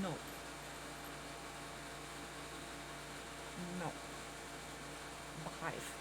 No. No. Behave.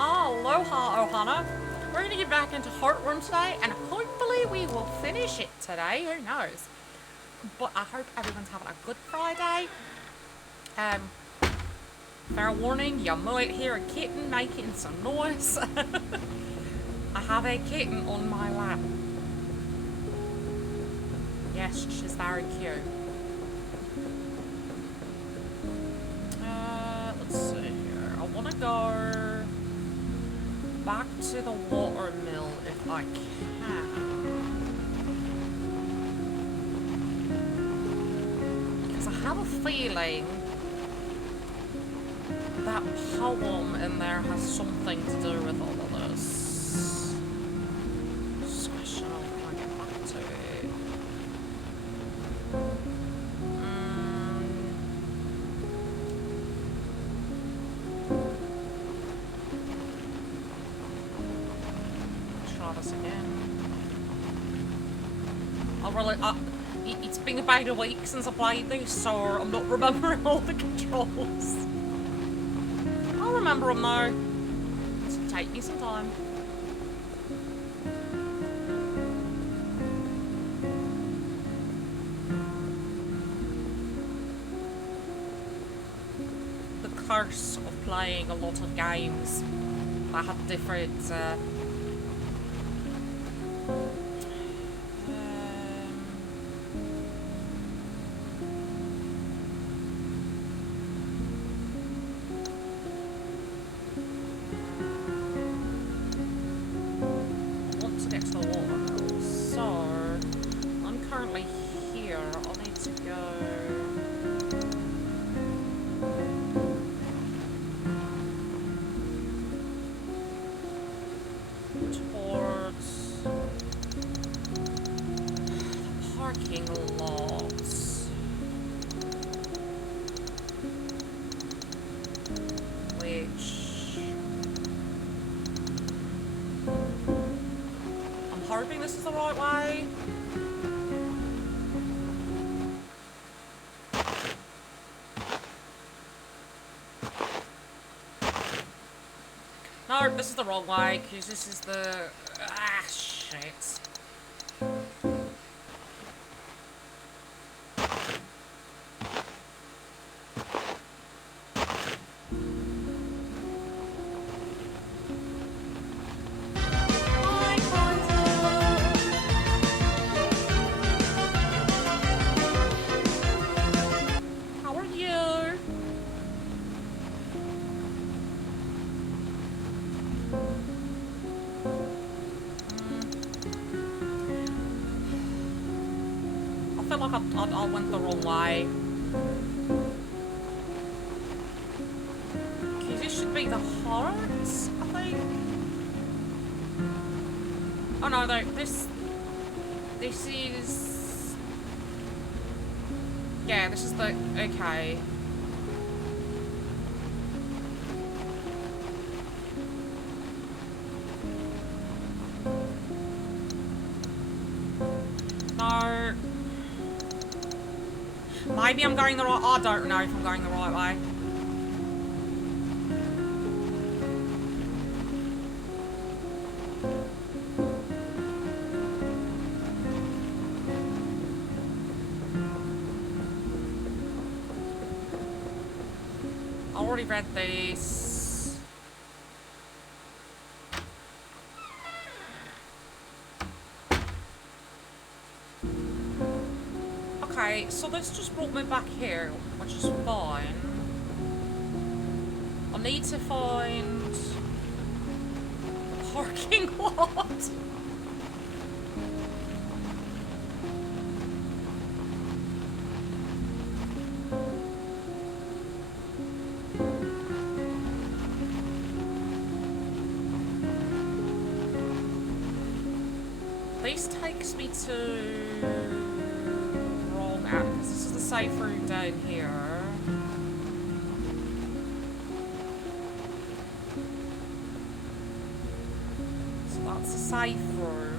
Aloha, Ohana. We're going to get back into Heartworm today, and hopefully we will finish it today. Who knows? But I hope everyone's having a good Friday. Fair warning, you might hear a kitten making some noise. I have a kitten on my lap. Yes, she's very cute. Let's see here. I want to go back to the watermill if I can. Because I have a feeling that poem in there has something to do with all of this. Just question how I get back to it. Try this again. It's been about a week since I played this, so I'm not remembering all the controls. I'll remember them though. It'll take me some time. The curse of playing a lot of games that have different I want to get to the water, so I'm currently here. I'll need to go towards the parking lot. Which I'm hoping this is the right way. No, this is the wrong way, because this is the... Ah, shit. Hi, Kaiser! How are you? I feel like I went the wrong way. Okay, this should be the hearts, I think. Oh no, this is... Yeah, this is the... Okay. No. Maybe I'm going the right... I don't know if I'm going the right way. I already read this. Okay, so this just brought me back here, which is fine. I need to find the parking lot. This takes me to wrong app, because this is the safe room down here. So that's the safe room.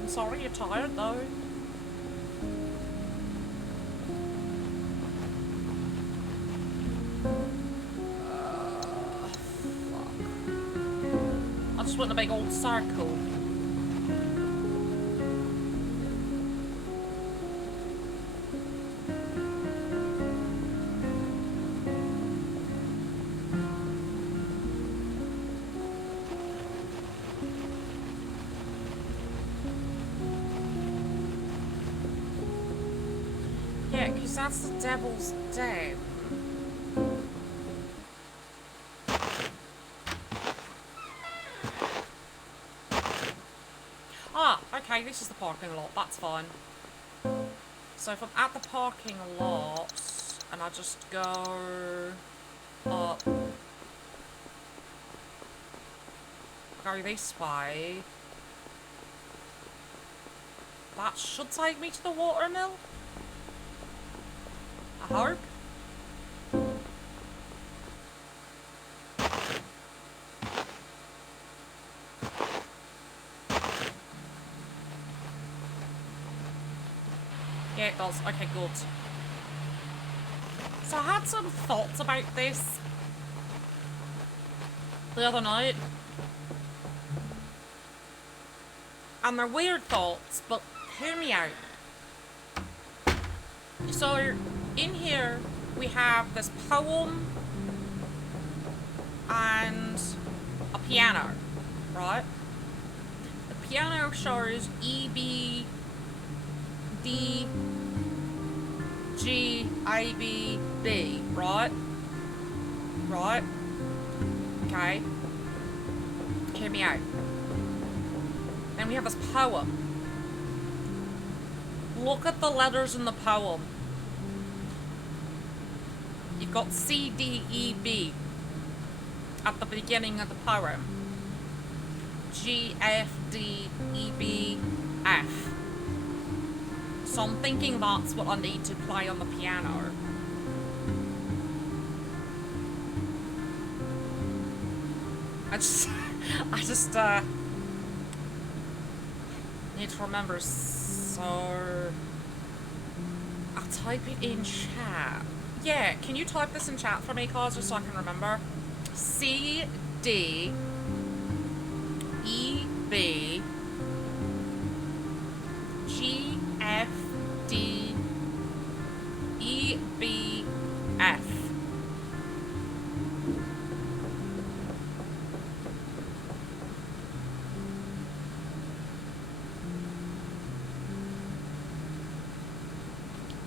I'm sorry you're tired though. I just want a big old circle. Yeah, because that's the Devil's Den. Ah, okay, this is the parking lot, that's fine. So if I'm at the parking lot, and I just go up, go this way, that should take me to the watermill. I hope. Yeah, it does. Okay, good. So I had some thoughts about this the other night. And they're weird thoughts, but hear me out. So, in here we have this poem and a piano, right? The piano shows E, B, D, G, A, B, B, right? Right? Okay. Hear me out. Then we have this poem. Look at the letters in the poem. You've got C, D, E, B at the beginning of the poem. G, F, D, E, B, F. So I'm thinking that's what I need to play on the piano. I just need to remember, so I'll type it in chat. Yeah, can you type this in chat for me, cause just so I can remember? C, D, E, B, G, F, D, E, B, F.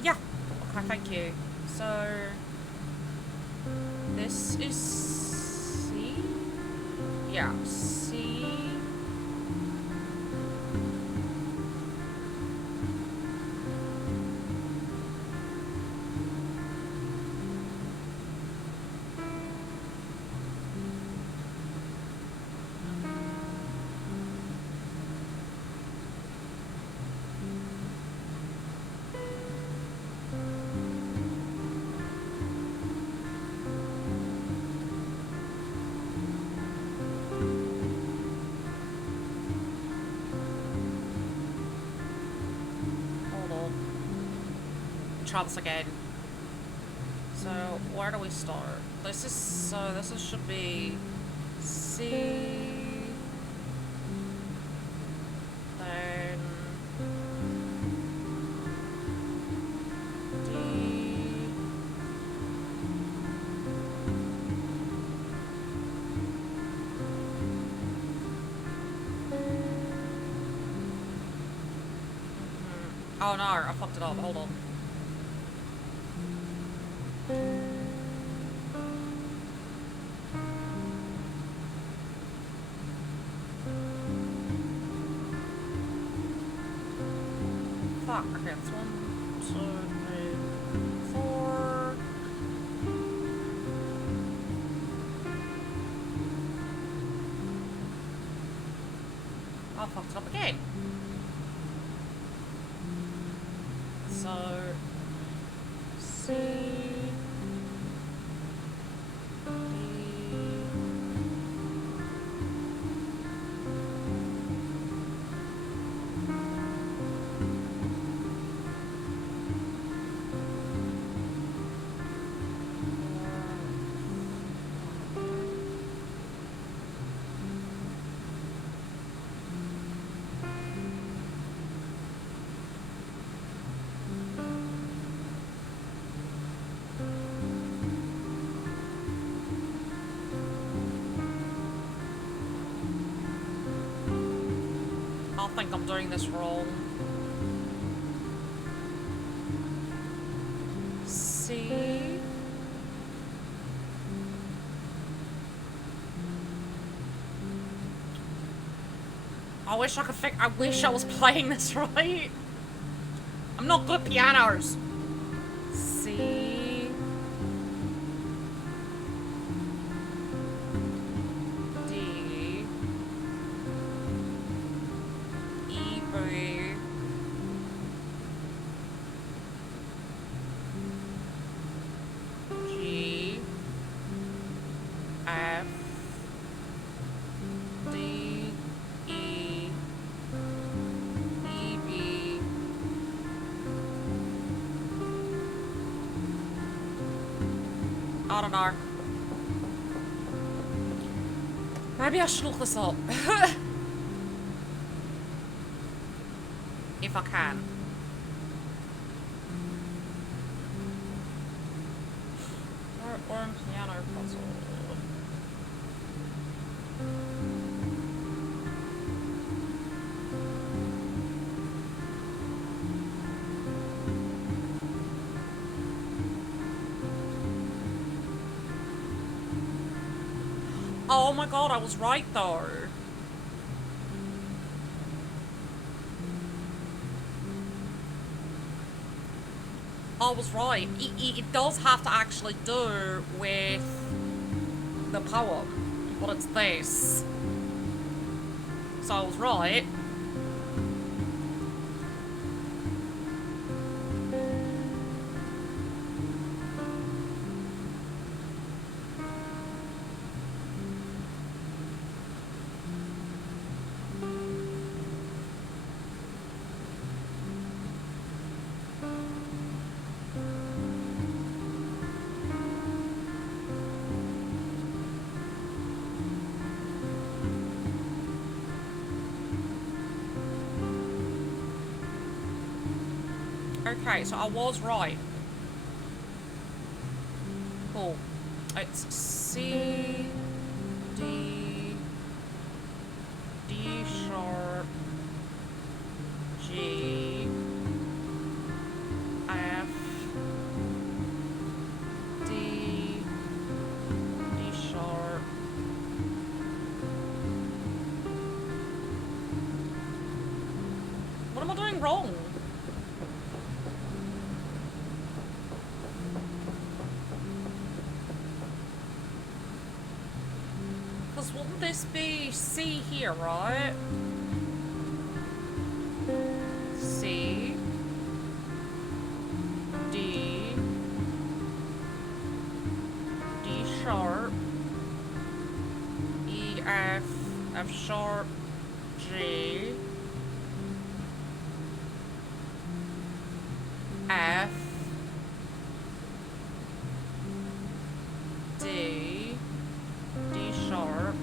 Yeah. Okay, thank you. So this is C? Yeah, C. Try this again. So where do we start? This should be C, then D, oh no, I fucked it up, hold on. Fuck, okay, it's 1, 2, 3, 4. I fucked it up again. So C, I think I'm doing this wrong. C. I wish I was playing this right. I'm not good at pianos. C. D. E, B. G. F. D. E. E, B. I don't know. Maybe I should look this up. If I can. Heartworm piano puzzle. Oh my god, I was right though. I was right. It does have to actually do with the poem, but it's this. So I was right. Okay, so I was right. Cool. It's C, D, D sharp, G, F, D, D sharp. What am I doing wrong? Because wouldn't this be C here, right? C, D, D sharp, E, F, F sharp, G, F, D, D sharp,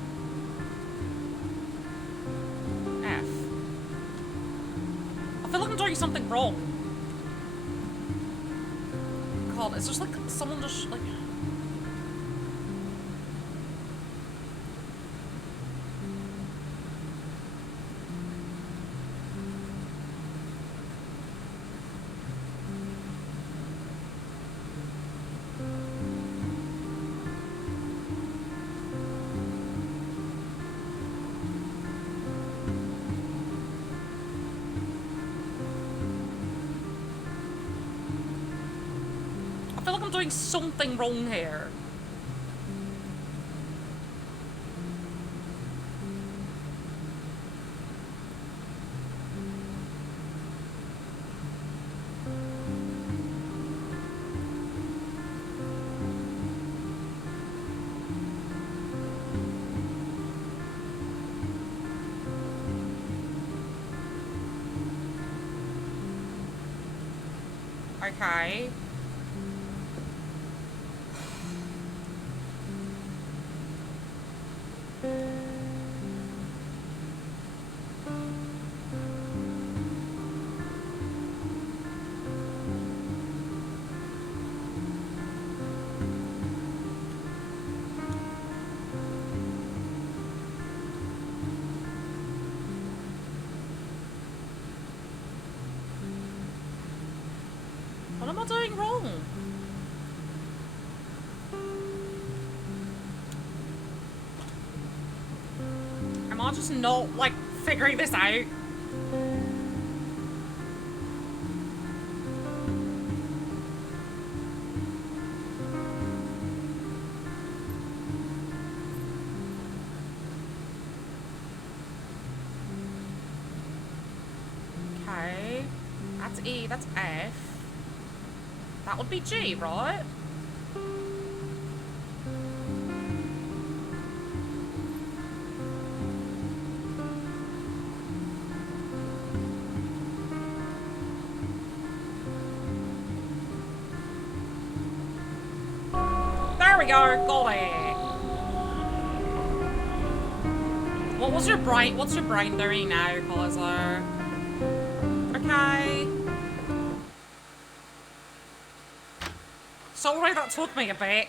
F. I feel like I'm doing something wrong. God, it's just like someone just like... I feel like I'm doing something wrong here. Okay. What am I doing wrong? Am I just not, like, figuring this out? Okay. That's E, that's F. That would be G, right? There we go, got it. What's your brain doing now, Colossar? Okay. Sorry that took me a bit.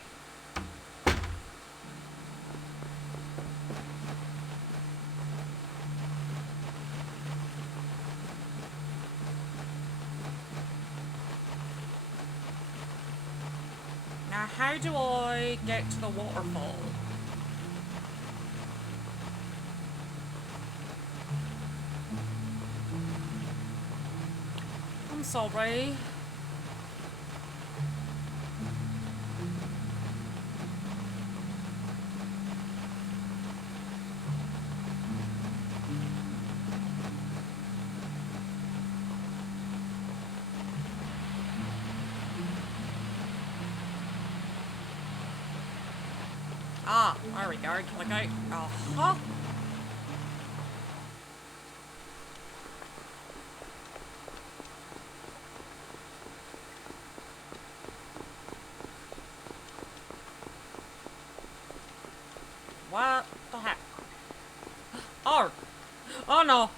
Now, how do I get to the waterfall? I'm sorry. Ah, there we go. Can I go? Uh-huh. What the heck? Oh! Oh no!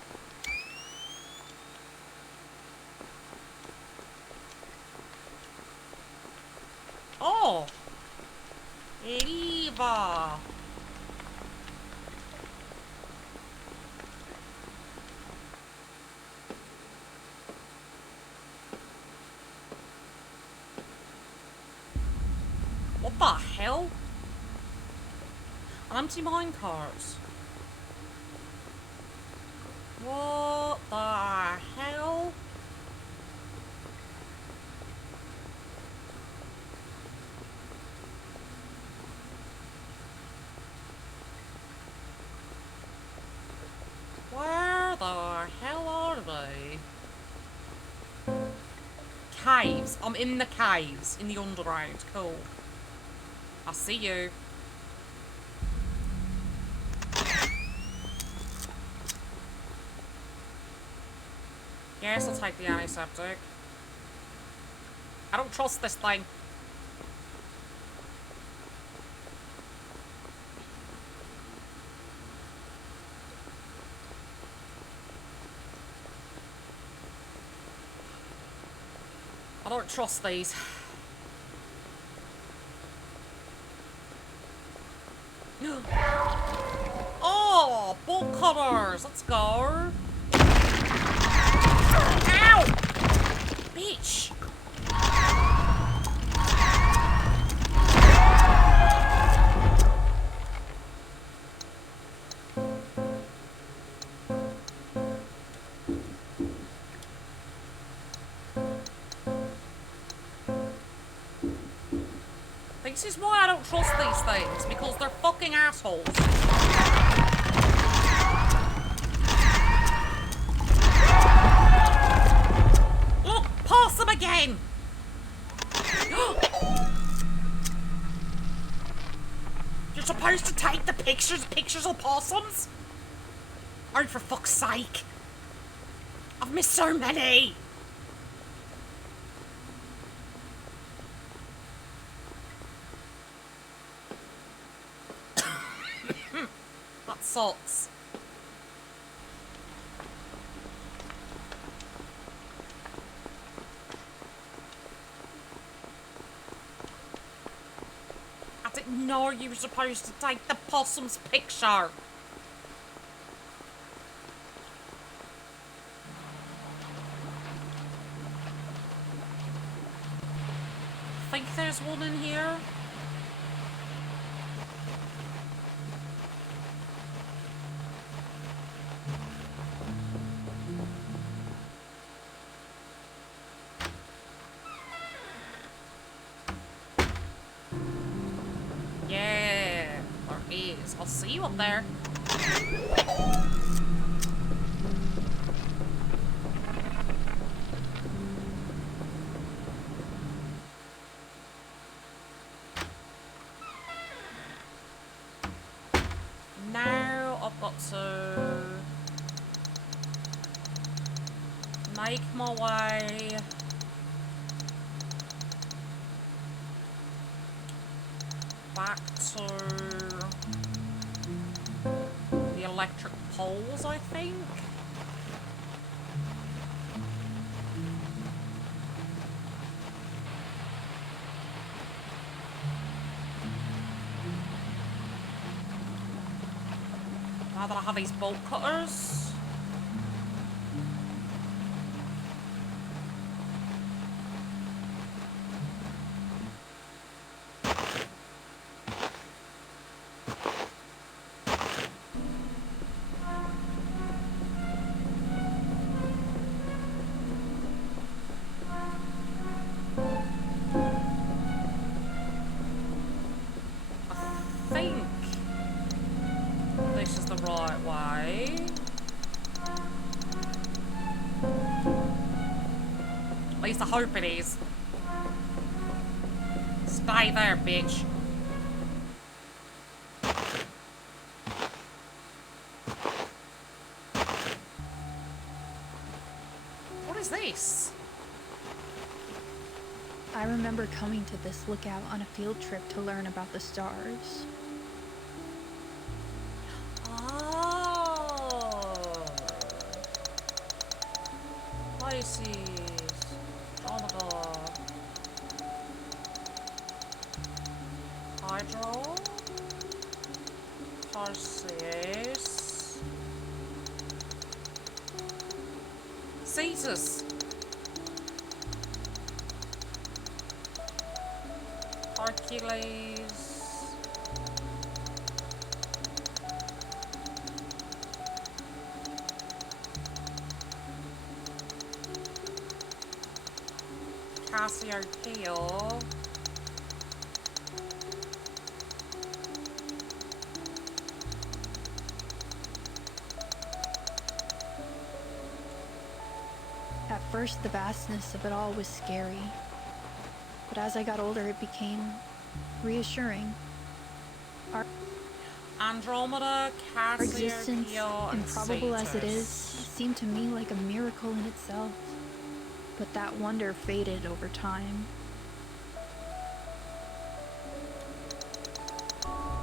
Oh! Lever! What the hell? An empty minecart. What the hell? Where the hell are they? Caves. I'm in the caves. In the underground. Cool. I see you. Guess I'll take the antiseptic. I don't trust this thing. I don't trust these. Oh, bolt cutters. Let's go. Ow! Bitch. This is why I don't trust these things, because they're fucking assholes. Look, possum again! You're supposed to take the pictures of possums? Oh, for fuck's sake. I've missed so many. That sucks. I didn't know you were supposed to take the possum's picture. I think there's one in here. Yeah, there is. I'll see you up there. Now I've got to make my way back to the electric poles, I think. Now that I have these bolt cutters. right way. At least I hope it is. Stay there, bitch. What is this? I remember coming to this lookout on a field trip to learn about the stars. Oh. Pisces. Andromeda. Hydro. Perseus. Cetus. Hercules. Cassiopeia. At first, the vastness of it all was scary. But as I got older, it became reassuring. Andromeda, Our existence, Cassiopeia, and improbable as it is, Cetus. seemed to me like a miracle in itself. But that wonder faded over time.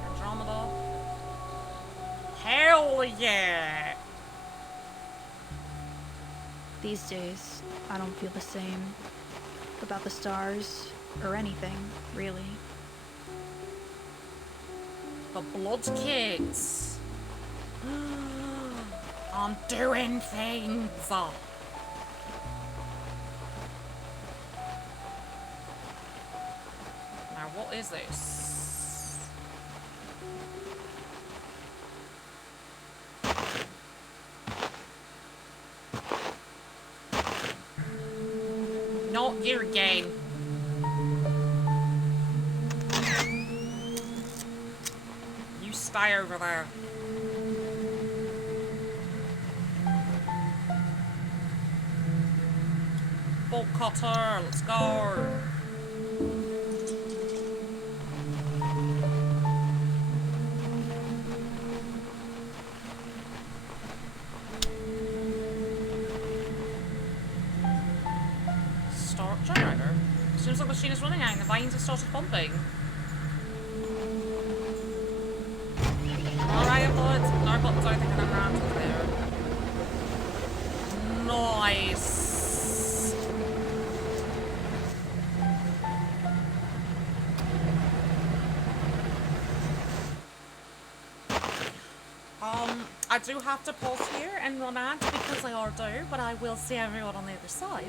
Andromeda. Hell yeah! These days, I don't feel the same about the stars or anything, really. The blood kids. I'm doing things. Now, what is this? Not your game. You stay over there. Bolt cutter, let's go. Start generator. As soon as the machine is running out, the veins have started pumping. Alright, bullets. No buttons, I think, and I'm around to there. Nice. I do have to pause here and run out because I order, but I will see everyone on the other side.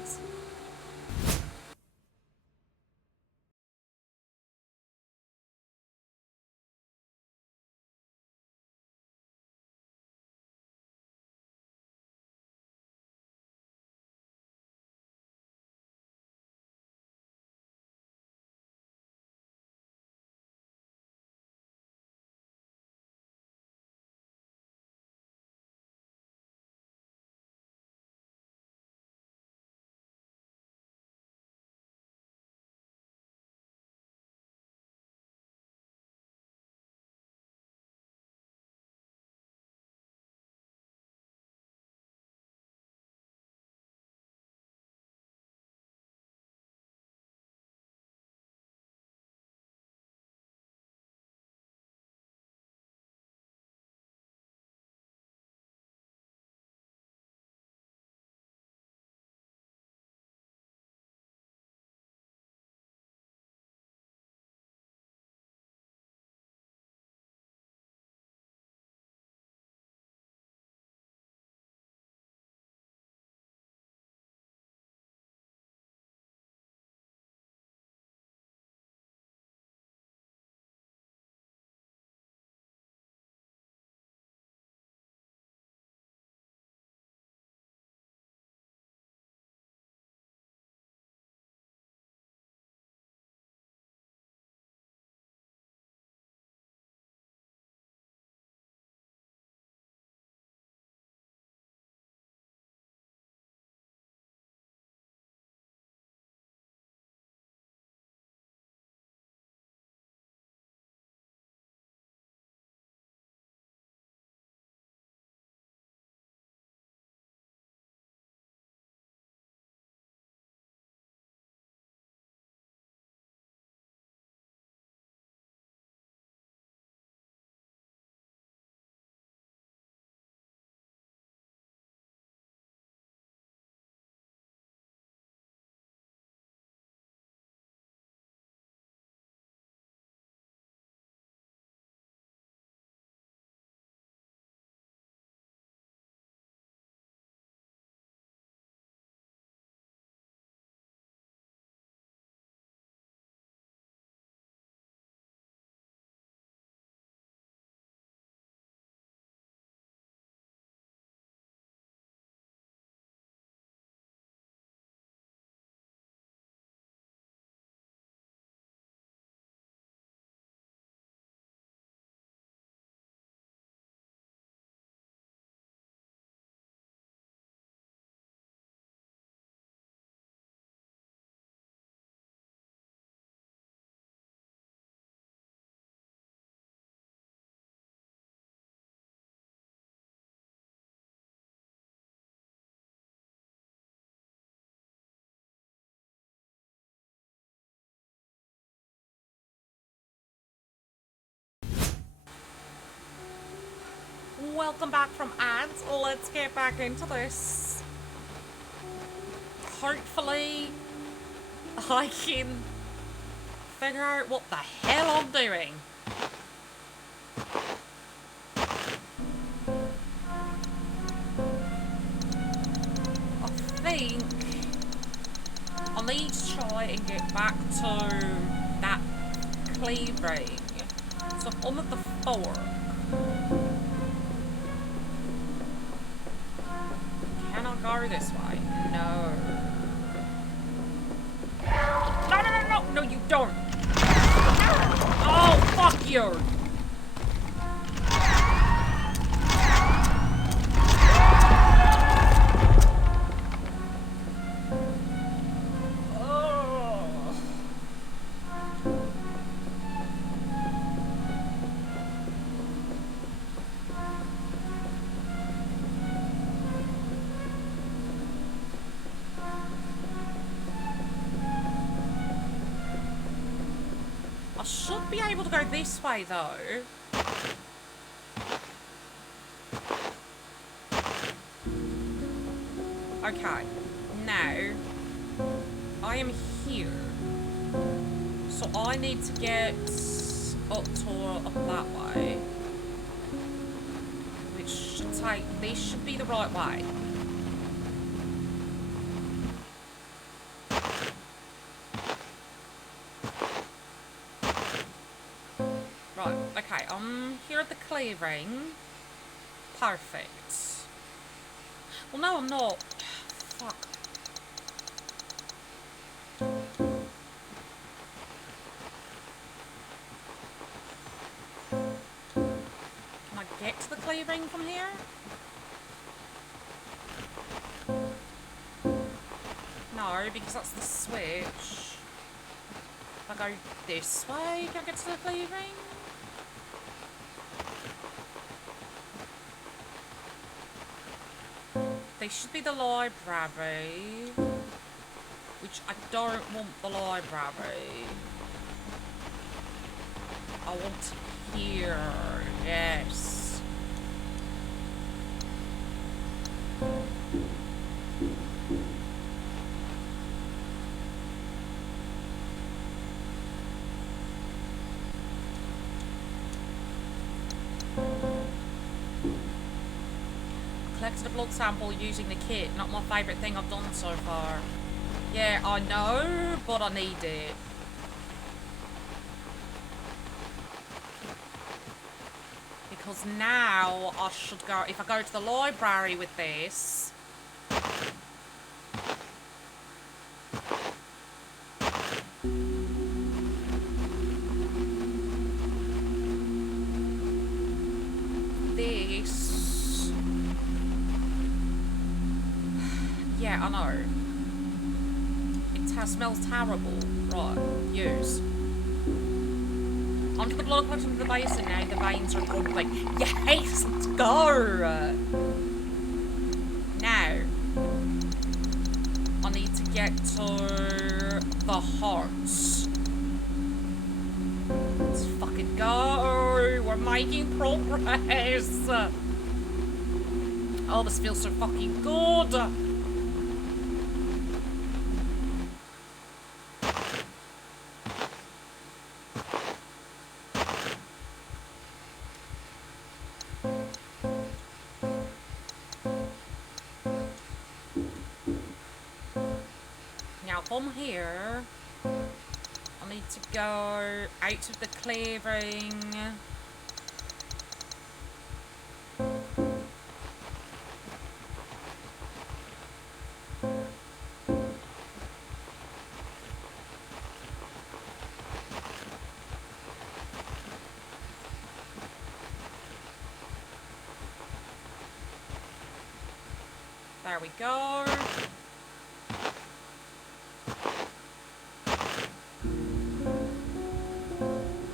welcome back from ads. Let's get back into this. Hopefully, I can figure out what the hell I'm doing. I think I need to try and get back to that cleaving. So I'm at the fork. Can I go this way? No. No, no, no, no! No, you don't! Oh, fuck you! Should be able to go this way though. Okay, now I am here, so I need to get up that way, which should take. This should be the right way. Right, okay, I'm here at the clearing. Perfect. Well, no, I'm not. Fuck. Can I get to the clearing from here? No, because that's the switch. If I go this way, can I get to the clearing? They should be the library, which I don't want the library. I want here, yes. Collected a blood sample using the kit. Not my favourite thing I've done so far. Yeah, I know, but I need it. Because now I should go... If I go to the library with this... Yeah, I know. It smells terrible. Right, use. Onto the blood collection of the basin now. The veins are complete. Yes, let's go! Now, I need to get to the hearts. Let's fucking go! We're making progress! Oh, this feels so fucking good! From here, I need to go out of the clearing. There we go.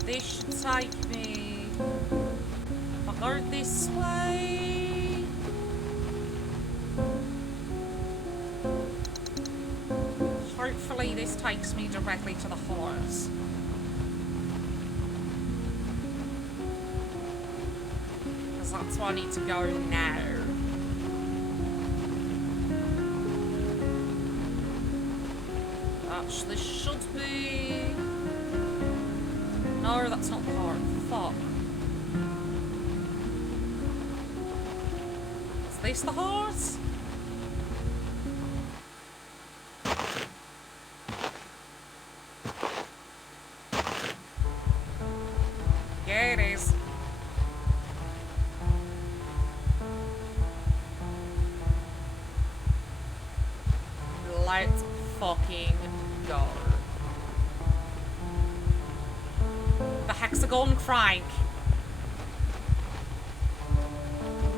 This should take me... If I go this way... Hopefully this takes me directly to the horse. Because because that's where I need to go now. Actually, should be... No, that's not the heart. Fuck. Is this the heart? Yeah, it is. Let's fucking go. The hexagon crank.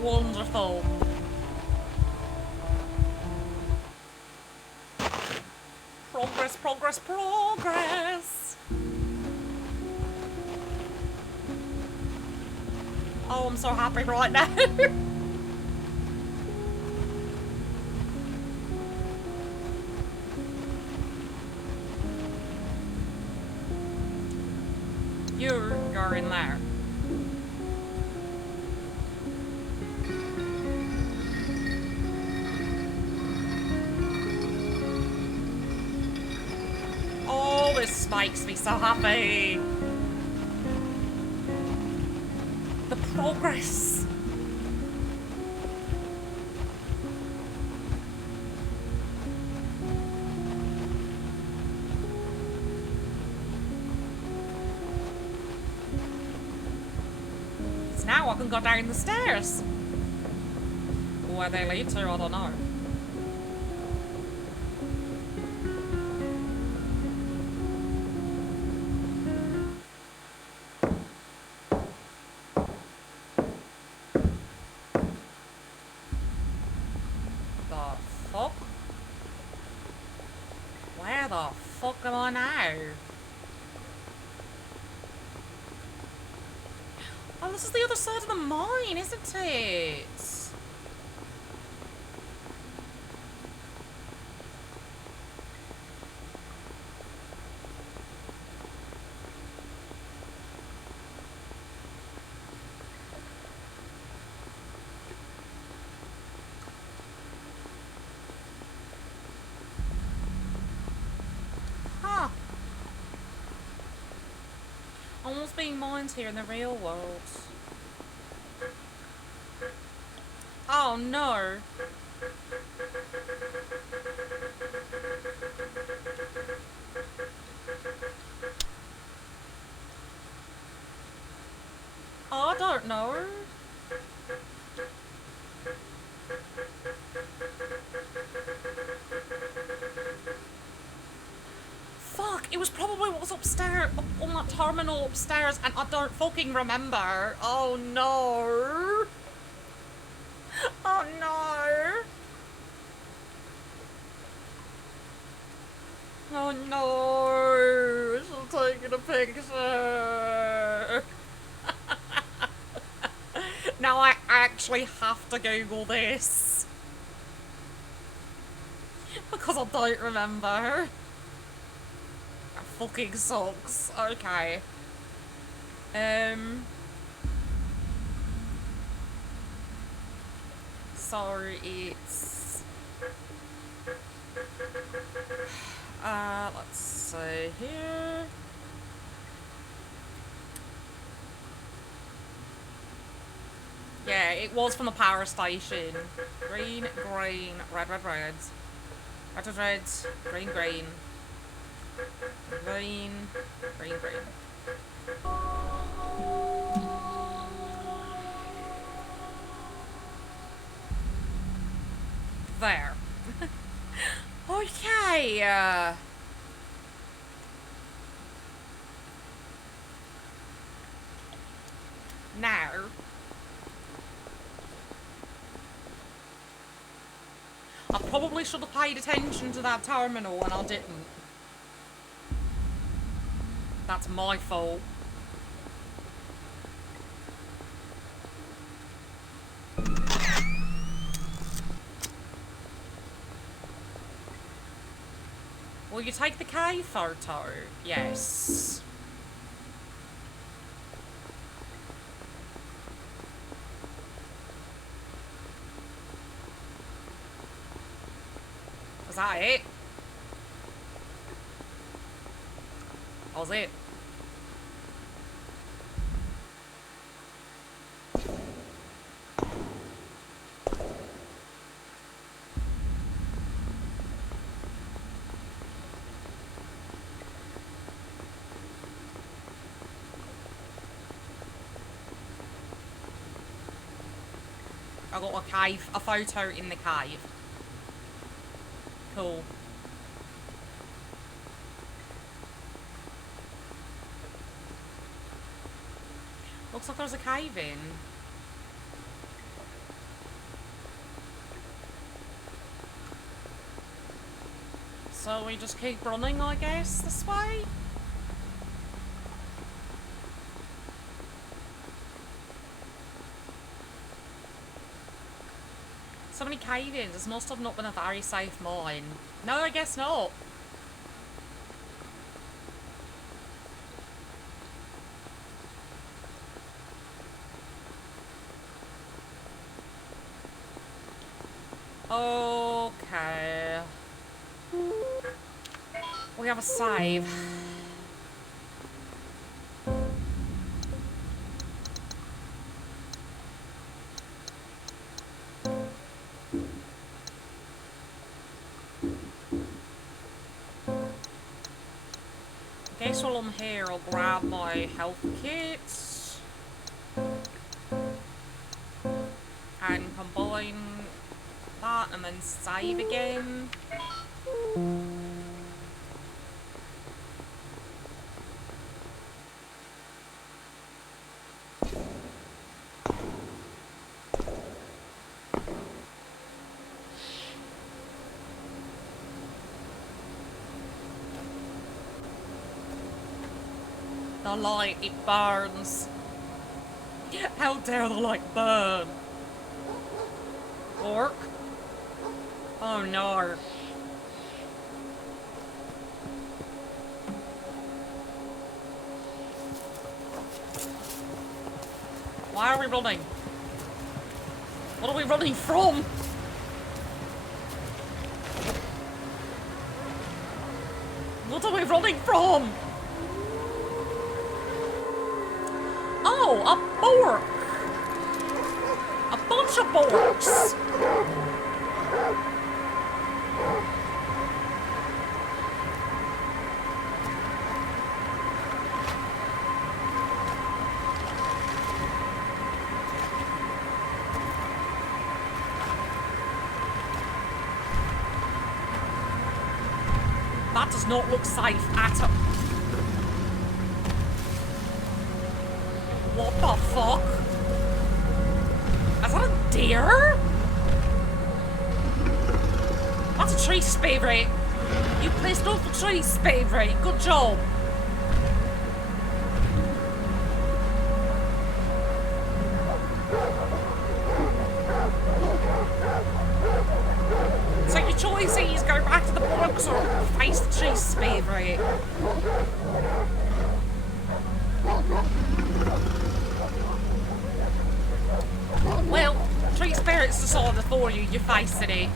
Wonderful. Progress, progress, progress. Oh, I'm so happy right now. You're in there. Oh, this makes me so happy. The progress. Now I can go down the stairs. Where they lead to, I don't know. The fuck? Where the fuck am I now? Oh, this is the other side of the mine, isn't it? Huh. Almost being mined here in the real world. Oh no. I don't know. Fuck, it was probably what was upstairs, on that terminal upstairs, and I don't fucking remember. Oh no. Oh no. Oh no. She's taking a picture. Now I actually have to Google this. Because I don't remember. That fucking sucks. Okay. So it's... let's see here. Yeah, it was from the power station. Green, green, red, red, red. Red, red, red, green, green. Green, green, green. There. Okay. Now. I probably should have paid attention to that terminal and I didn't. That's my fault. Will you take the K photo? Yes. Was that it? That was it. I got a cave, a photo in the cave. Cool. Looks like there's a cave in. So we just keep running, I guess, this way? So many cave-ins. This must have not been a very safe mine. No, I guess not. Okay. We have a save. Guess while I'm here, I'll grab my health kits and combine that and then save again. The light, it burns. How dare the light burn? Orc? Oh no. Why are we running? What are we running from? What are we running from? Oh, a bork! A bunch of borks! That does not look safe at all. What the fuck? Is that a deer? That's a tree spirit. You placed off the tree spirit. Good job. So your choice is go back to the box or face the tree spirit. Well, tree spirit's decided for you, you're facing it.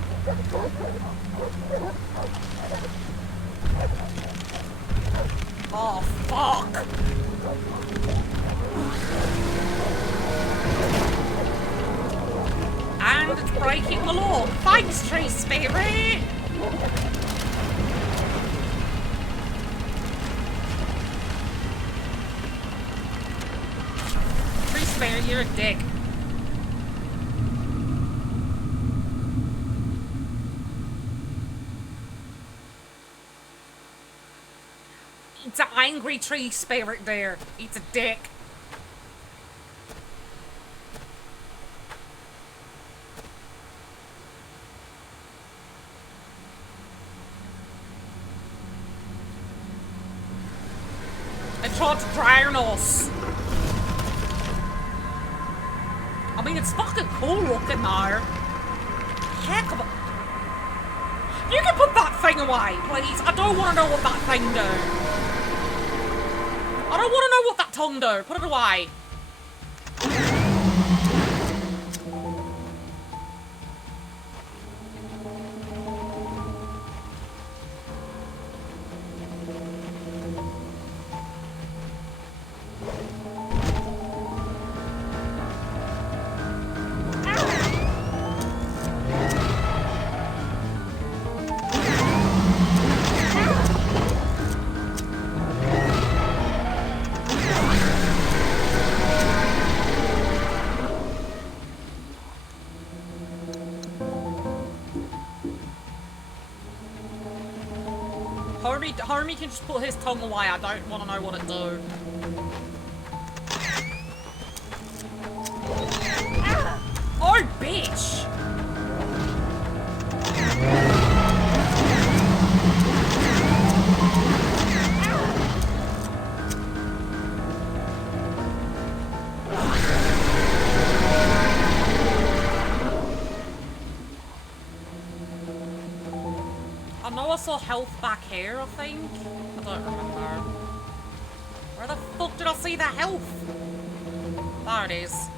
Oh, fuck! And it's breaking the law. Thanks, tree spirit! Tree spirit, you're a dick. It's an angry tree spirit there. It's a dick. It tried to drown us. I mean, it's fucking cool looking there. Heck of a... You can put that thing away, please. I don't want to know what that thing do. I don't want to know what that tongue do. Put it away. Homie can just put his tongue away. I don't want to know what it do. Oh, bitch! I know I saw health back here, I think. I don't remember. Where the fuck did I see the health? There it is.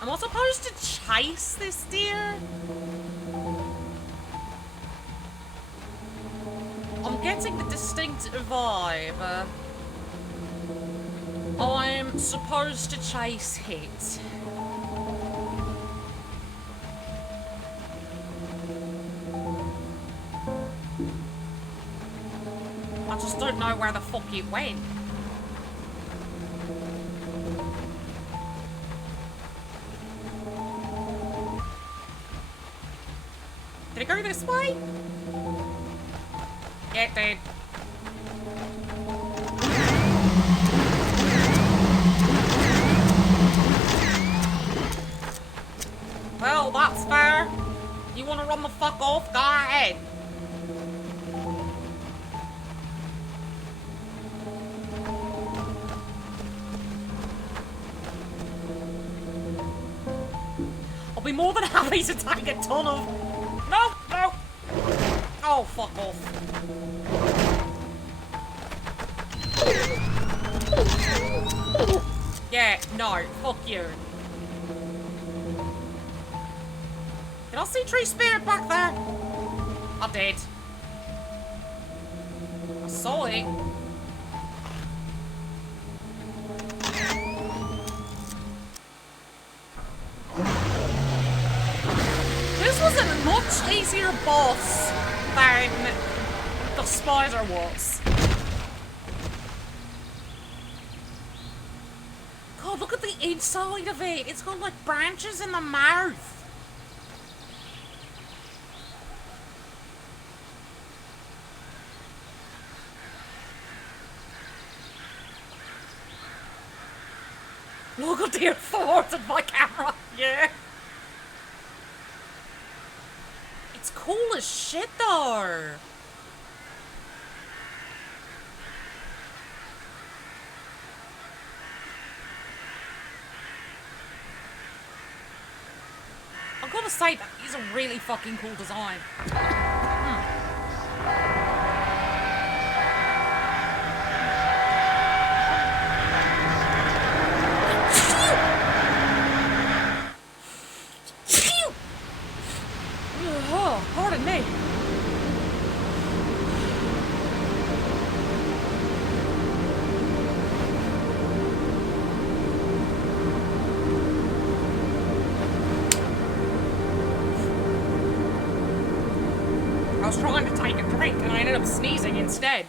Am I supposed to chase this deer? I'm getting the distinct vibe. I'm supposed to chase it. I just don't know where the fuck it went. Did it go this way? Yeah, it did. Well, that's fair. You wanna run the fuck off? Go ahead. I'll be more than happy to take a ton of... No, no. Oh, fuck off. Yeah, no, fuck you. Did I see Tree Spirit back there? I did. I saw it. This was a much easier boss than the spider was. God, look at the inside of it. It's got like branches in the mouth. Look at the forward of my camera. Yeah. It's cool as shit though. I've got to say, that is a really fucking cool design. Oh, pardon me. I was trying to take a drink and I ended up sneezing instead.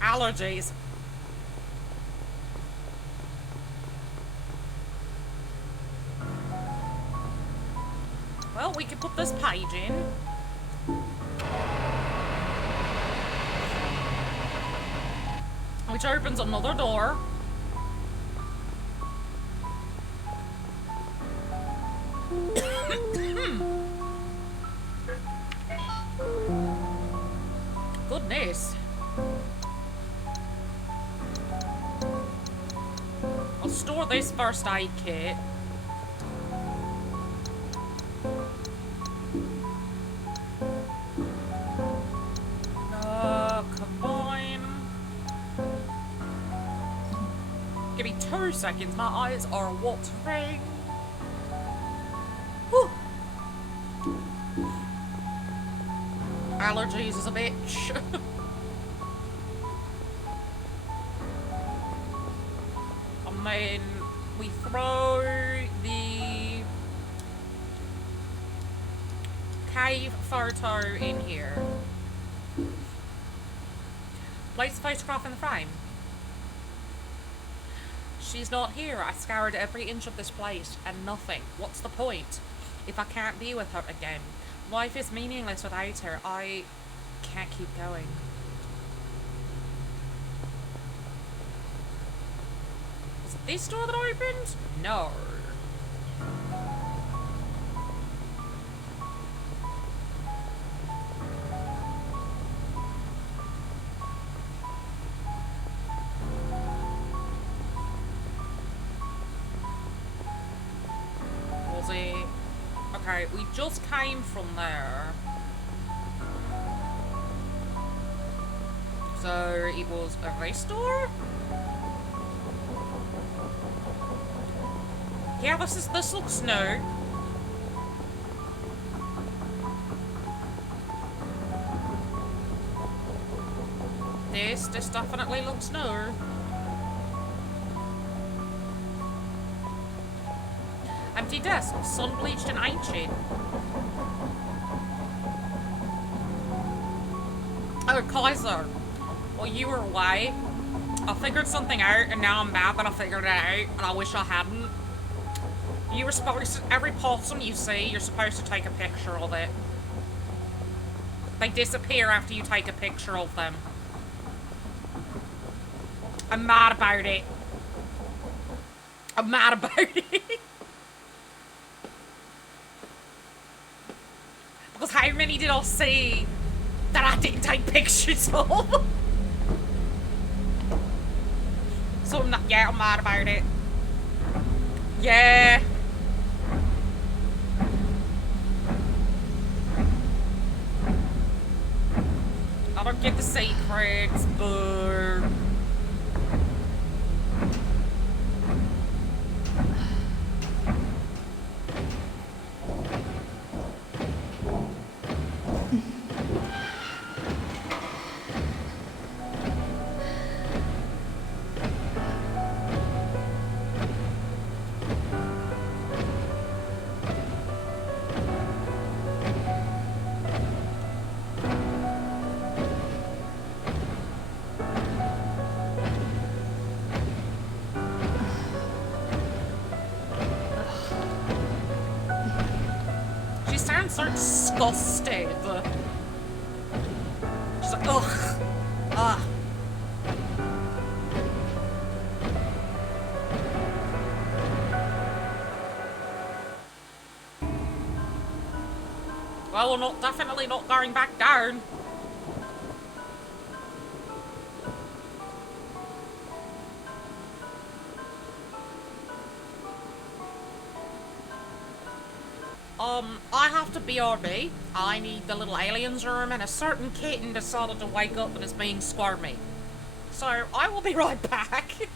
Allergies. Well, we could put this page in. Which opens another door. Goodness. I'll store this first aid kit. Combine. Give me 2 seconds, my eyes are watering. Whew. Allergies is a bitch. I mean, We throw the cave photo in here. Place the photograph in the frame. She's not here. I scoured every inch of this place and nothing. What's the point? If I can't be with her again, life is meaningless without her. I can't keep going. Was it this door that opened? No. Was it? Okay, we just came from there. So it was a race door? Yeah, this looks new. This definitely looks new. Empty desk, sun bleached and ancient. Oh, Kaiser. Well, you were away. I figured something out, and now I'm mad that I figured it out, and I wish I hadn't. You were supposed to, every possum you see, you're supposed to take a picture of it. They disappear after you take a picture of them. I'm mad about it. I'm mad about it. Because how many did I see that I didn't take pictures of? So I'm not, yeah, I'm mad about it. Yeah. I don't get the secrets, but... She sounds so disgusted. She's like, ugh. Ugh. Well, we're not, definitely not going back down. I have to BRB. I need the little aliens room, and a certain kitten decided to wake up and is being squirmy. So, I will be right back.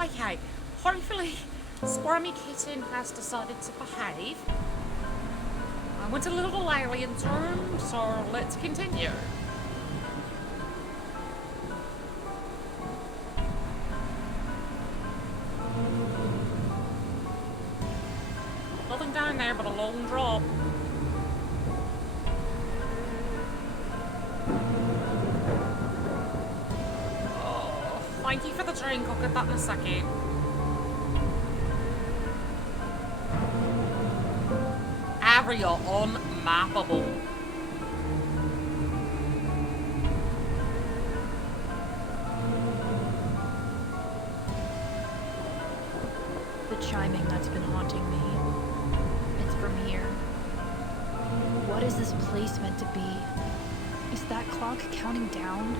Okay, hopefully Squirmy Kitten has decided to behave. I went a little alien's room, so let's continue. Nothing down there but a long drop. Oh, thank you for the drink, I'll get that in a second. Area unmappable. The chiming that's been haunting me. It's from here. What is this place meant to be? Is that clock counting down?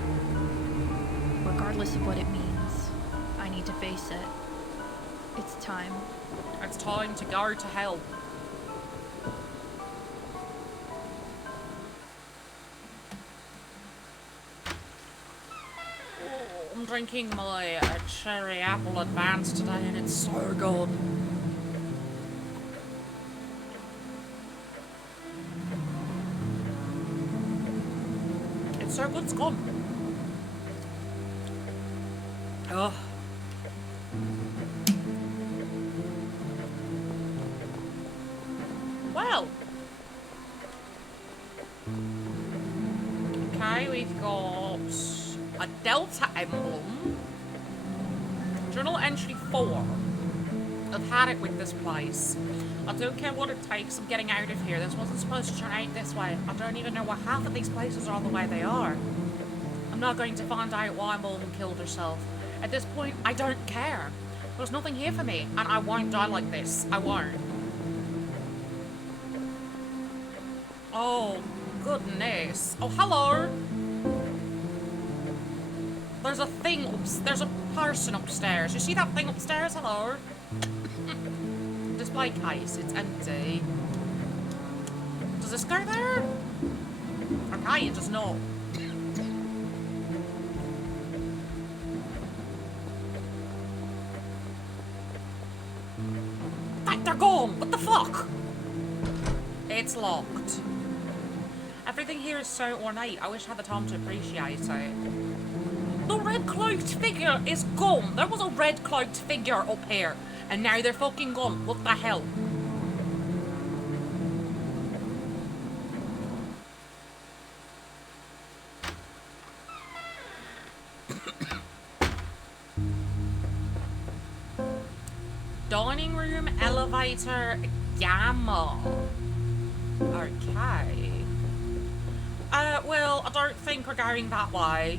Regardless of what it means, I need to face it. It's time. It's time to go to hell. I'm drinking my cherry apple advance today and it's so good. It's so good, it's gone. Ugh. Well. Okay, we've got a Delta emblem. Journal entry 4. I've had it with this place. I don't care what it takes, I'm getting out of here. This wasn't supposed to turn out this way. I don't even know why half of these places are the way they are. I'm not going to find out why Mom killed herself. At this point, I don't care. There's nothing here for me, and I won't die like this. I won't. Oh, goodness. Oh, hello. There's a thing, there's a person upstairs. You see that thing upstairs? Hello? Display case, it's empty. Does this go there? Okay, it does not. Right, they're gone! What the fuck? It's locked. Everything here is so ornate. I wish I had the time to appreciate it. The red cloaked figure is gone. There was a red cloaked figure up here, and now they're fucking gone. What the hell? Dining room, elevator, gamma. Okay. Well, I don't think we're going that way.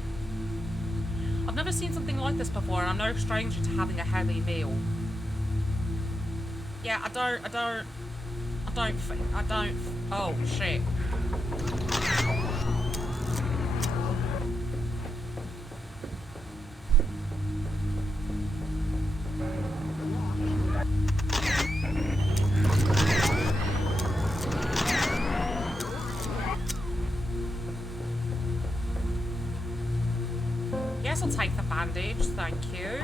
I've never seen something like this before, and I'm no stranger to having a heavy meal. Yeah, I don't oh, shit. Yes, I'll take the bandage, thank you.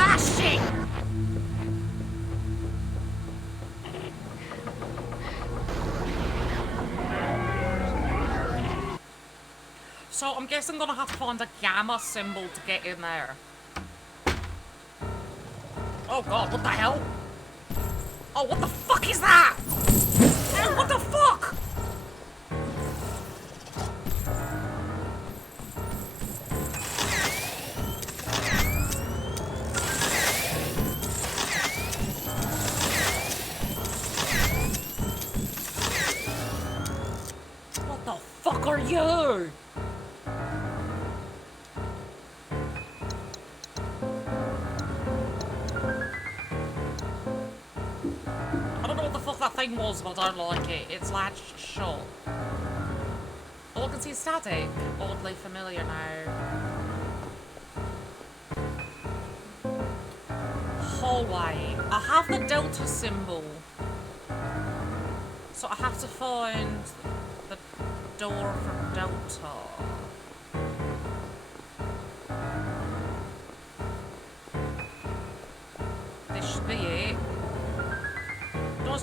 Ah, shit! So I'm guessing I'm gonna have to find a gamma symbol to get in there. Oh god, what the hell? Oh, what the fuck is that? Oh, what the fuck? What the fuck are you? I don't know what the fuck that thing was, but I don't like it. It's latched shut. All I can see is static. Oddly familiar now. Hallway. I have the Delta symbol. So I have to find the door for Delta.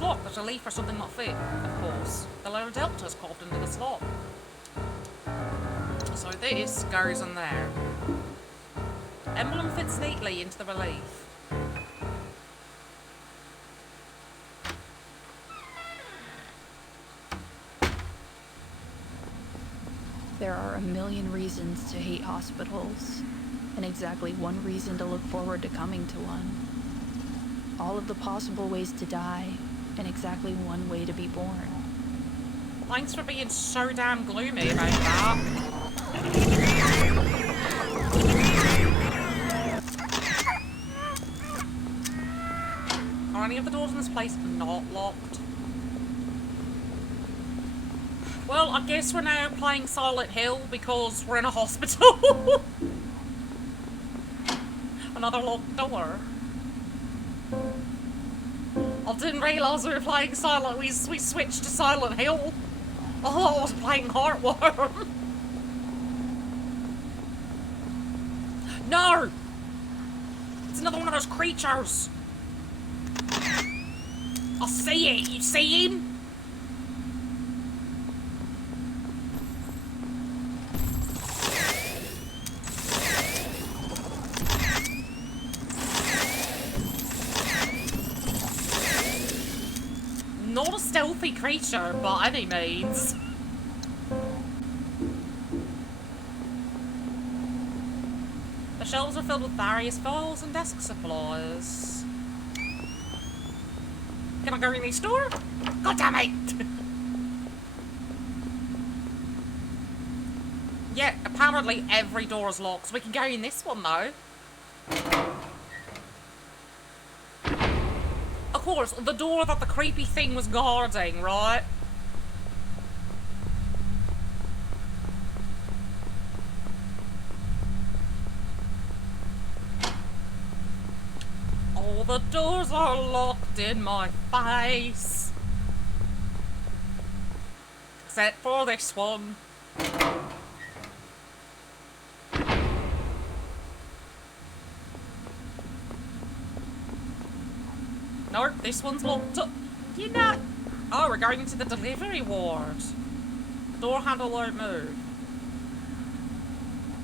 locked. There's a leaf or something not fit, of course. The letter delta is carved into the slot. So this goes in there. Emblem fits neatly into the relief. There are a million reasons to hate hospitals, and exactly one reason to look forward to coming to one. All of the possible ways to die, and exactly one way to be born. Thanks for being so damn gloomy about that. Are any of the doors in this place not locked? Well, I guess we're now playing Silent Hill because we're in a hospital. Another locked door. I didn't realise we were playing Silent... We switched to Silent Hill. Oh, I was playing Heartworm. No! It's another one of those creatures. I see it. You see him? Not a stealthy creature by any means. The shelves are filled with various files and desk supplies. Can I go in the store? God damn it! Yeah, apparently every door is locked. So we can go in this one though. Of course, the door that the creepy thing was guarding, right? All the doors are locked in my face. Except for this one. No, this one's locked up. You know... Oh, we're going into the delivery ward. The door handle won't move.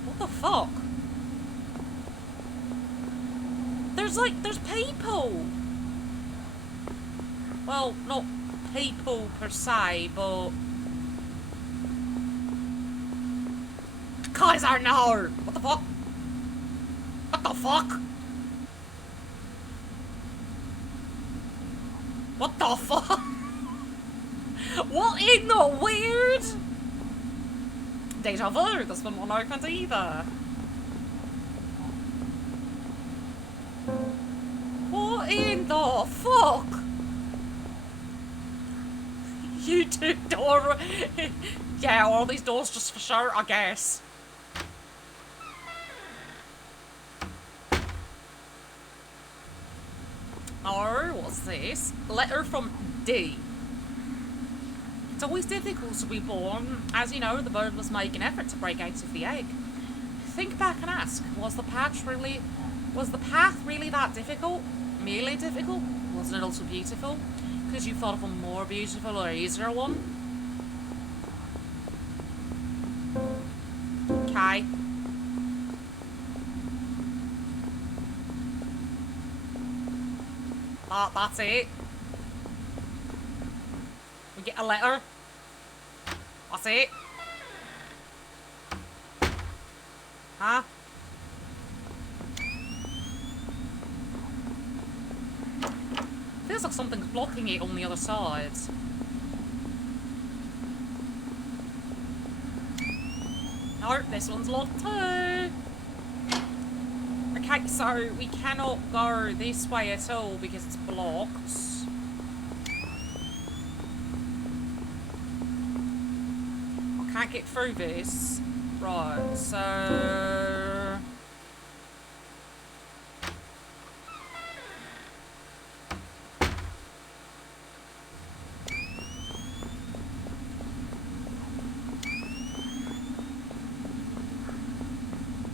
What the fuck? There's people. Well, not people per se, but... Kaiser, no! What the fuck? What the fuck? What the fuck? What in the weird? Deja vu, this one won't open either. What in the fuck? You two door. Yeah, all these doors just for sure, I guess. Oh, what's this? Letter from D. It's always difficult to be born. As you know, the bird must make an effort to break out of the egg. Think back and ask, was the path really that difficult? Merely difficult? Wasn't it also beautiful? Could you thought of a more beautiful or easier one? Okay. That's it. We get a letter. That's it. Huh? Feels like something's blocking it on the other side. No, this one's locked too. Okay, so we cannot go this way at all because it's blocked. I can't get through this. Right, so...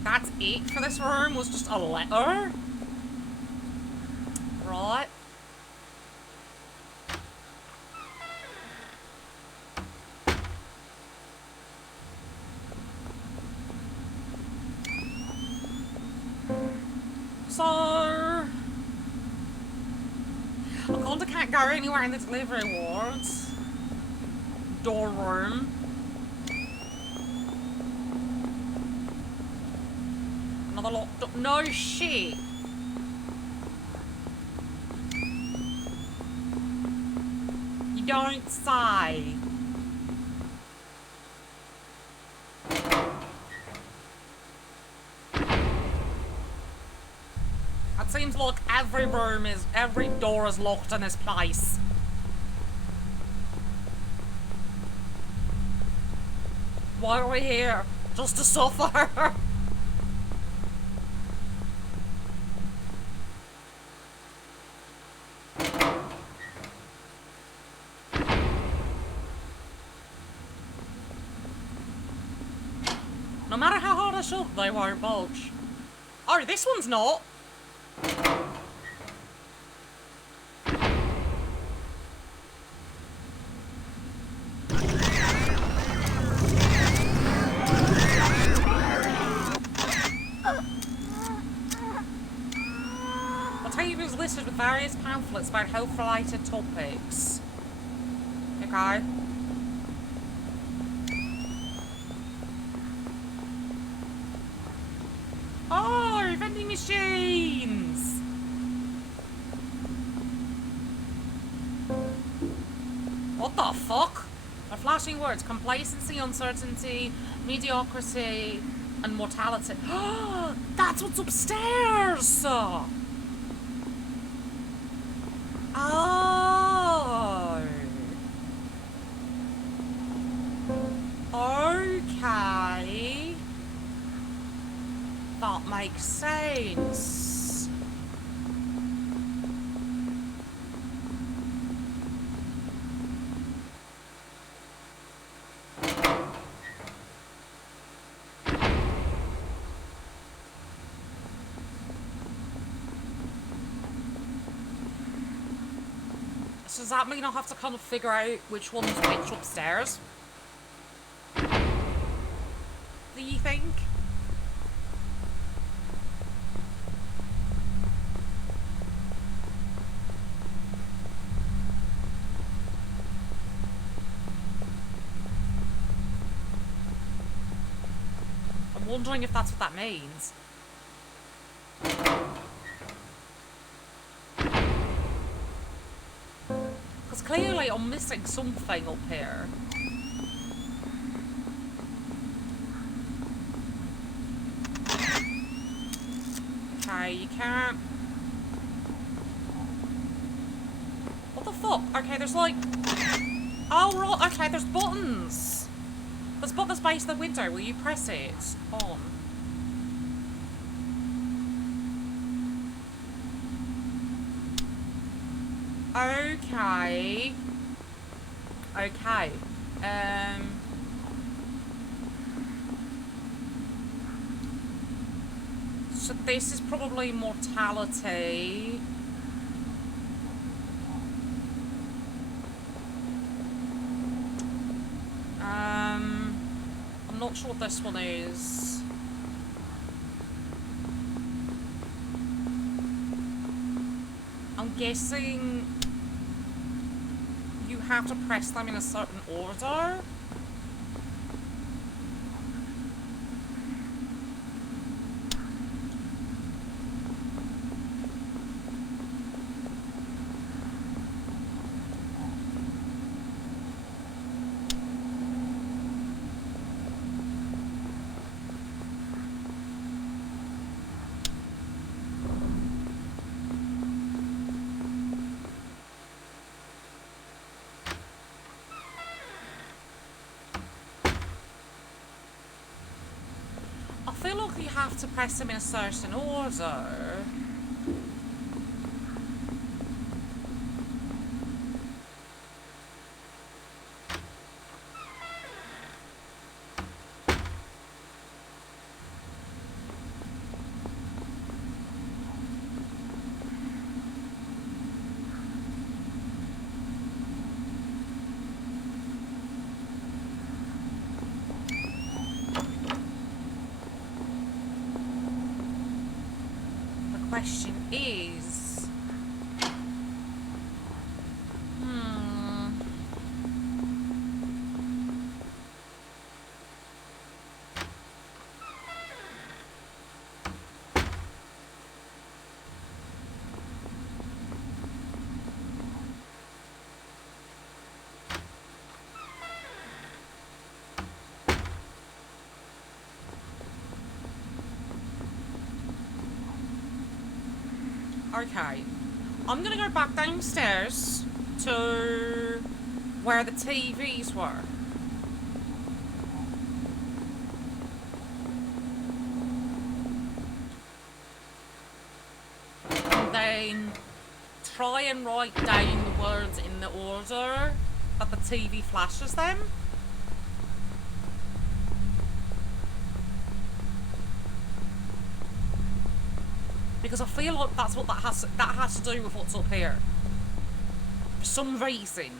That's it for this room, was just a letter? Right. So... I kinda can't go anywhere in the delivery wards. Door room. Another locked door. No shit. You don't say. It seems like every door is locked in this place. Why are we here? Just to suffer? No matter how hard I shove, they won't budge. Oh, this one's not. The table is listed with various pamphlets about health-related topics. Okay. Oh, vending machines! What the fuck? The flashing words: complacency, uncertainty, mediocrity, and mortality. That's what's upstairs! Oh. Okay. That makes sense. So does that mean I'll have to kind of figure out which one's which upstairs? Do you think? I'm wondering if that's what that means. Because clearly I'm missing something up here. Okay, you can't... What the fuck? Okay, there's like... Oh, right, okay, there's buttons. There's buttons by the window. Will you press it? On. Okay. Okay. So this is probably mortality. I'm not sure what this one is. I'm guessing you have to press them in a certain order. I feel like you have to press them in a certain order. question is... Okay, I'm gonna go back downstairs to where the TVs were. And then try and write down the words in the order that the TV flashes them. Because I feel like that's what that has to do with what's up here. For some reason.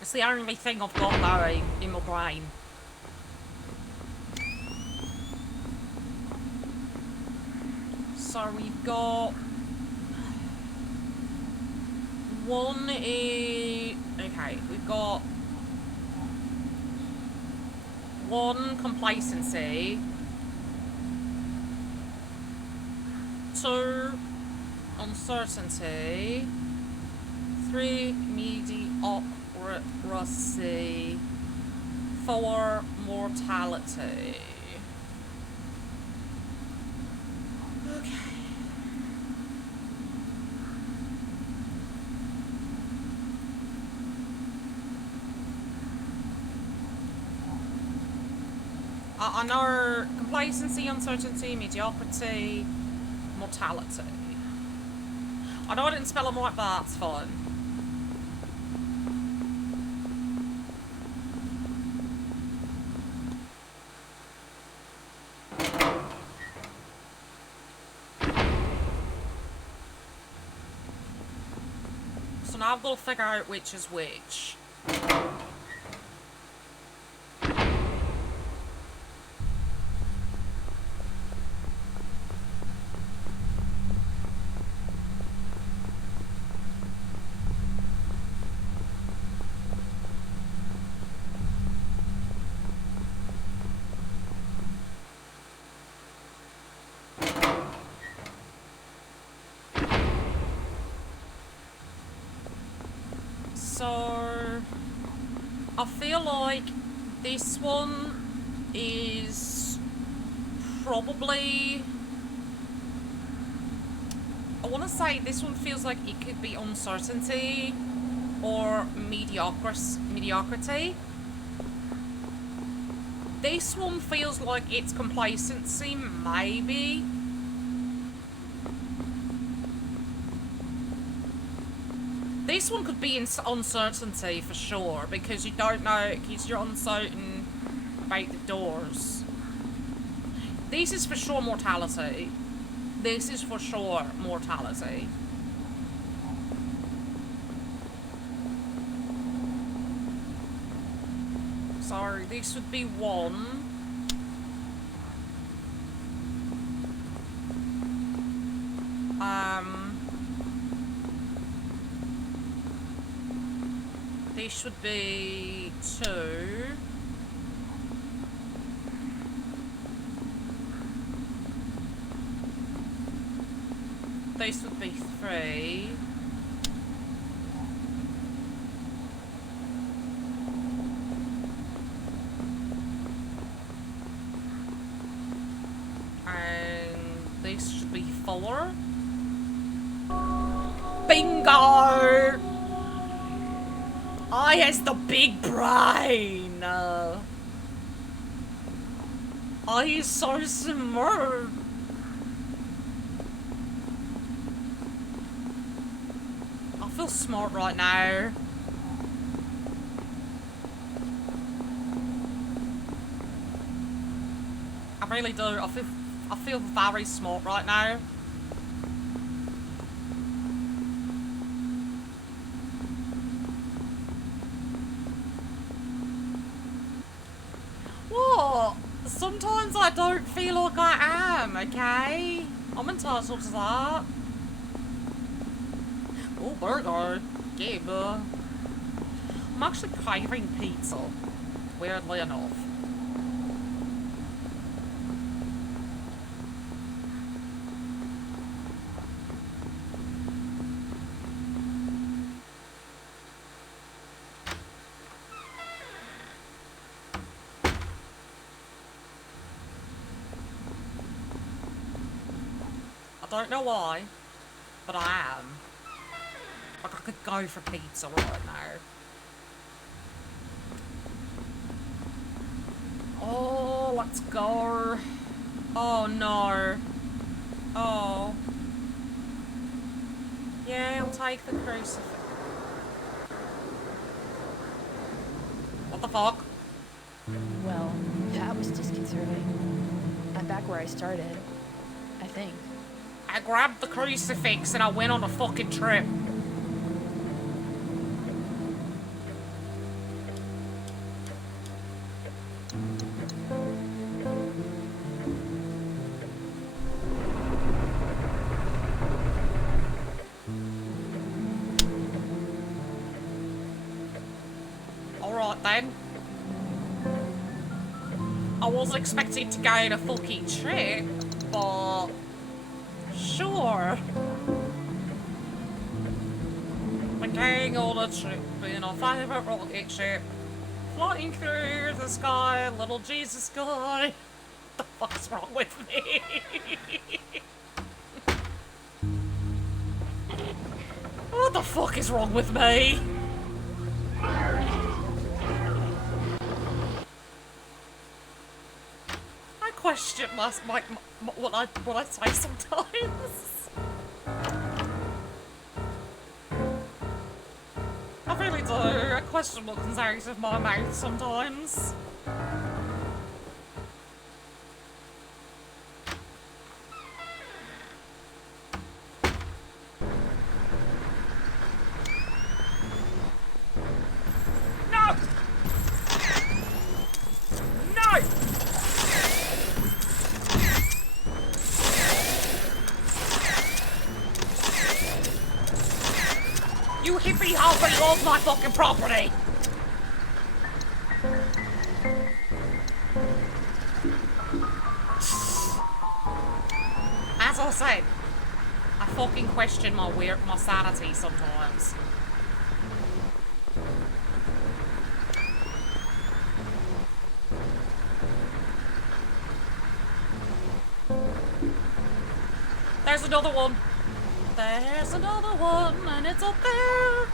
It's the only thing I've got now in my brain. So we've got... One is... Okay, we've got... One, complacency. 2, uncertainty. 3, mediocrity. 4, mortality. Okay. I know complacency, uncertainty, mediocrity, mortality. I know I didn't spell them right, but that's fine. So now I've got to figure out which is which. So, I feel like this one is probably... I want to say this one feels like it could be uncertainty or mediocrity. This one feels like it's complacency, maybe. This one could be uncertainty for sure, because you don't know, because you're uncertain about the doors. This is for sure mortality. This is for sure mortality. So this would be 1. This should be 2. This would be 3. And this should be 4. Bingo! I has the big brain. I is so smart. I feel smart right now. I really do. I feel very smart right now. Sometimes I don't feel like I am, okay? I'm entitled to that. Oh, burger. Yeah, bro. I'm actually craving pizza. Weirdly enough. I don't know why, but I am. Like I could go for pizza right now. Oh, let's go. Oh no. Oh. Yeah, I'll take the crucifix. What the fuck? Well, that was disconcerting. I'm back where I started, I think. I grabbed the crucifix and I went on a fucking trip. Alright then. I wasn't expecting to go on a fucking trip, but sure. We're going on a trip in our favourite rocket ship, flying through the sky, little Jesus guy. What the fuck's wrong with me? What the fuck is wrong with me? I question what I say sometimes. I really do. I question what comes out of my mouth sometimes. No! No! You hippie halfway off my fucking property! As I said, I fucking question my sanity sometimes. There's another one. There's another one, and it's up there.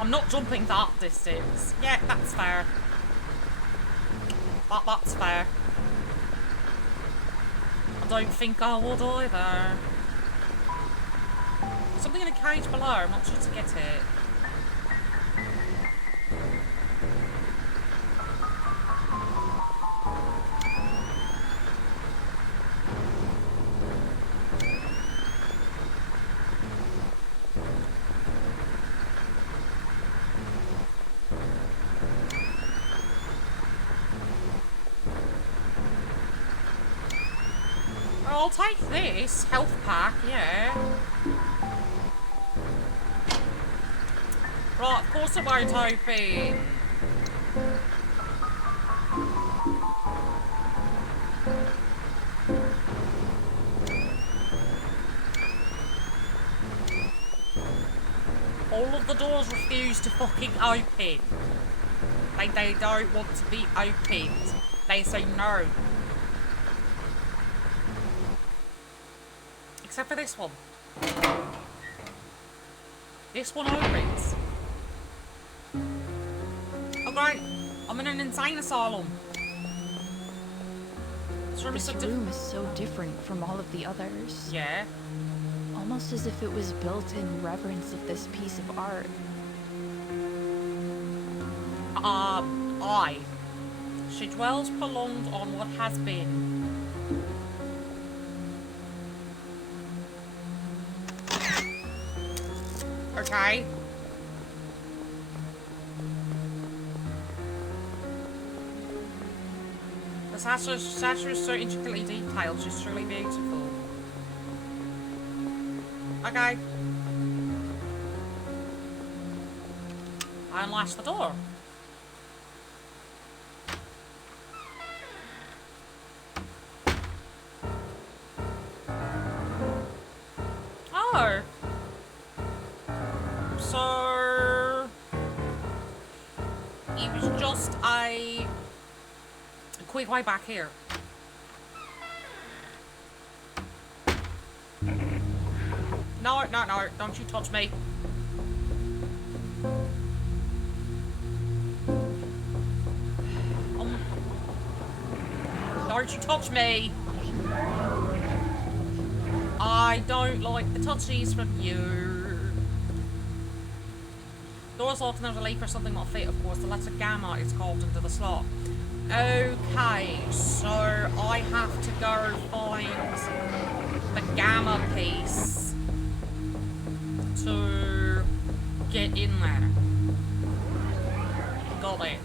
I'm not jumping that distance. Yeah, that's fair. That's fair. I don't think I would either. Something in a cage below, I'm not sure to get it. I'll take this health pack, yeah. Right, of course it won't open. All of the doors refuse to fucking open. They don't want to be opened. They say no. Except for this one. This one opens. Oh great, I'm in an insane asylum. This room is so different from all of the others. Yeah. Almost as if it was built in reverence of this piece of art. I. She dwells prolonged on what has been. Okay. The statue is so intricately detailed, she's truly beautiful. Okay. I unlatched the door. Oh. So it was just a quick way back here. No, no, no, don't you touch me. Don't you touch me. I don't like the touchies from you. Door's locked and there's a leak or something not fit, of course. The letter gamma is carved into the slot. Okay, so I have to go find the gamma piece to get in there. Got it.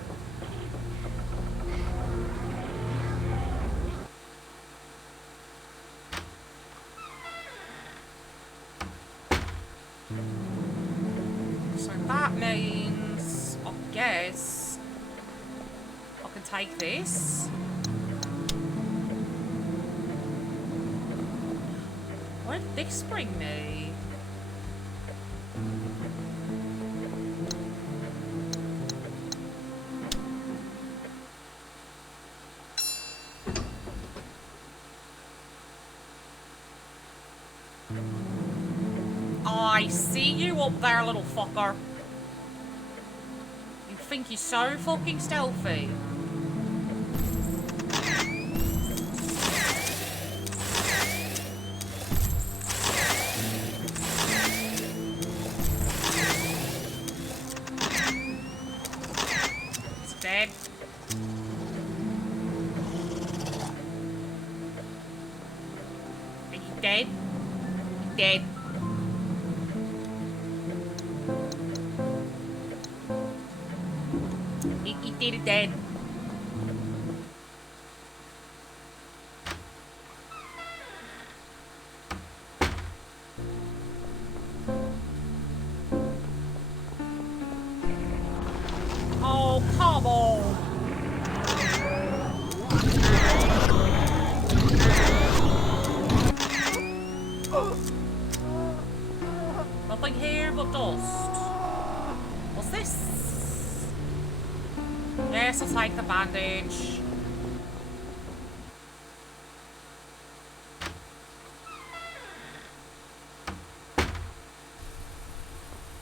So that means, I guess, I can take this. Where did this bring me? I see you up there, little fucker. You think you're so fucking stealthy. It's dead. Are you dead? You're dead. He did it dead. Oh, come on. Nothing here but dust. What's this? Yes, I'll take the bandage.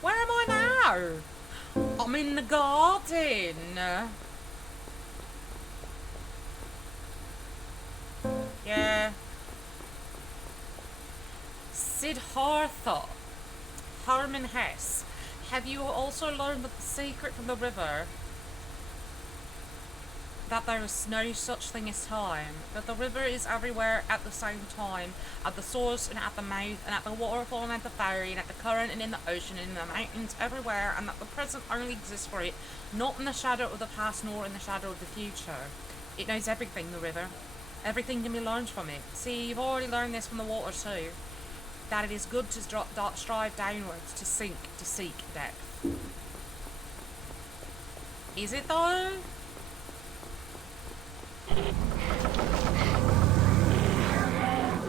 Where am I now? I'm in the garden. Yeah. Siddhartha. Herman Hesse. Have you also learned that the secret from the river? That there is no such thing as time, that the river is everywhere at the same time, at the source and at the mouth, and at the waterfall and at the ferry, and at the current and in the ocean and in the mountains, everywhere, and that the present only exists for it, not in the shadow of the past nor in the shadow of the future. It knows everything, the river. Everything can be learned from it. See, you've already learned this from the water too. That it is good to strive downwards, to sink, to seek depth. Is it though?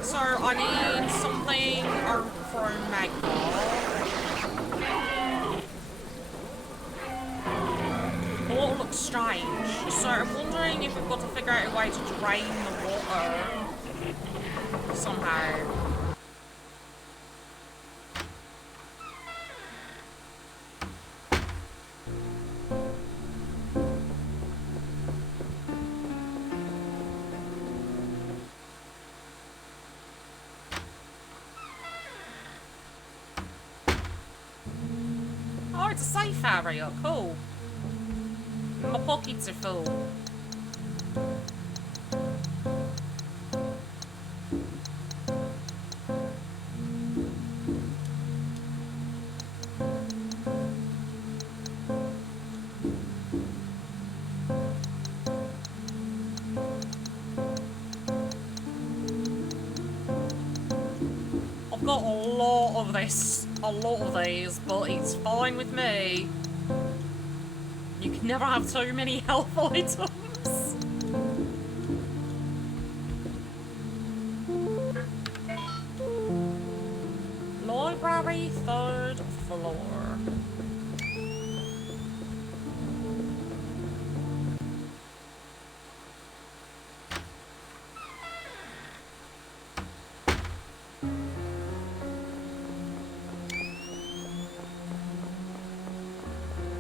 So I need something for magma. The water looks strange. So I'm wondering if we've got to figure out a way to drain the water somehow. Oh, it's a safe area. Cool. My pockets are full. I've got a lot of this, a lot of these, but it's fine with me. You can never have too many health items. Library, 3rd floor.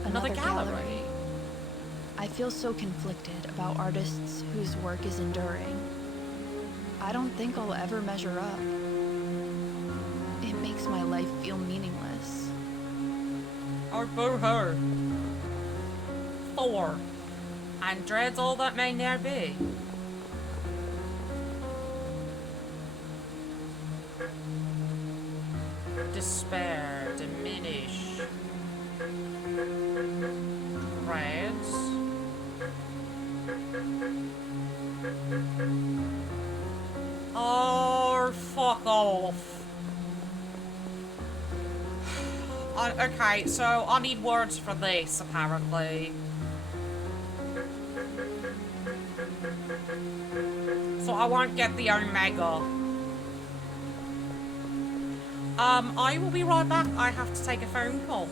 Another gallery. I feel so conflicted about artists whose work is enduring. I don't think I'll ever measure up. It makes my life feel meaningless. Or boo her. 4. And dreads all that may ne'er be. Despair, diminish. Dreads. Oh, fuck off. Okay, so I need words for this, apparently. So I won't get the Omega. I will be right back. I have to take a phone call.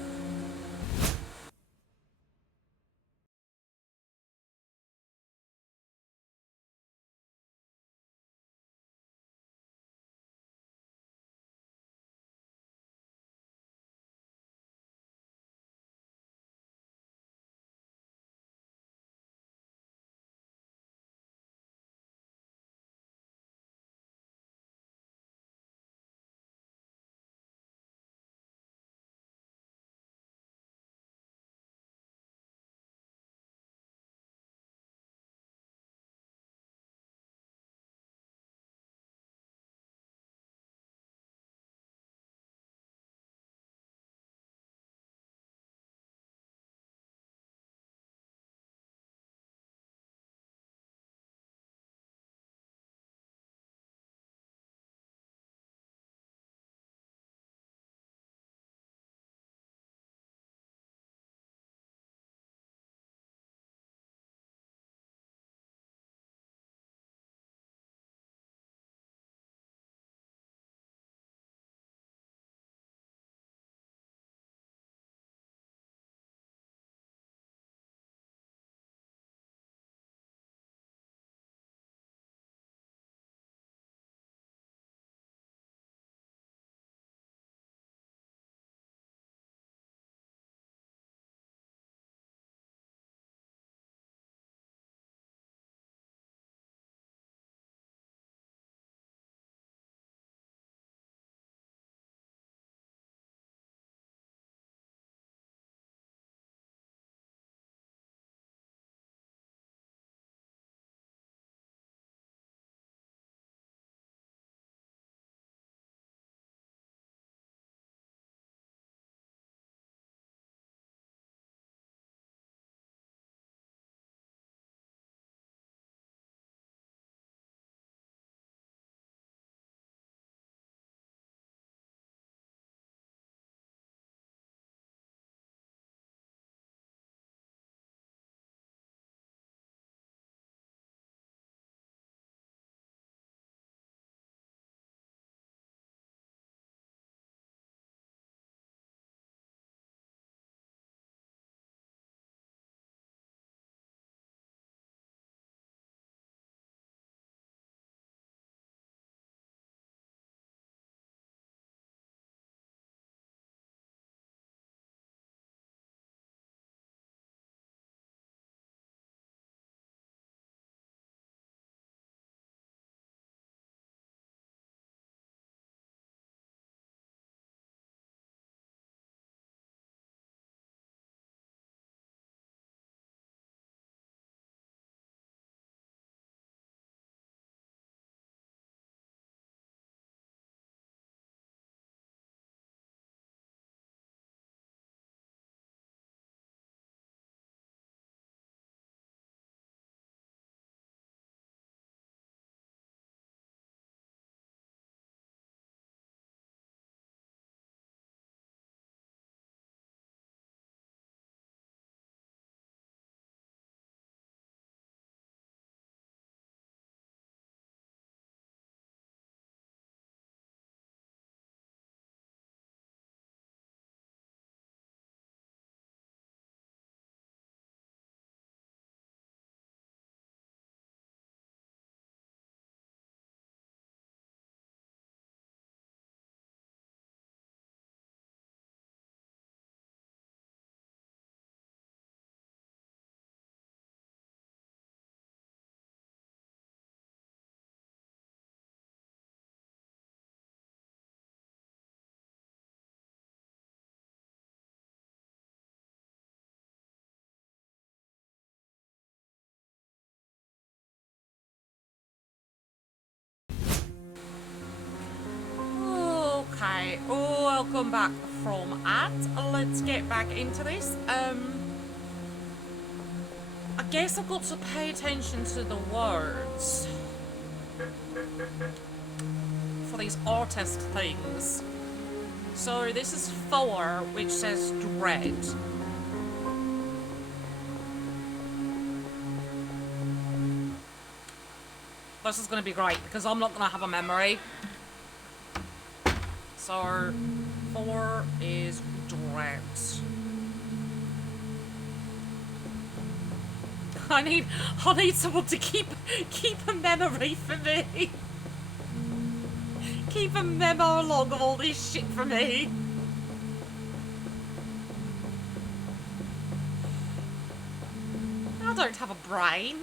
welcome back from ad. Let's get back into this. I guess I've got to pay attention to the words for these artist things. So this is 4, which says dread. This is going to be great because I'm not going to have a memory. So 4 is dread. I need someone to keep a memory for me. Keep a memo log of all this shit for me. I don't have a brain.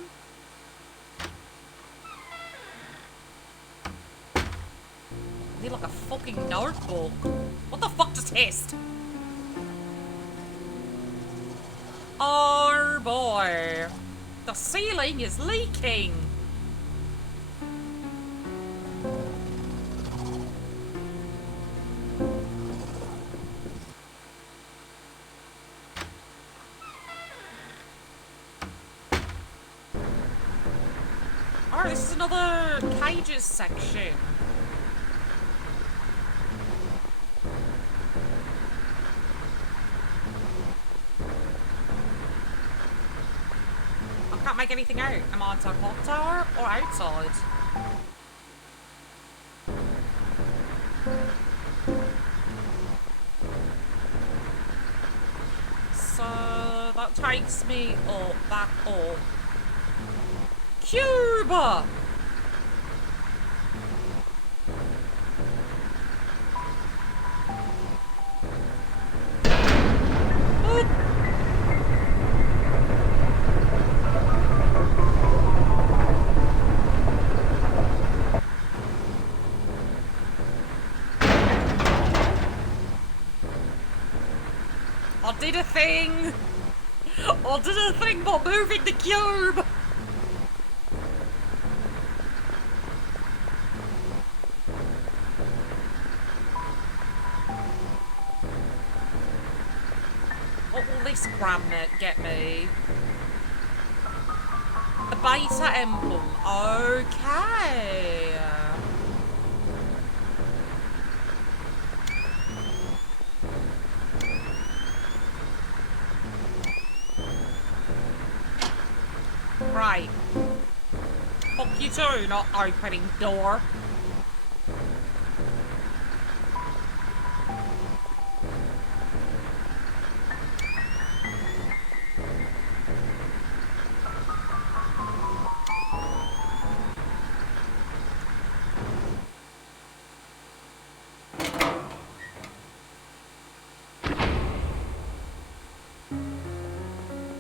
I need like a fucking notebook. What the fuck does test? Oh boy. The ceiling is leaking. Oh, this is another cages section. I can't make anything out. Am I inside clock tower or outside? So that takes me up, back up. Cuba! I did a thing! I did a thing by moving the cube! What will this get me? The beta emblem. Okay. Right. Fuck you too, not opening door.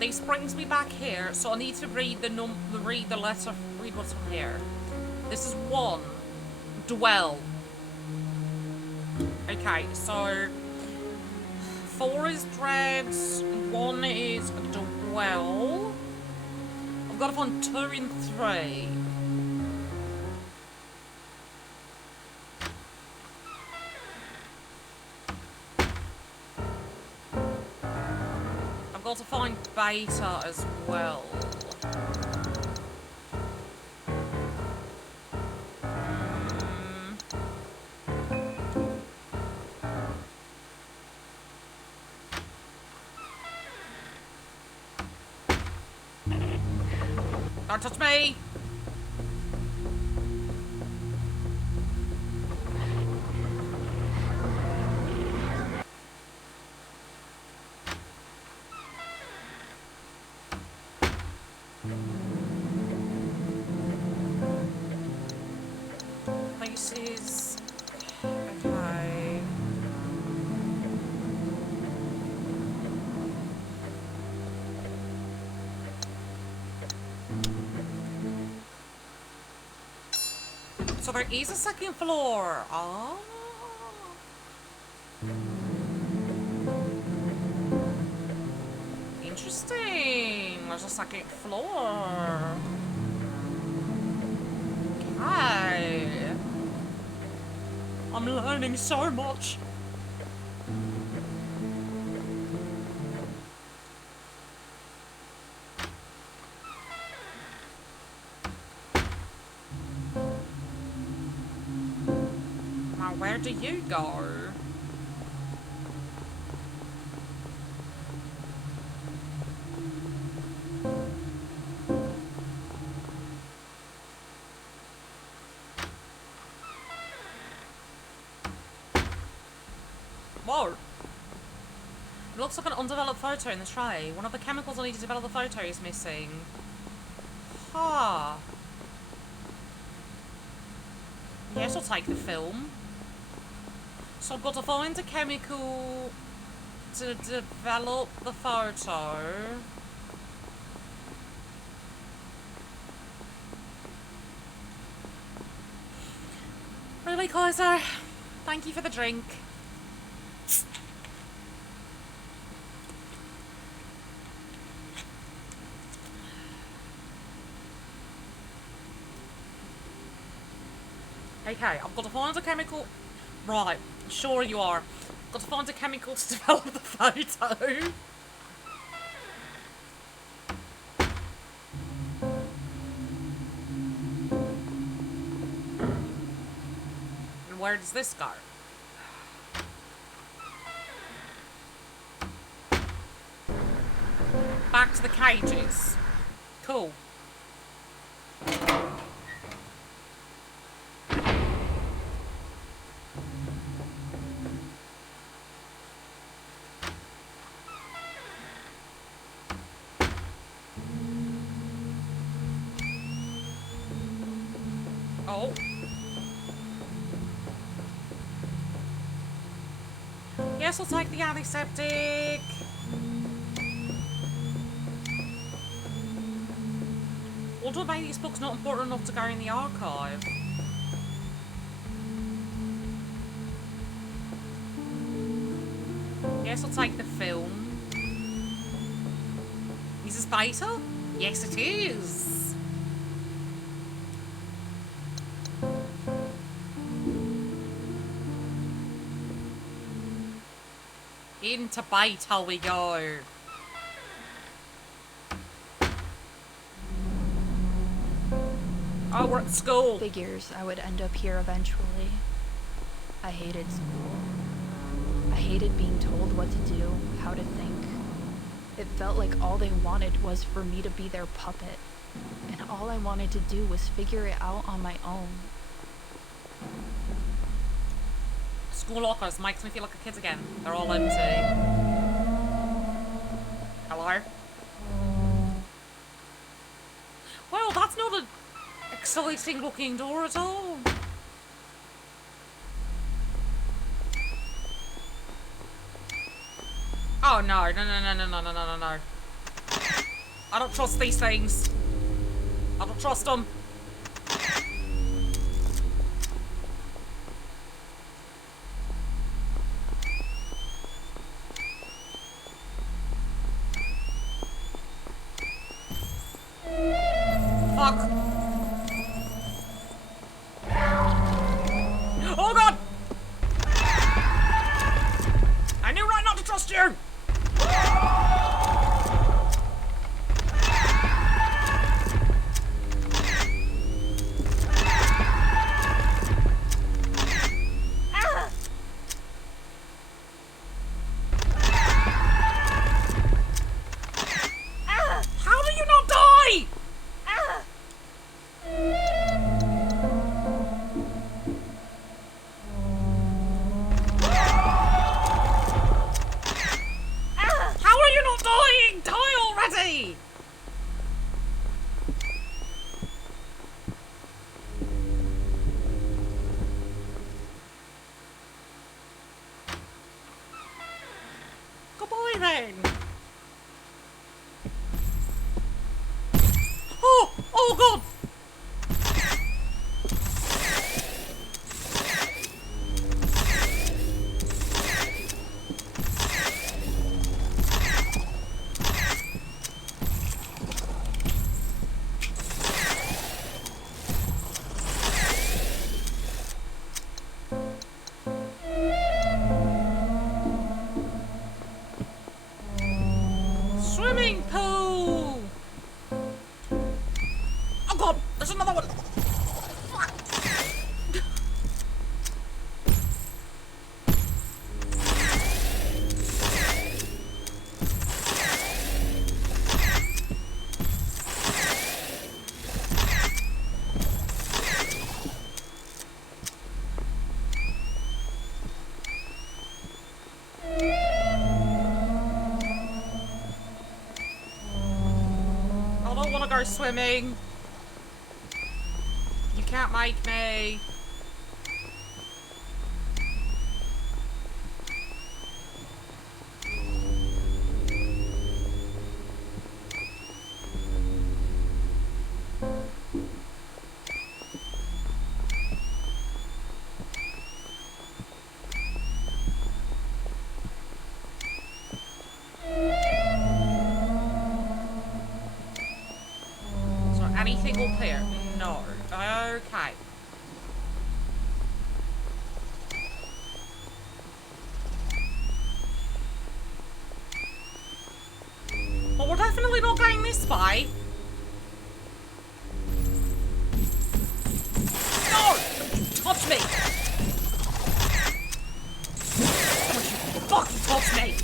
This brings me back here, so I need to read the letter, read what's on here. This is 1. Dwell. Okay, so 4 is dread, 1 is dwell. I've got to find 2 and 3. I've got to find beta as well. Don't touch me! Places. Okay. So there is a second floor. Oh. Interesting. There's a second floor. Okay. I'm learning so much. Now, where do you go? Whoa. It looks like an undeveloped photo in the tray. One of the chemicals I need to develop the photo is missing. Huh. Yes, I'll take the film. So I've got to find a chemical to develop the photo. Really, Kaiser? Thank you for the drink. Okay, I've got to find a chemical. Right, sure you are. Got to find a chemical to develop the photo. And where does this go? Back to the cages. Cool. Oh. Yes, I'll take the antiseptic. Wonder maybe this book's not important enough to go in the archive. Yes, I'll take the film. Is this beta? Yes, it is. Into beta we go. Oh, we're at school. Figures I would end up here eventually. I hated school. I hated being told what to do, how to think. It felt like all they wanted was for me to be their puppet. And all I wanted to do was figure it out on my own. School lockers makes me feel like a kid again. They're all empty. Hello? Well, that's not an exciting looking door at all. Oh no, no. I don't trust these things. I don't trust them. Fuck. Oh god! I knew right not to trust you! How do you not die? How are you not dying? Die already! Goodbye then. Oh god! start swimming. You can't make me. Anything up here? No. Okay. Well, we're definitely not going this way. No! Touch me! Don't you fucking touch me!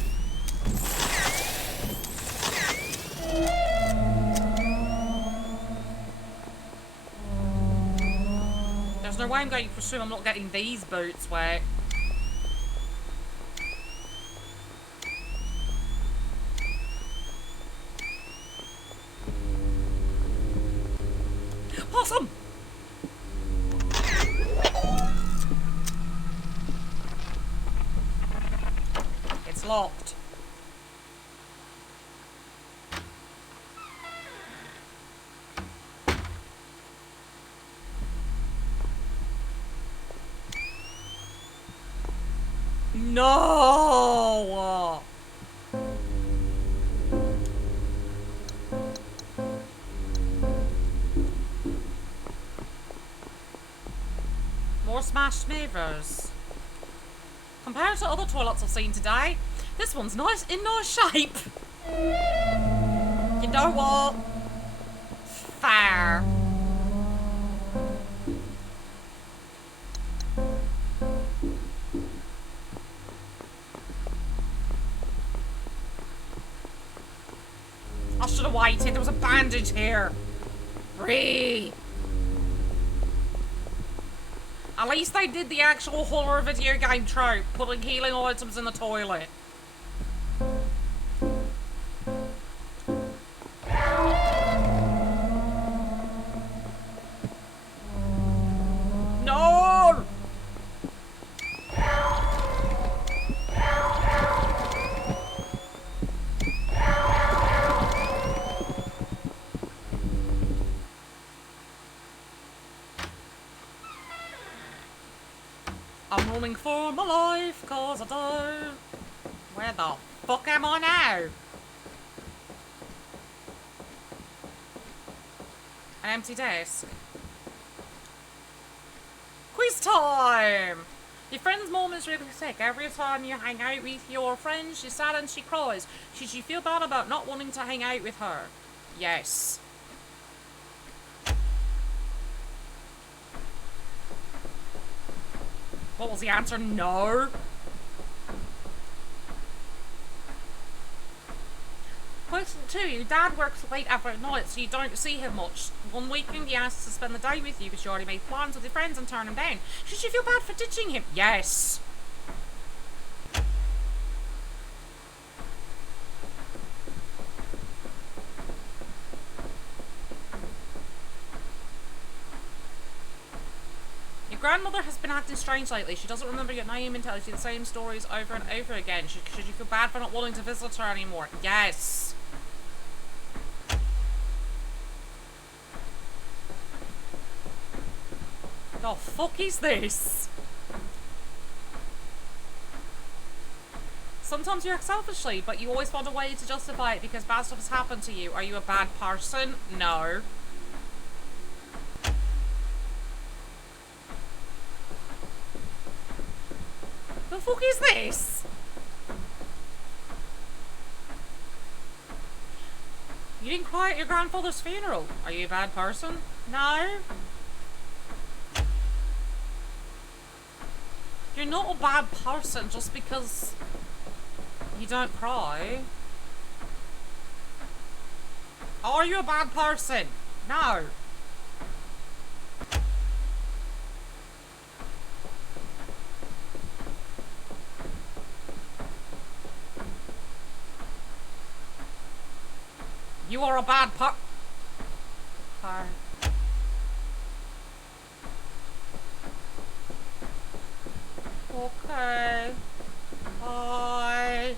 There's no way I'm going for a swim. I'm not getting these boots wet. Possum! It's locked. No! More smashed mirrors. Compared to other toilets I've seen today, this one's nice in nice shape. You know what? Fair. I should have waited. There was a bandage here. Free. At least they did the actual horror video game trope, putting healing items in the toilet. No! I'm running for my life, cause I don't. Where the fuck am I now? An empty desk. Quiz time! Your friend's mom is really sick. Every time you hang out with your friend, she's sad and she cries. Should you feel bad about not wanting to hang out with her? Yes. What was the answer? No. Question 2. Your dad works late every night, so you don't see him much. One weekend he asks to spend the day with you, but you already made plans with your friends and turn him down. Should you feel bad for ditching him? Yes. Grandmother has been acting strange lately. She doesn't remember your name and tells you the same stories over and over again. Should you feel bad for not wanting to visit her anymore? Yes. The fuck is this? Sometimes you act selfishly, but you always find a way to justify it because bad stuff has happened to you. Are you a bad person? No. The fuck is this? You didn't cry at your grandfather's funeral. Are you a bad person? No. You're not a bad person just because you don't cry. Are you a bad person? No. You are a bad Okay. Okay. Bye.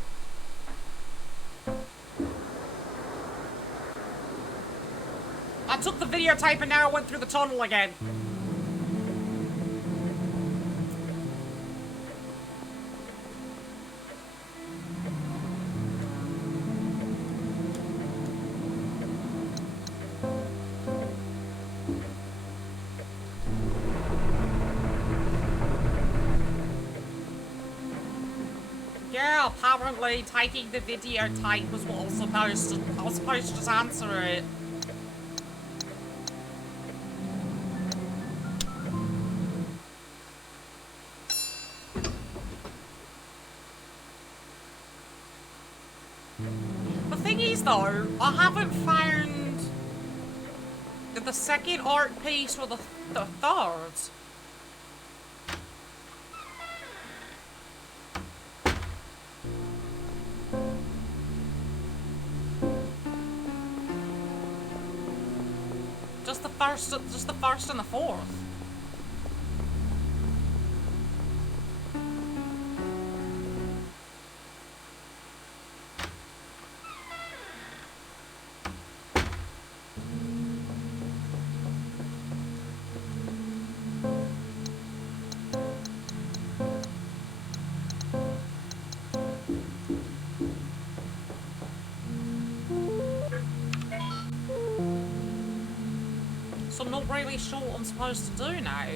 I took the videotape and now I went through the tunnel again. Yeah, apparently taking the videotape was what I was supposed to just answer it. The thing is though, I haven't found the second art piece or the third. Just the first and the fourth. So I'm not really sure what I'm supposed to do now.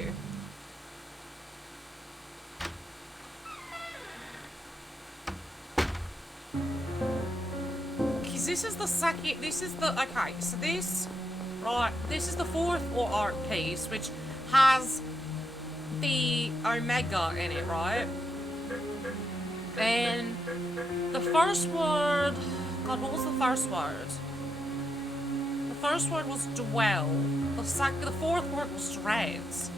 Because this is the second, okay, so this, right, this is the fourth art piece, which has the Omega in it, right? And the first word, God, what was the first word? The first word was dwell. The fourth word was dreads.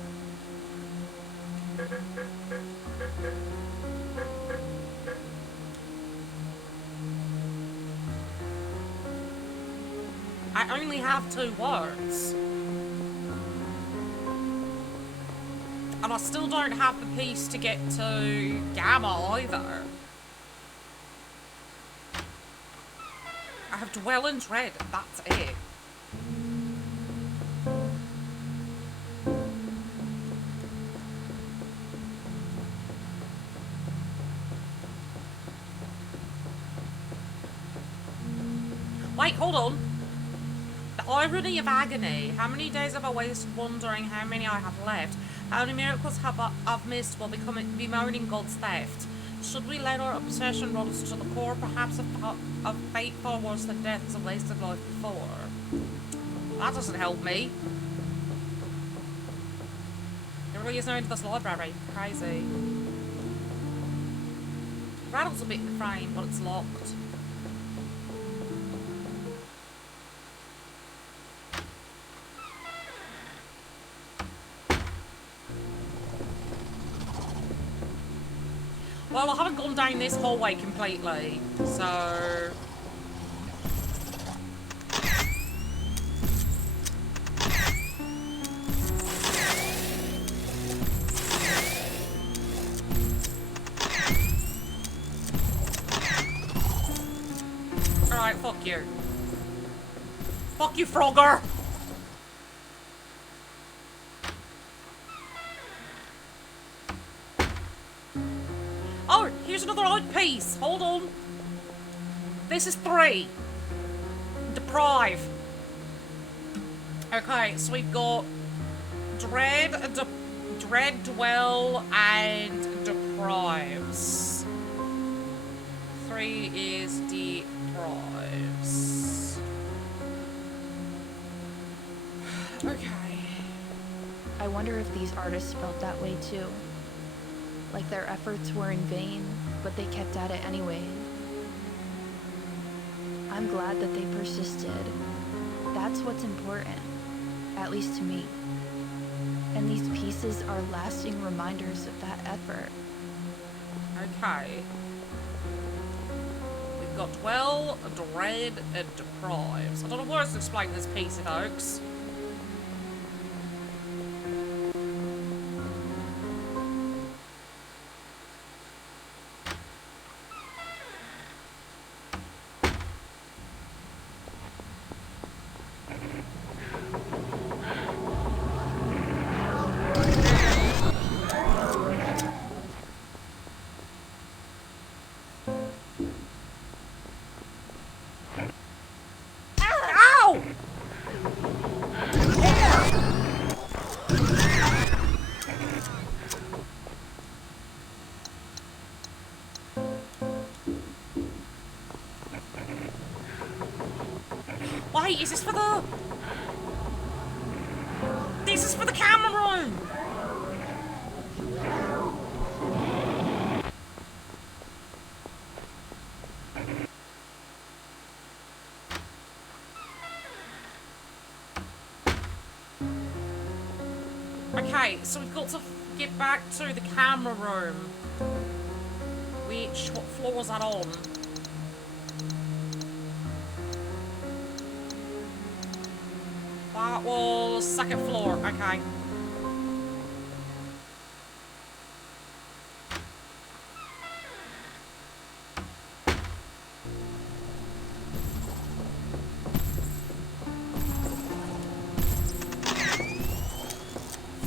I only have 2 words. And I still don't have the piece to get to Gamma either. I have dwell and dread, that's it. Wait, hold on. The irony of agony. How many days have I wasted wondering how many I have left? How many miracles have I've missed while bemoaning God's theft? Should we let our obsession run us to the core? Perhaps a fate far worse than death is a wasted life before. That doesn't help me. There really is no end to this library. Crazy. Rattles a bit in the frame, but it's locked. Well, I haven't gone down this hallway completely, so... Alright, fuck you. Fuck you, Frogger! Oh, here's another odd piece. Hold on. This is 3. Deprive. Okay, so we've got Dread, Dwell, and Deprives. 3 is Deprives. Okay. I wonder if these artists felt that way too. Like their efforts were in vain, but they kept at it anyway. I'm glad that they persisted. That's what's important, at least to me. And these pieces are lasting reminders of that effort. Okay. We've got Dwell, Dread, and Deprives. I don't know what else to explain this piece, folks. Wait, is this for the... This is for the camera room! Okay, so we've got to get back to the camera room. Which, what floor is that on? That was second floor, okay.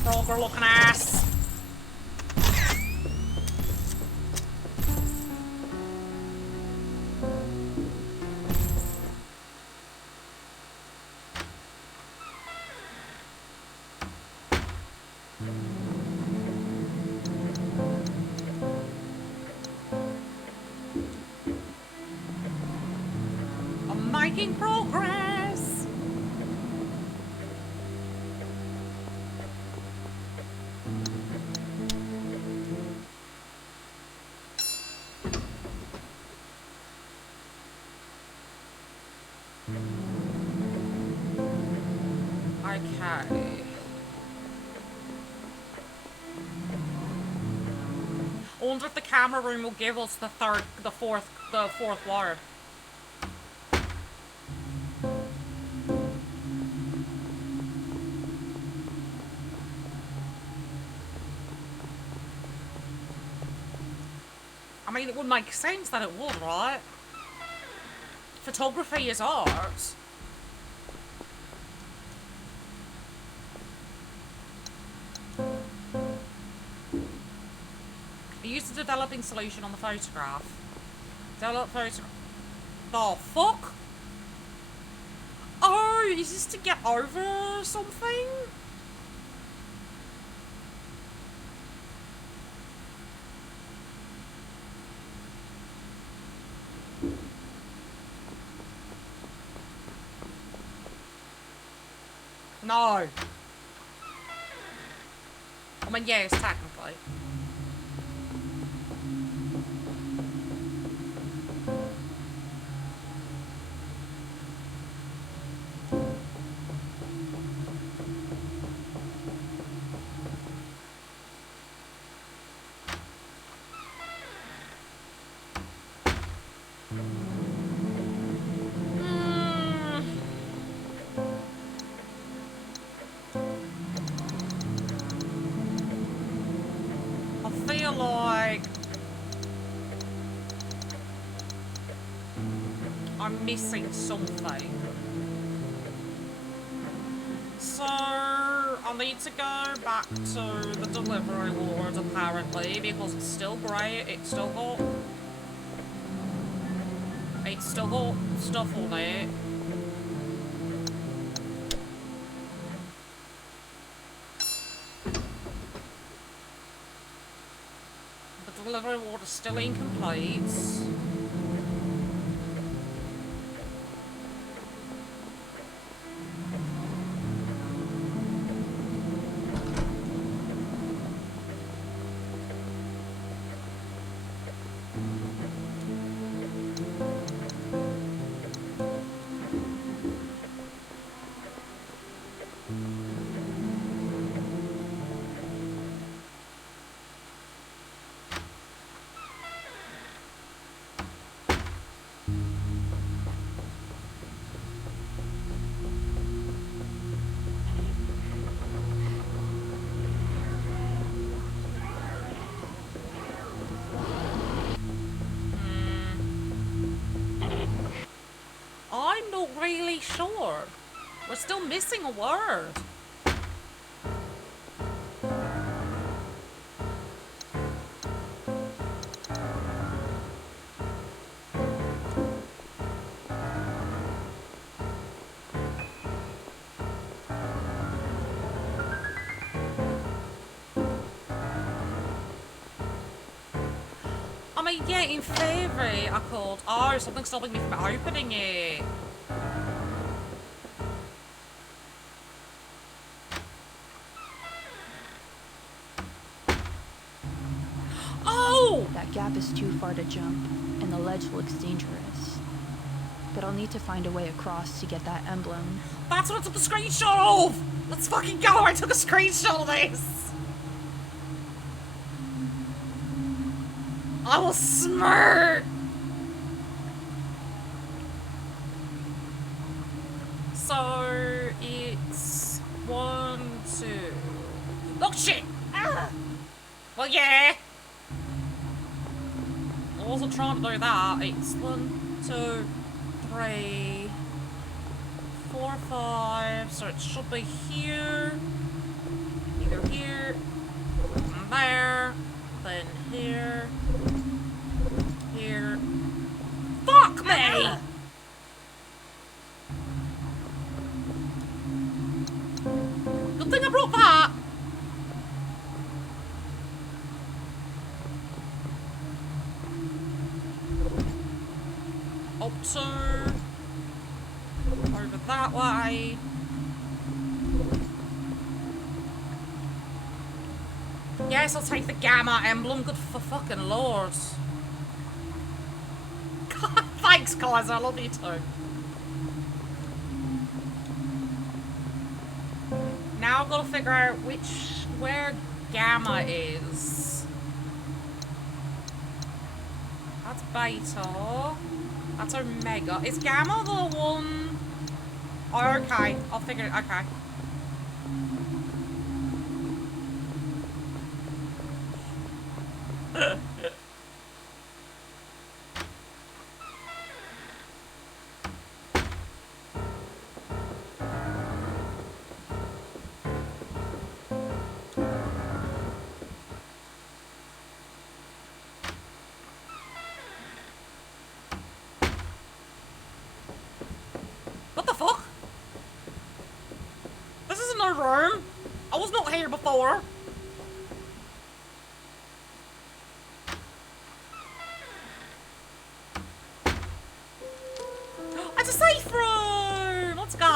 Frogger looking ass. I'm making progress. Okay. I wonder if the camera room will give us the fourth ward. I mean, it would make sense that it would, right? Photography is art. Use the developing solution on the photograph. Develop photograph. The fuck? Oh, is this to get over something? No. I mean, yes, technically. Like I'm missing something. So I need to go back to the delivery ward apparently because it's still grey, it's still got stuff on it. Delivery ward is still incomplete. I'm not really sure. We're still missing a word. I mean, yeah, in theory, I could... Oh, something's stopping me from opening it. No! That gap is too far to jump, and the ledge looks dangerous. But I'll need to find a way across to get that emblem. That's what I took a screenshot of! Let's fucking go! I took a screenshot of this! I will smirk! So it's 1, 2. Oh shit! Ah. Well, yeah. I wasn't trying to do that. It's 1, 2, 3, 4, 5. So it should be here. Either here, and there, then here, here. Fuck me! Good thing I brought that. Up to over that way. Yes, I'll take the gamma emblem. Good for fucking lord. Thanks, guys. I love you too. Now I've got to figure out where gamma is. That's beta. That's omega. Is gamma the one? Oh, okay. I'll figure it. Okay. What the fuck? This isn't no room. I was not here before. It's a safe room! Let's go!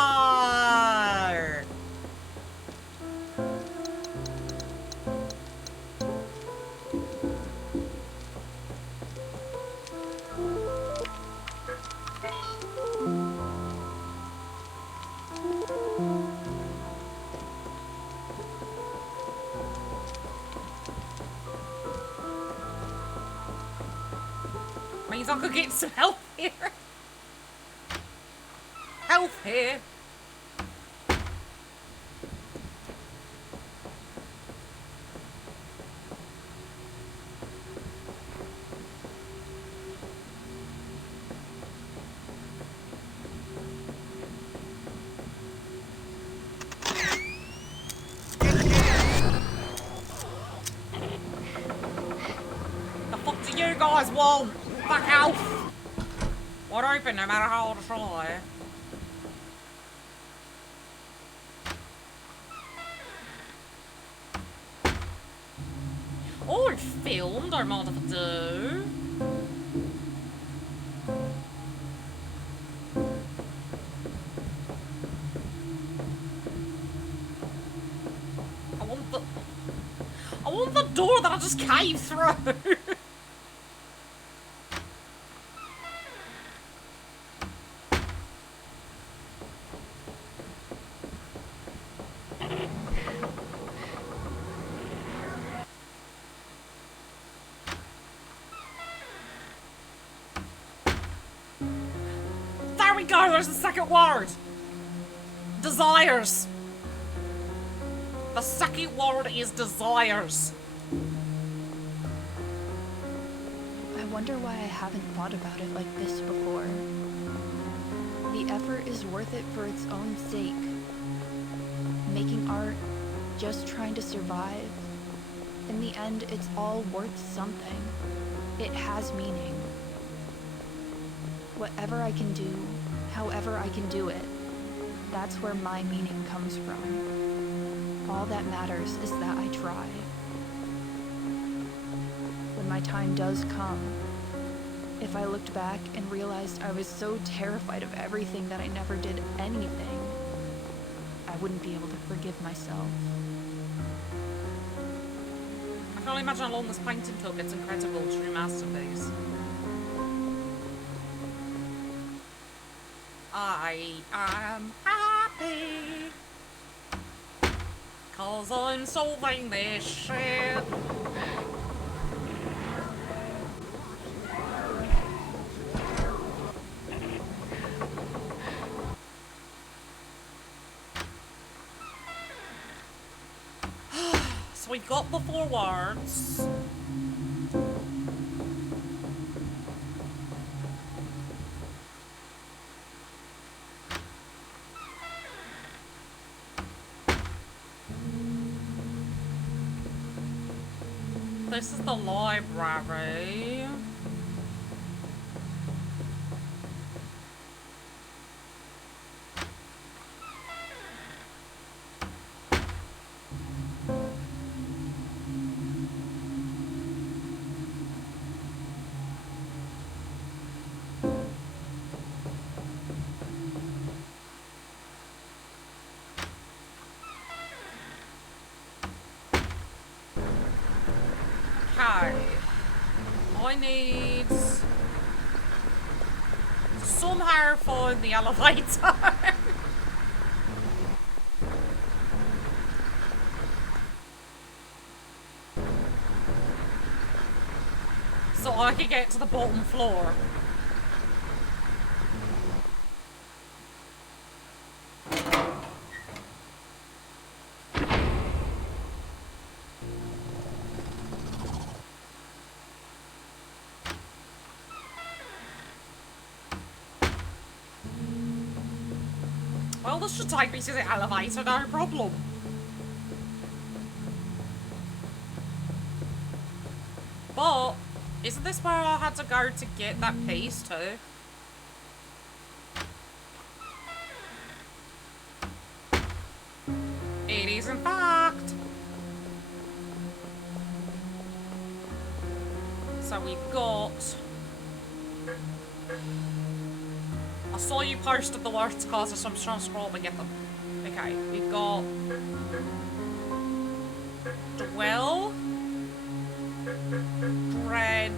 Means I could get some help here. Help here. The fuck do you guys want? Fuck off! Wide open no matter how hard I try. Oh, it's filmed, don't mind if I do. I want the door that I just came through. There we go, there's the second word. Desires. The second word is desires. I wonder why I haven't thought about it like this before. The effort is worth it for its own sake. Making art, just trying to survive. In the end, it's all worth something. It has meaning. Whatever I can do, however I can do it, that's where my meaning comes from. All that matters is that I try. When my time does come, if I looked back and realized I was so terrified of everything that I never did anything, I wouldn't be able to forgive myself. I can only imagine how long this painting took. It's incredible. True masterpiece. I am happy 'cause I'm solving this shit. So we got the 4 words. This is the library. Okay. I need to somehow find the elevator. So I can get to the bottom floor. Well, this should take me to the elevator, no problem. But, isn't this where I had to go to get that piece too? It is, in fact. So we've got... I saw you posted the words causes, so I'm just trying to scroll up and get them. Okay, we've got... Dwell. Dread.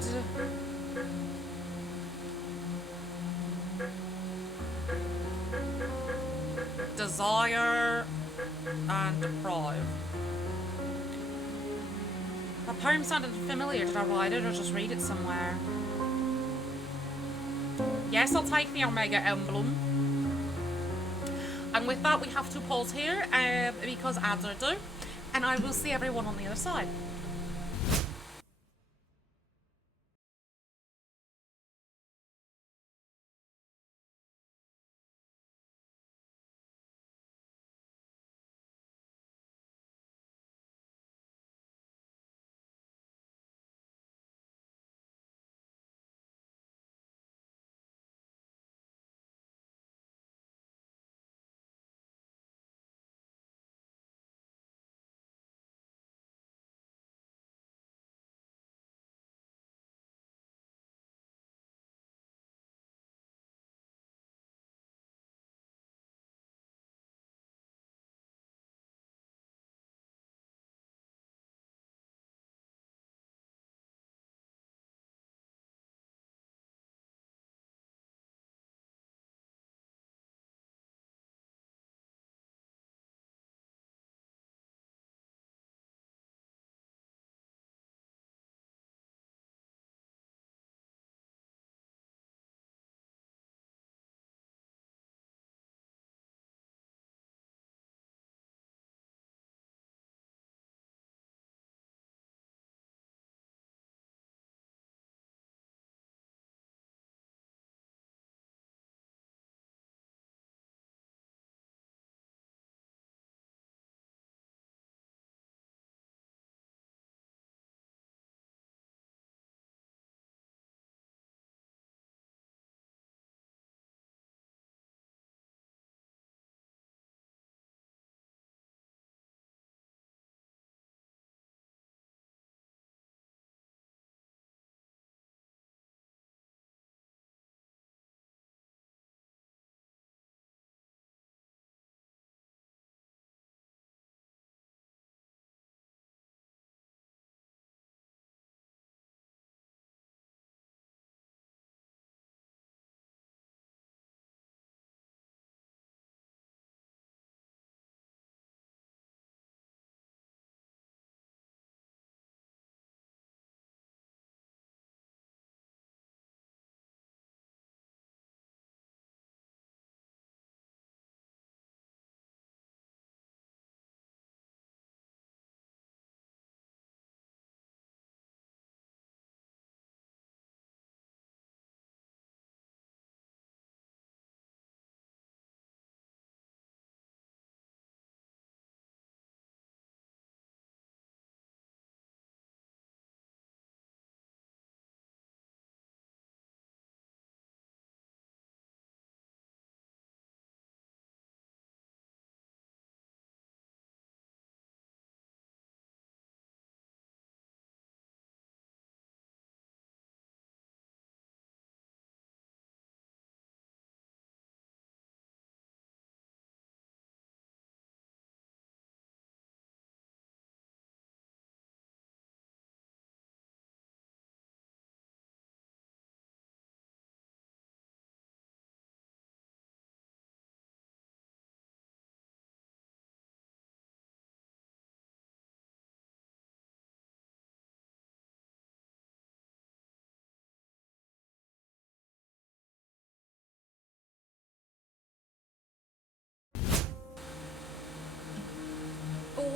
Desire. And deprive. That poem sounded familiar. Did I write it or just read it somewhere? Yes, I'll take the Omega emblem. And with that, we have to pause here because ads are due. And I will see everyone on the other side.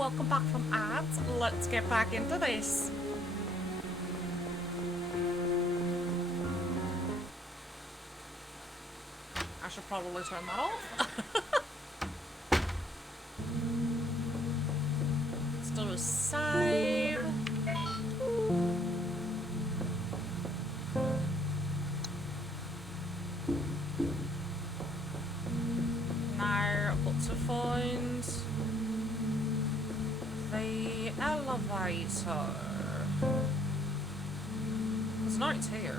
welcome back from ads. Let's get back into this. I should probably turn that off. Let's do a save. Now I've got to find the elevator. There's no note here.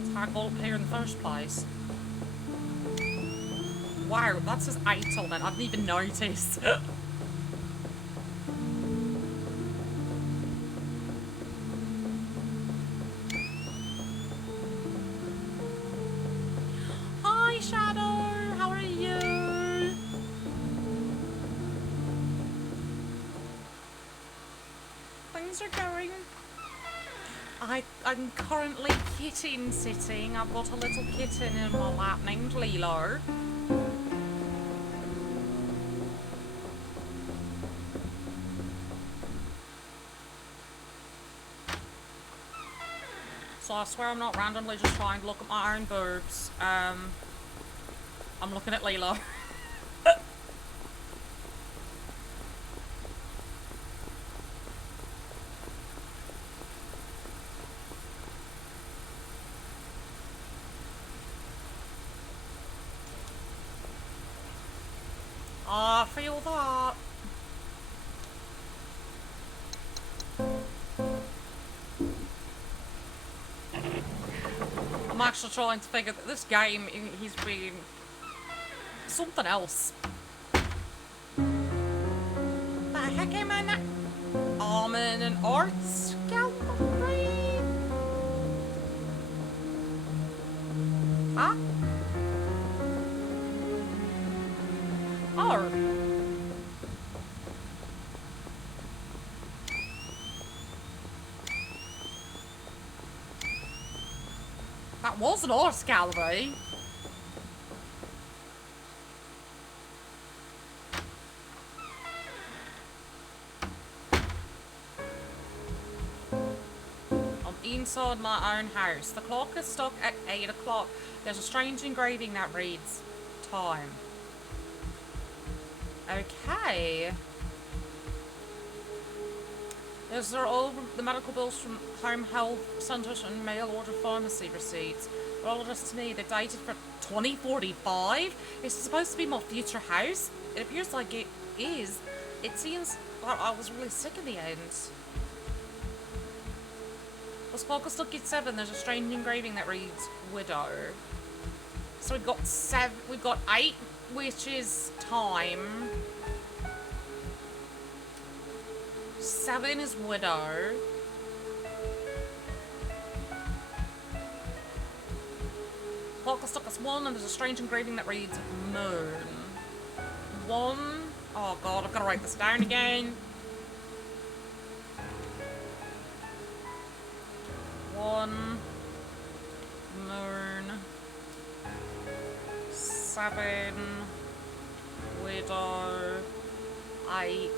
It's how I got up here in the first place. Wow, that says 8 on it. I didn't even notice. Hi, Shadow. How are you? Things are going. I'm currently kitten sitting. I've got a little kitten in my lap named Lilo. So I swear I'm not randomly just trying to look at my own boobs. I'm looking at Lilo. I feel that. I'm actually trying to figure that this game, he's been something else. The heck am I not? I'm in an arts gallery. Huh? Oh. That was an arts gallery. I'm inside my own house. The clock is stuck at 8 o'clock. There's a strange engraving that reads time. Okay. These are all the medical bills from home health centres and mail order pharmacy receipts. They're all addressed to me. They're dated for 2045. It's supposed to be my future house. It appears like it is. It seems like I was really sick in the end. This clock is stuck at 7. There's a strange engraving that reads widow. So we've got 7. We've got 8, which is time. 7 is widow. Clock is stuck as 1, and there's a strange engraving that reads moon. 1. Oh god, I've got to write this down again. 1. Moon. 7. Widow. 8.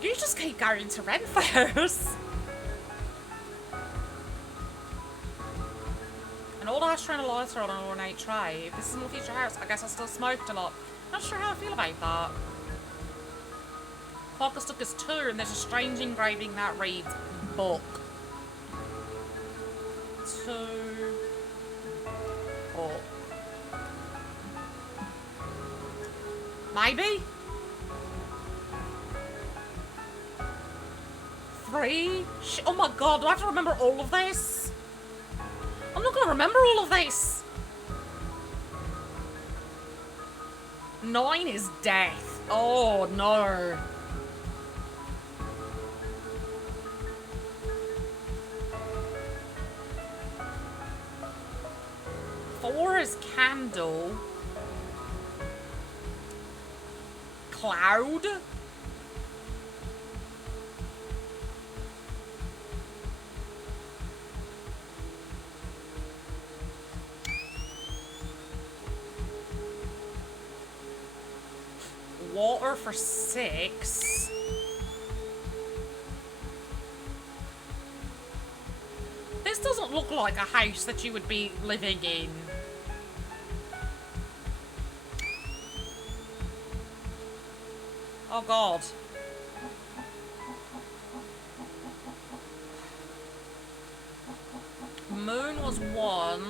You just keep going to Renfairs. An old ashtray and a lighter on an ornate tray. If this is my future house, I guess I still smoked a lot. Not sure how I feel about that. Clock is stuck as 2, and there's a strange engraving that reads book. 2. Book. Maybe? 3? Oh my god, do I have to remember all of this? I'm not gonna remember all of this. 9 is death. Oh no. 4 is candle. Cloud. Water for 6. This doesn't look like a house that you would be living in. Oh god. Moon was 1.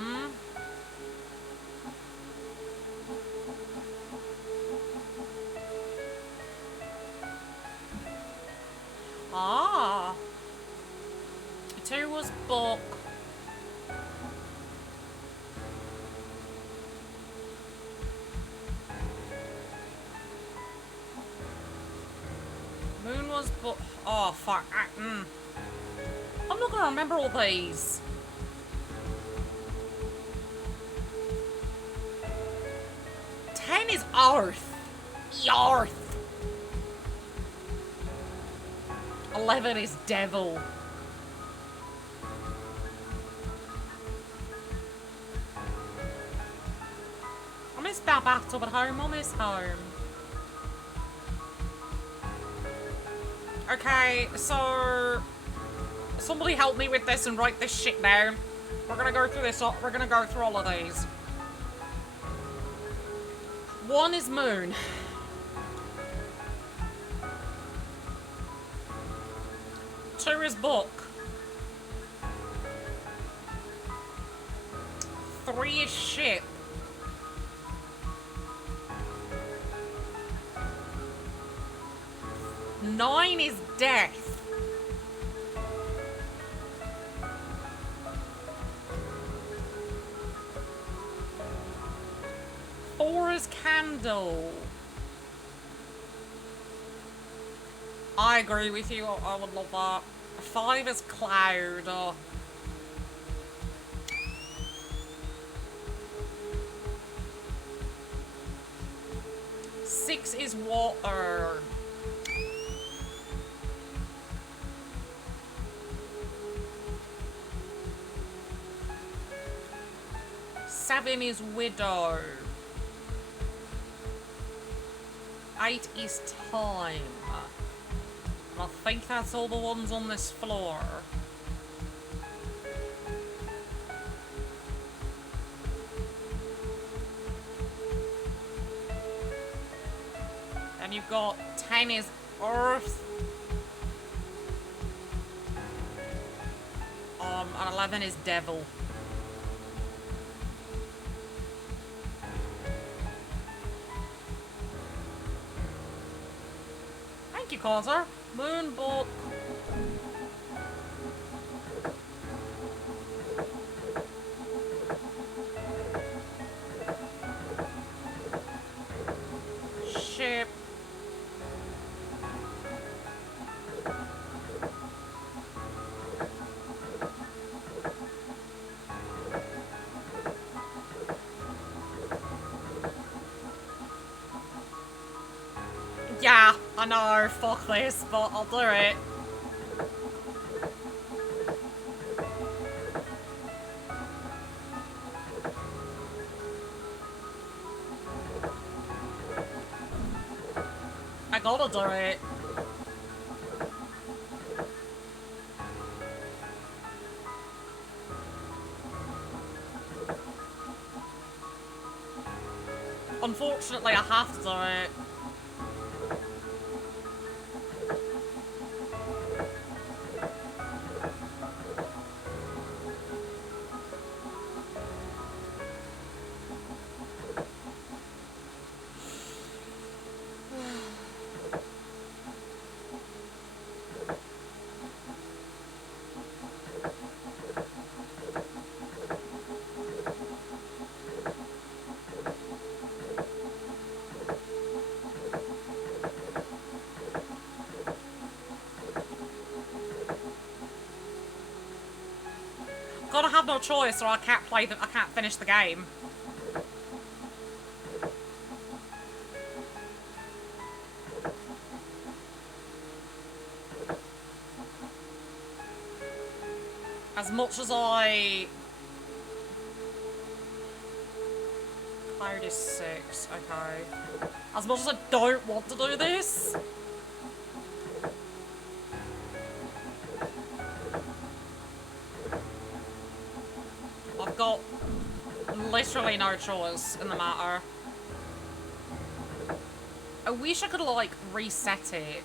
Ah. 2 was book. Moon was book. Oh fuck. I'm not gonna remember all these. Is Earth. Earth. 11 is Devil. I miss Bathtub at home. I miss home. Okay, so somebody help me with this and write this shit down. We're gonna go through this. We're gonna go through all of these. 1 is Moon. 2 is Book. 3 is Ship. 9 is Death. 4 is Candle. I agree with you. I would love that. 5 is Cloud. 6 is Water. 7 is Widow. 8 is Time. And I think that's all the ones on this floor. And you've got 10 is Earth. And 11 is Devil. Thank you, Causer. Moon Book. Ship. Yeah, I know, fuck this, but I'll do it. I gotta do it. Unfortunately, I have to do it. Gotta have no choice or I can't I can't finish the game. As much as Cloud is 6, okay. As much as I don't want to do this. I've got literally no choice in the matter. I wish I could, like, reset it.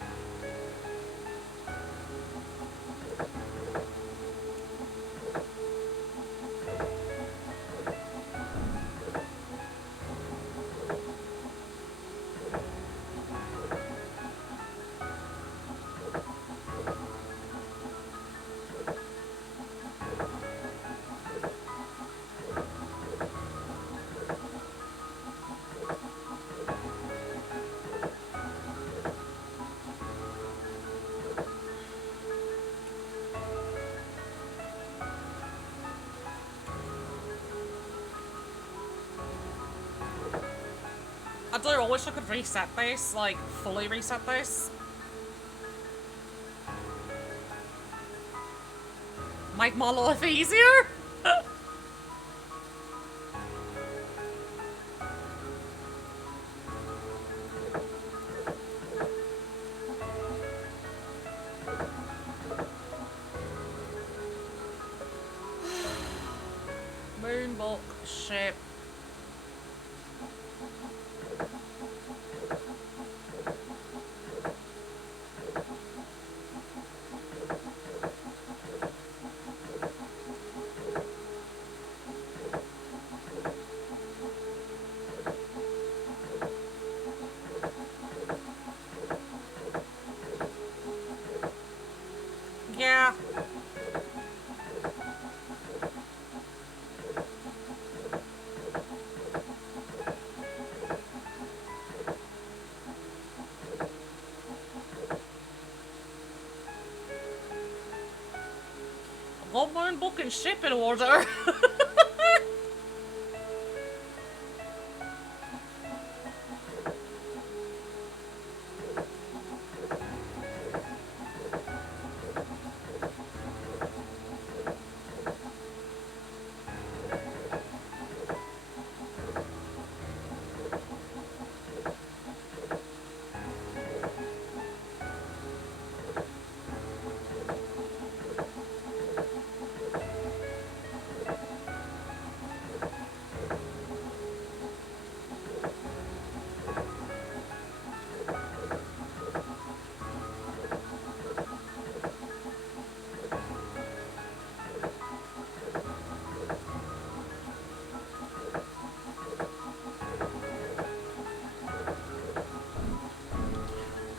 I wish I could reset this, like, fully reset this. Make my life easier? Moonbook ship. Yeah. Got Moonbook and ship in order.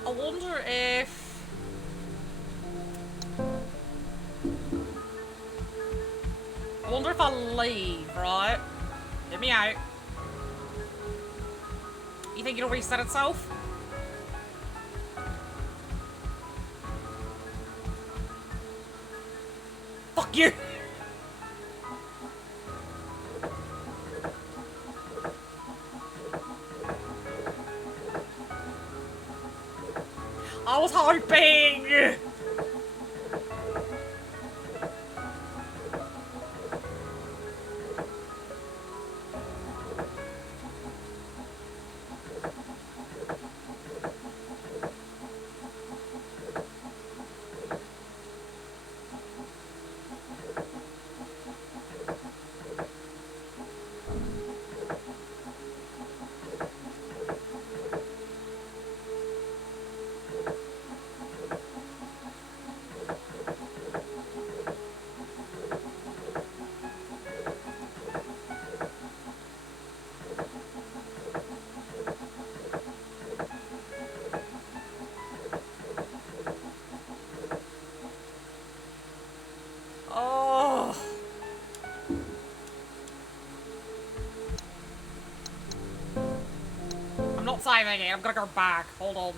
I wonder if... I wonder if I leave, right? Get me out. You think it'll reset itself? Fuck you! I was hoping! Oh. I'm not saving it, I'm gonna go back. Hold on.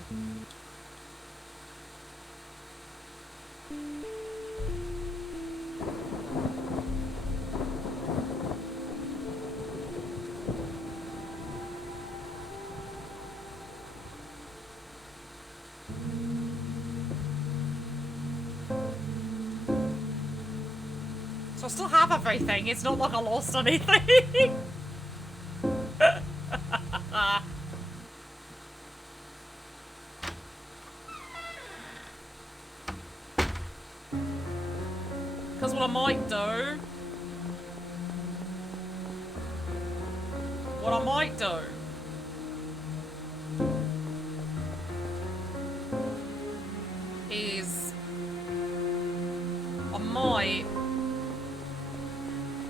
So I still have everything, it's not like I lost anything. Because what I might do... What I might do... is... I might...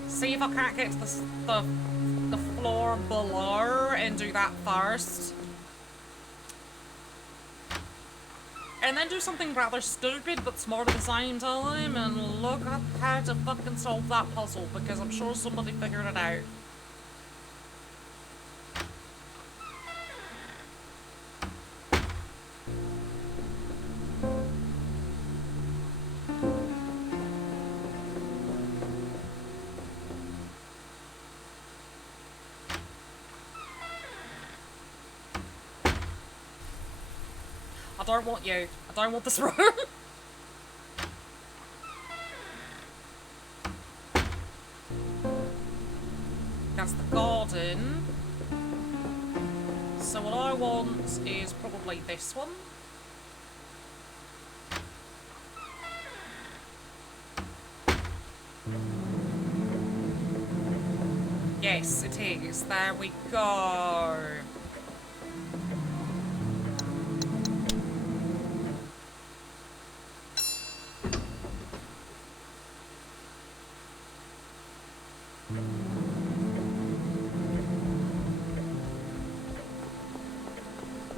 see if I can't get to the floor below and do that first. And then do something rather stupid but smart at the same time and look up how to fucking solve that puzzle, because I'm sure somebody figured it out. I don't want you. I don't want this room. That's the garden. So what I want is probably this one. Yes, it is. There we go.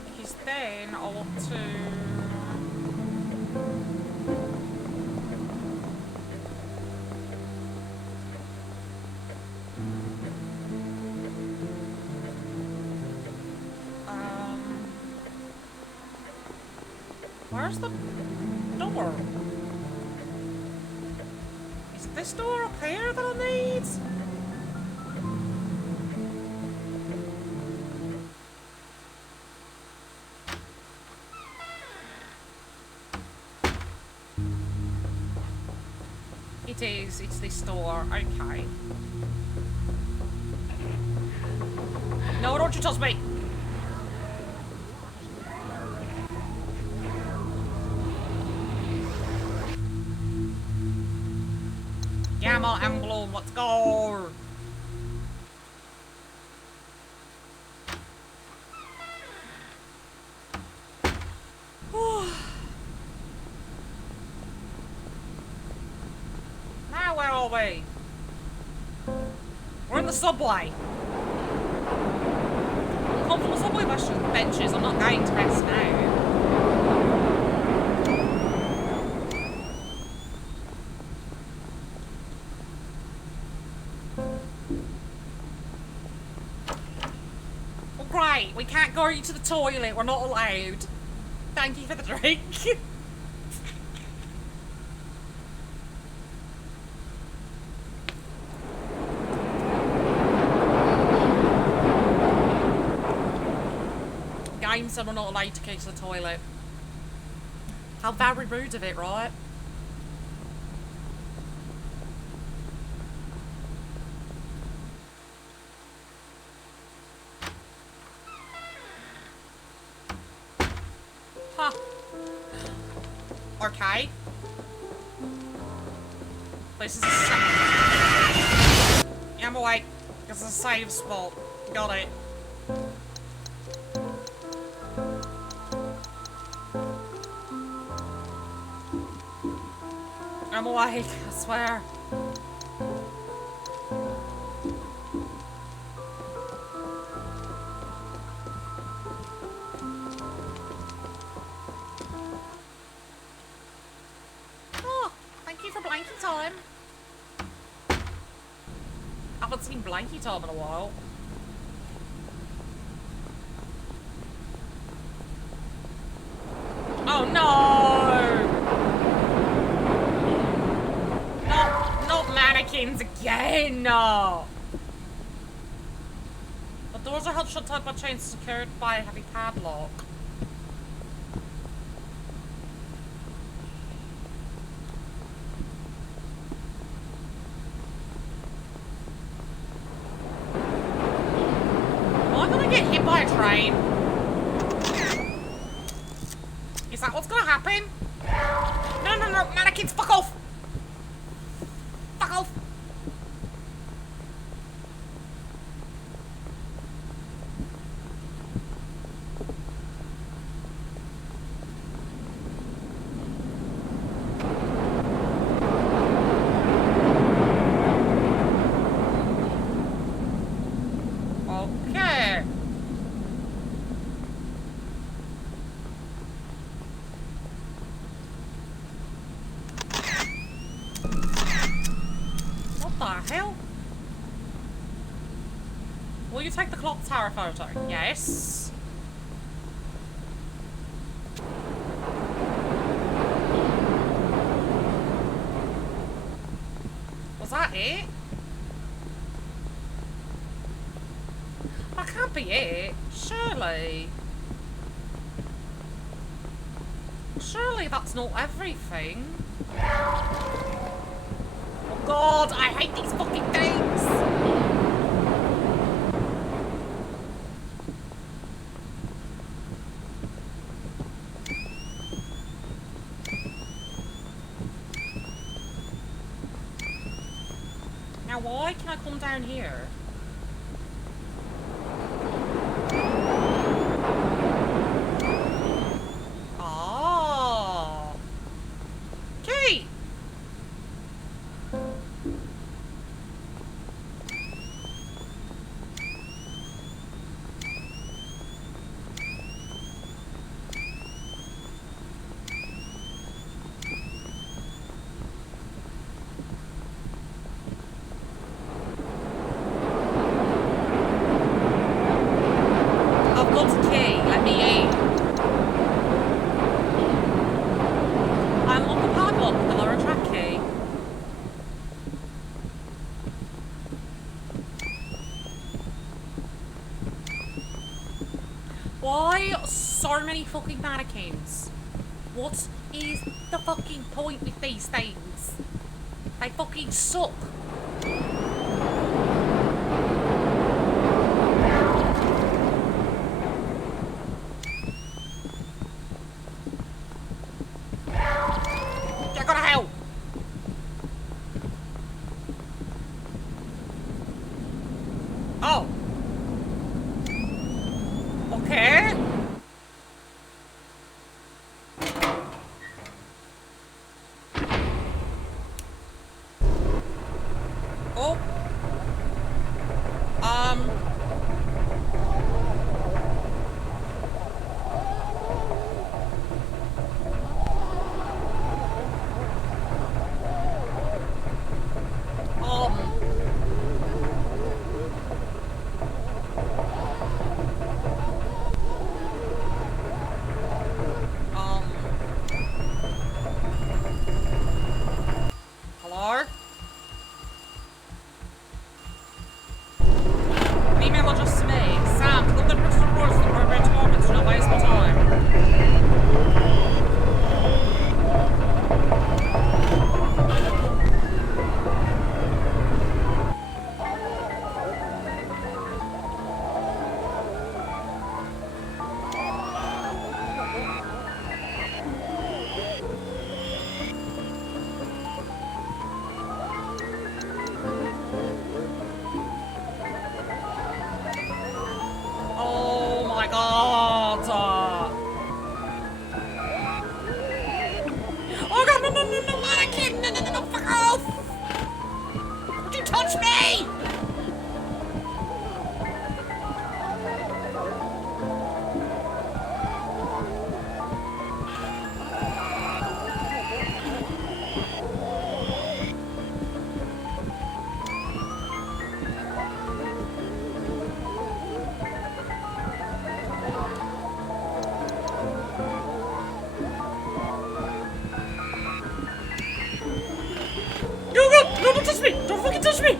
Because then I want to... Where's the door? Is this door up here that I need? It is, it's this door, okay. No, don't you touch me! Gamma emblem, let's go! Now where are we? We're in the subway. Come from the subway benches, I'm not going to rest now. Great, we can't go to the toilet, we're not allowed. Thank you for the drink. Game said we're not allowed to go to the toilet. How very rude of it, right? Huh. Okay. This is a I'm awake. This is a save spot. Got it. I'm awake, I swear. Oh, thank you for blankie time. I haven't seen blankie time in a while. Oh no! Not mannequins again! No! The doors are held shut tight by chains secured by a heavy padlock. Am I gonna get hit by a train? Is that what's gonna happen? No, mannequins, fuck off! the hell? Will you take the clock tower photo? Yes. Was that it? That can't be it. Surely. Surely that's not everything. Oh god, I hate these fucking things! Now why can I come down here? Ah. Key! I've got a key, let me in. I'm on the padlock with the lower track key. Why so many fucking mannequins? What is the fucking point with these things? They fucking suck. I gotta help. Oh. Okay. Oh. Um. Hello? An email address to me. Sam, look at the British reports of the appropriate departments. Do not waste my time. Oh my god! Oh god, no, no, no, no, mannequin! No, no, no, no, fuck off! Would you touch me? No, no, no, don't touch me! Don't fucking touch me!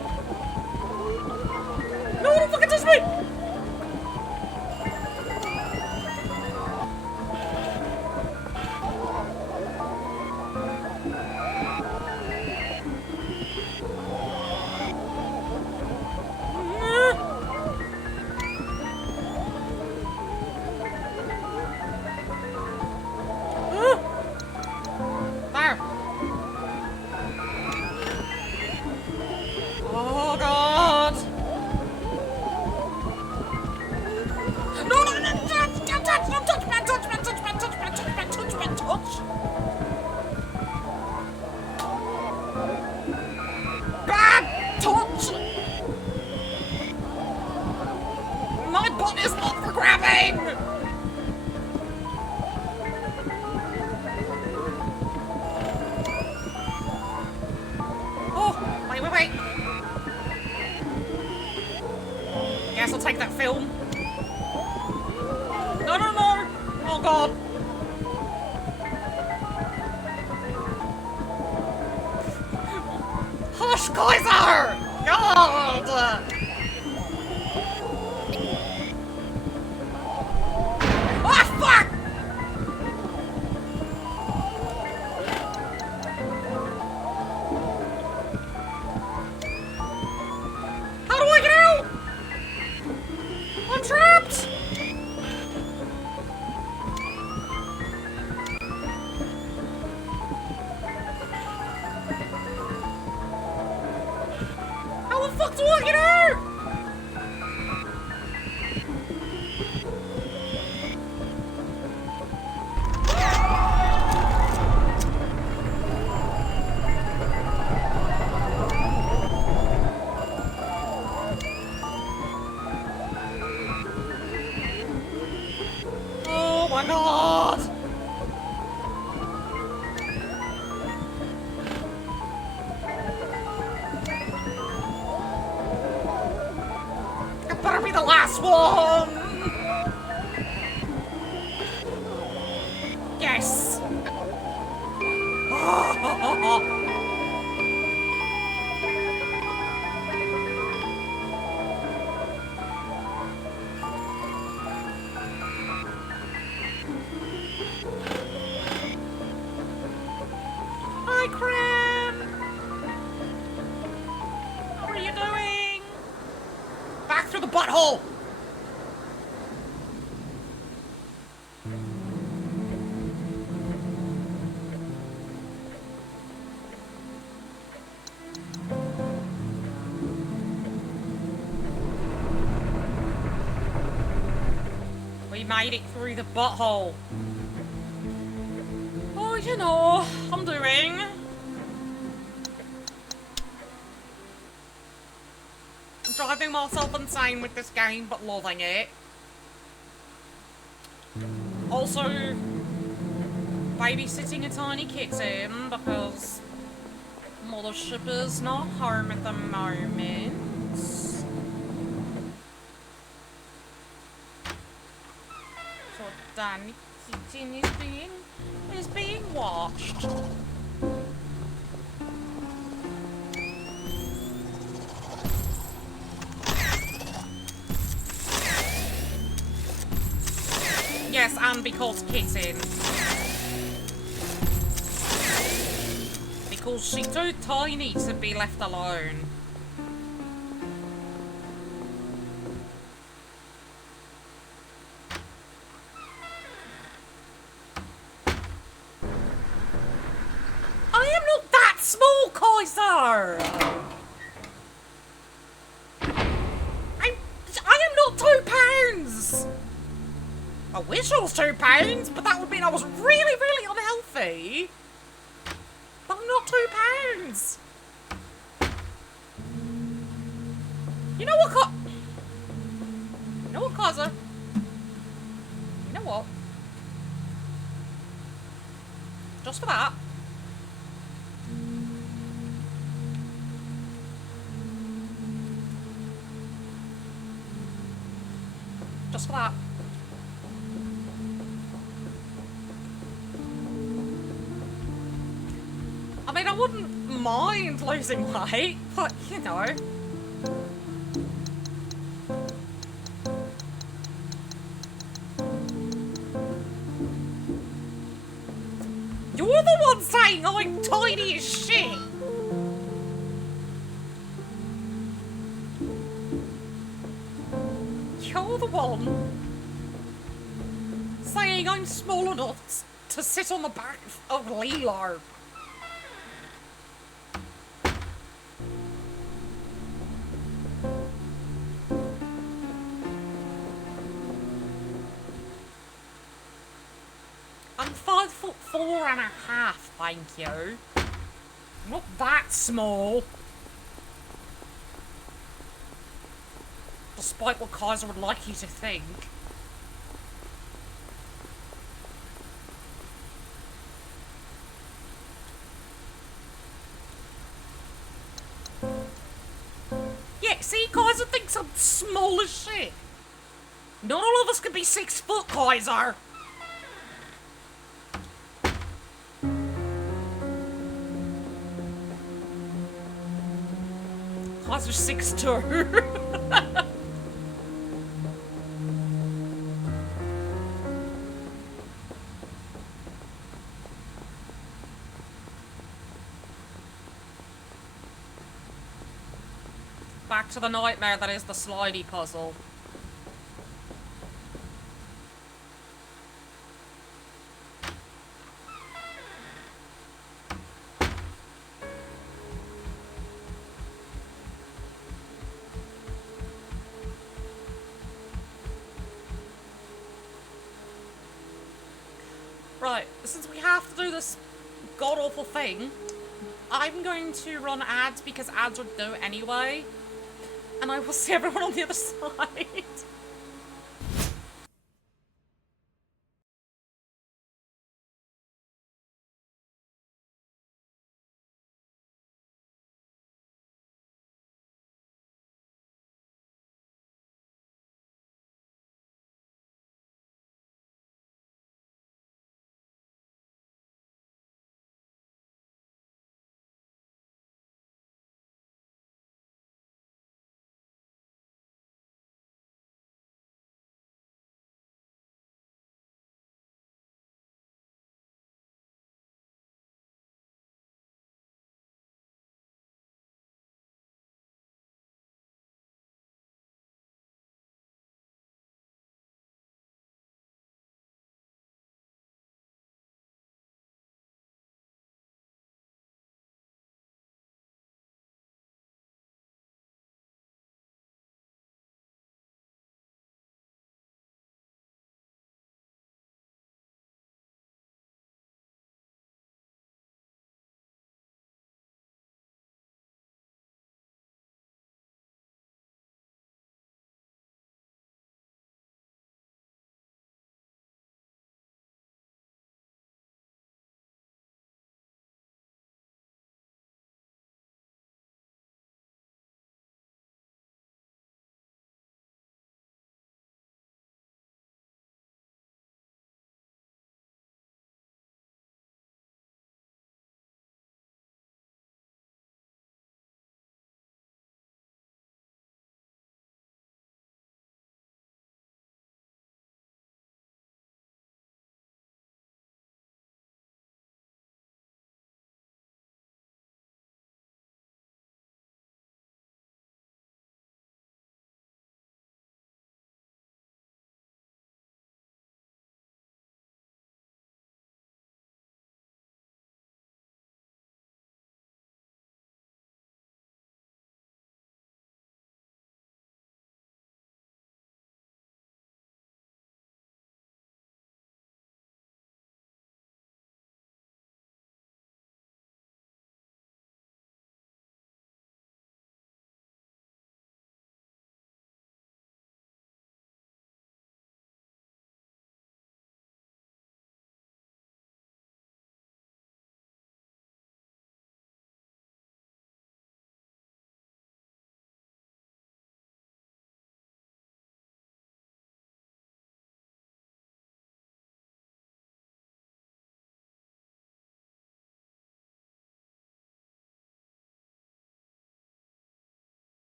god! Hush, Kaiser! God! Ah, fuck! How do I get out? I'm trapped! How the fuck do I get out? Oh my god! It better be the last one! Yes! Hi, Cram! How are you doing? Back through the butthole! We made it through the butthole. Oh, you know, I'm doing. I'm driving myself insane with this game, but loving it. Also, babysitting a tiny kitten because mothership is not home at the moment. So Danny kitten is being watched. Yes, and because kitten. Because she's too tiny to be left alone. I am not that small, Kaiser! I am not 2 pounds! I wish I was 2 pounds, but that would mean I was really, really unhealthy. But I'm not 2 pounds. You know what, You know what, Kaiser? You know what? Just for that. Just for that. I mean, I wouldn't mind losing weight, but, you know. You're the one saying I'm tiny as shit! You're the one saying I'm small enough to sit on the back of Lilo. I'm 5'4.5", thank you. I'm not that small. Despite what Kaiser would like you to think. Yeah, see, Kaiser thinks I'm small as shit. Not all of us can be 6 foot, Kaiser. has a 6-2. Back to the nightmare that is the slidey puzzle. Right, since we have to do this god-awful thing, I'm going to run ads because ads would do anyway. And I will see everyone on the other side.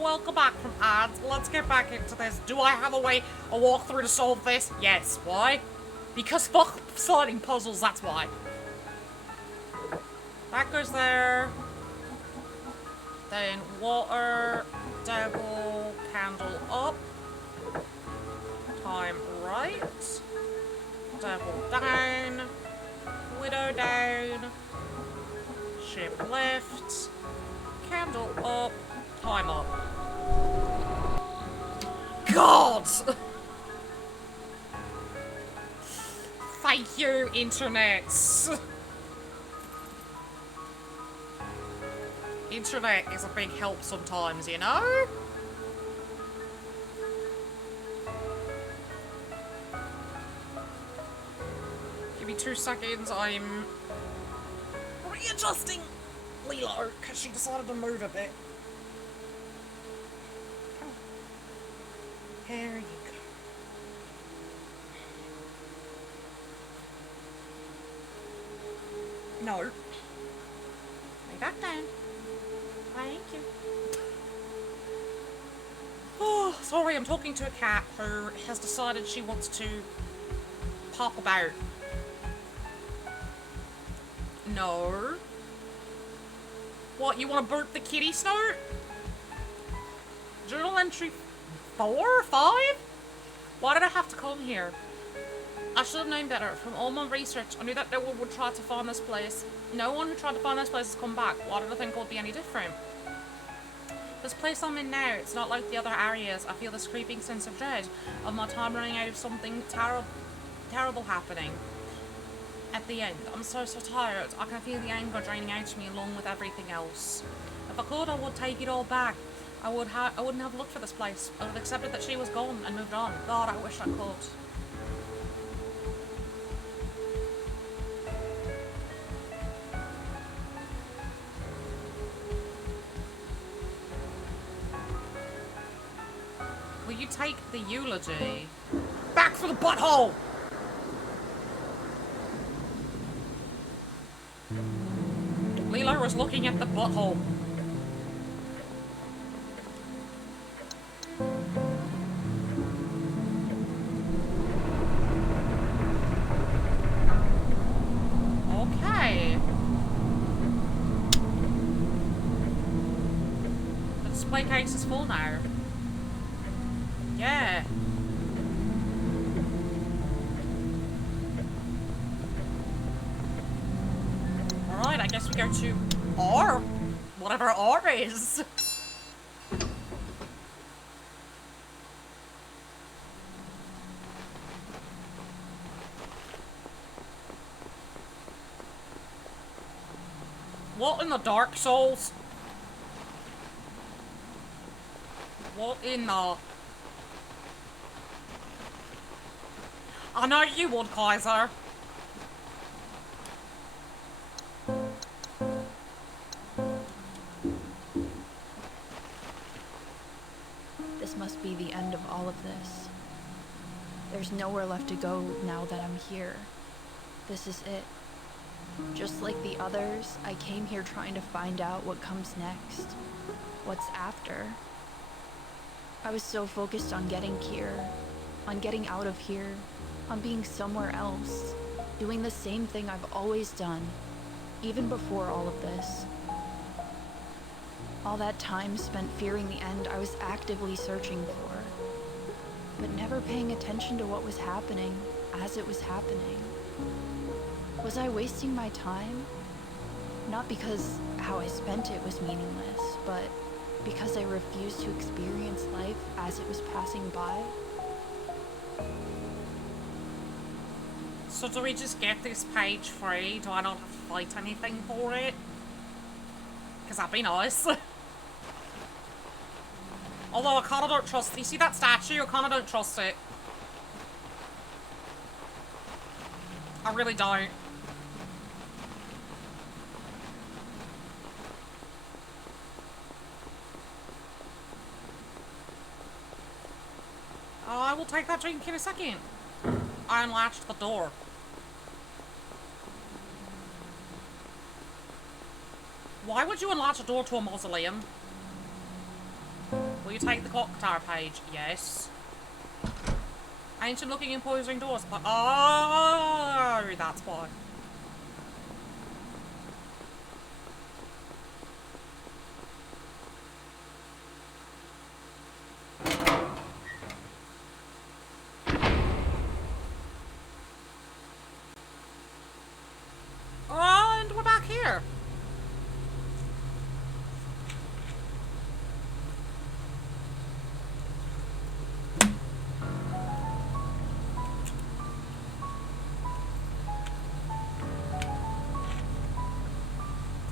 Welcome back from ads. Let's get back into this. Do I have a walkthrough to solve this? Yes. Why? Because fuck sliding puzzles, that's why. That goes there. Then water, devil, candle up. Time right. Devil down. Widow down. Ship left. Candle up. Time up. God! Thank you, internet. Internet is a big help sometimes, you know? Give me 2 seconds, I'm readjusting Lilo, because she decided to move a bit. There you go. No. Lay that down. Thank you. Oh, sorry, I'm talking to a cat who has decided she wants to pop about. No. What, you want to burp the kitty snort? Journal entry 4 or 5? Why did I have to come here? I should have known better. From all my research, I knew that no one would try to find this place. No one who tried to find this place has come back. Why did I think it would be any different? This place I'm in now, it's not like the other areas. I feel this creeping sense of dread of my time running out of something terrible happening. At the end, I'm so tired. I can feel the anger draining out of me along with everything else. If I could, I would take it all back. I wouldn't have looked for this place. I would have accepted that she was gone and moved on. God, I wish I could. Will you take the eulogy? Back for the butthole! Leela was looking at the butthole. Okay. The display case is full now. Yeah. Alright, I guess we go to R. Whatever R is. What in the Dark Souls? What in the... I know you would, Kaiser. This must be the end of all of this. There's nowhere left to go now that I'm here. This is it. Just like the others, I came here trying to find out what comes next. What's after. I was so focused on getting here, on getting out of here, on being somewhere else, doing the same thing I've always done, even before all of this. All that time spent fearing the end I was actively searching for, but never paying attention to what was happening as it was happening. Was I wasting my time? Not because how I spent it was meaningless, but because I refused to experience life as it was passing by. So do we just get this page free? Do I not have to fight anything for it? Because that'd be nice. Although I kinda don't trust... You see that statue? I kinda don't trust it. I really don't. I will take that drink in a second. I unlatched the door. Why would you unlatch a door to a mausoleum? Will you take the clock tower page? Yes. Ancient looking imposing doors. But oh, that's why. And we're back here.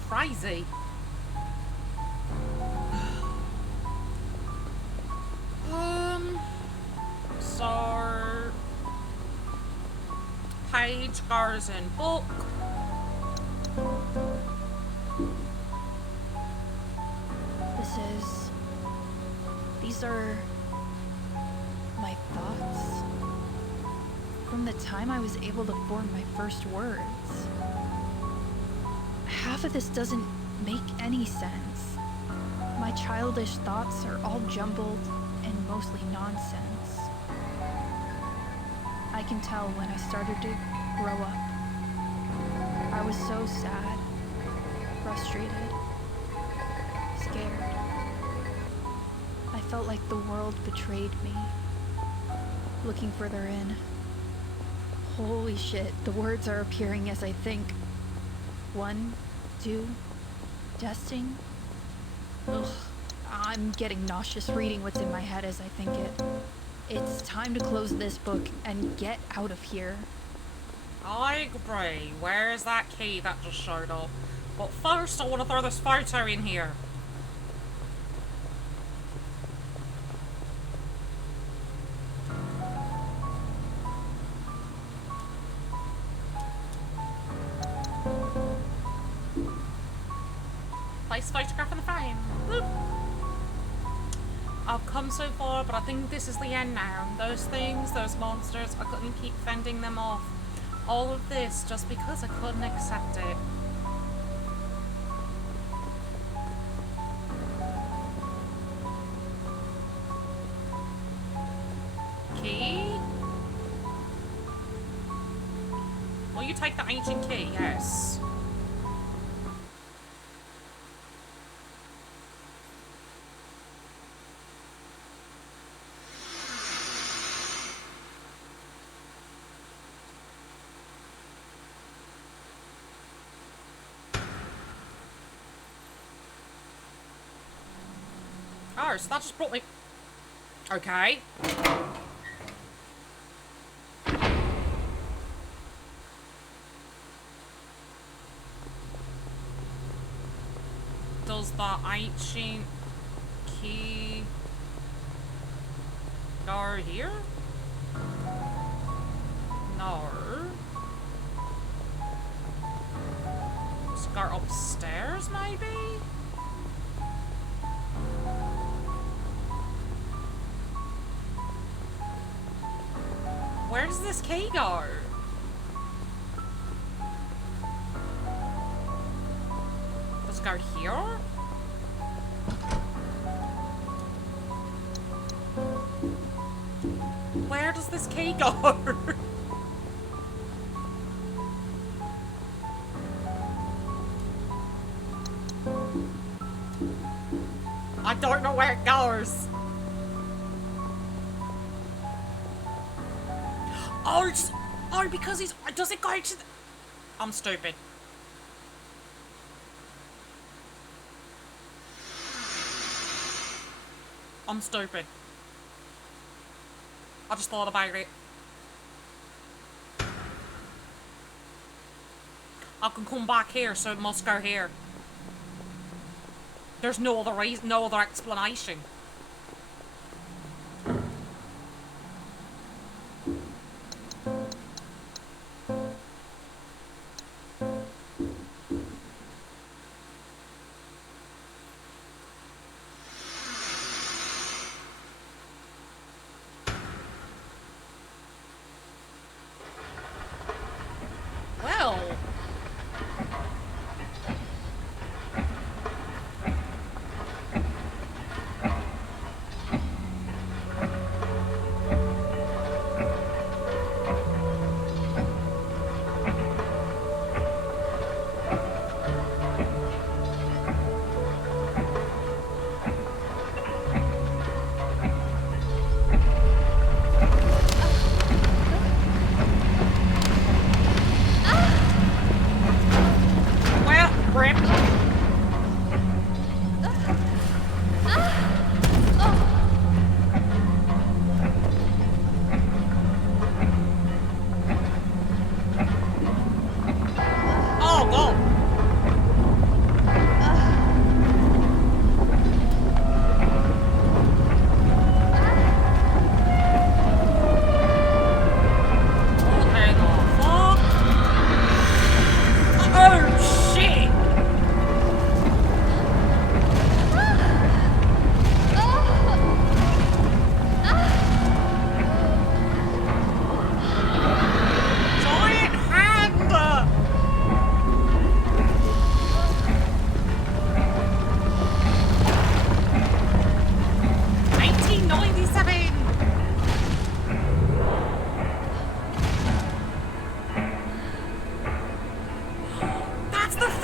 Crazy. So page goes in book. time I was able to form my first words. Half of this doesn't make any sense. My childish thoughts are all jumbled and mostly nonsense. I can tell when I started to grow up. I was so sad, frustrated, scared. I felt like the world betrayed me. Looking further in. Holy shit, the words are appearing as I think. 1, 2, testing. Ugh, I'm getting nauseous reading what's in my head as I think it. It's time to close this book and get out of here. I agree. Where's that key that just showed up? But first, I want to throw this photo in here. Place photograph in the frame. Whoop. I've come so far, but I think this is the end now. Those things, those monsters, I couldn't keep fending them off. All of this just because I couldn't accept it. Key? Will you take the ancient key? Yes. Oh, so that just brought me... Okay. Does the ancient key go here? No. Does it go upstairs, maybe? Where does this key go? Does it go here? Where does this key go? I don't know where it goes. Oh, because he's... Does it go to the... I'm stupid. I'm stupid. I just thought about it. I can come back here, so it must go here. There's no other reason, no other explanation.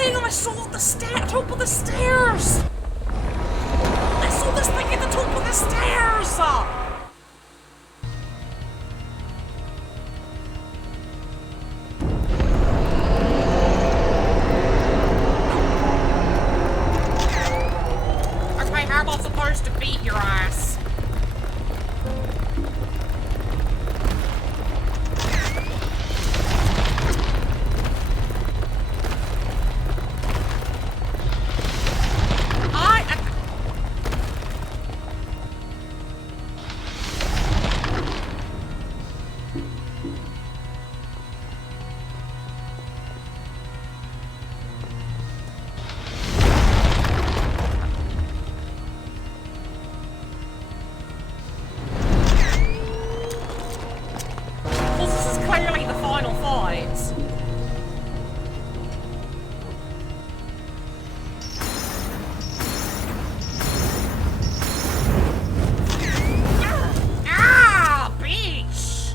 thing I saw at the top of the stairs! I saw this thing at the top of the stairs! Okay, how am I supposed to beat your ass? Clearly the final fight. Ah, bitch!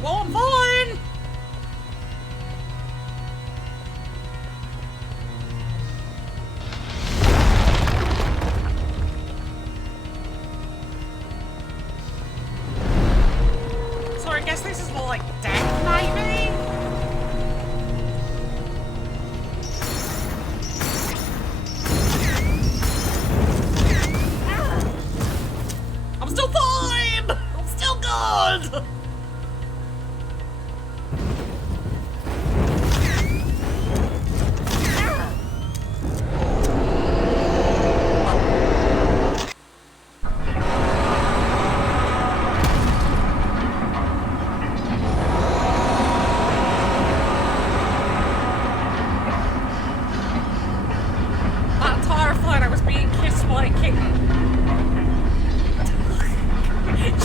Well, I'm fine! So I guess this is more like death, maybe? I'm still fine! I'm still good!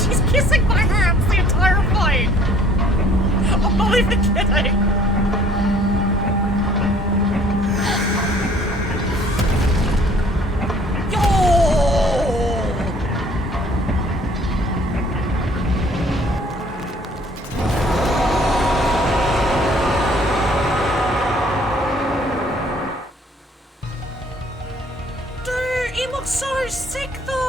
She's kissing my hands the entire fight! I'm not even kidding! Yo! Dude, he looks so sick though!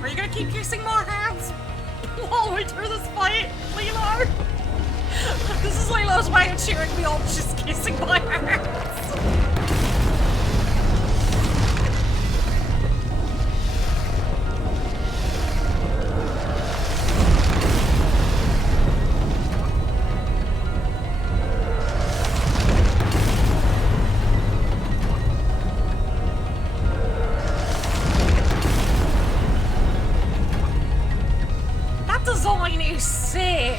Are you gonna keep kissing my hands while we do this fight, Lilo? This is Lilo's way of cheering me on, just kissing my hands. Design is sick.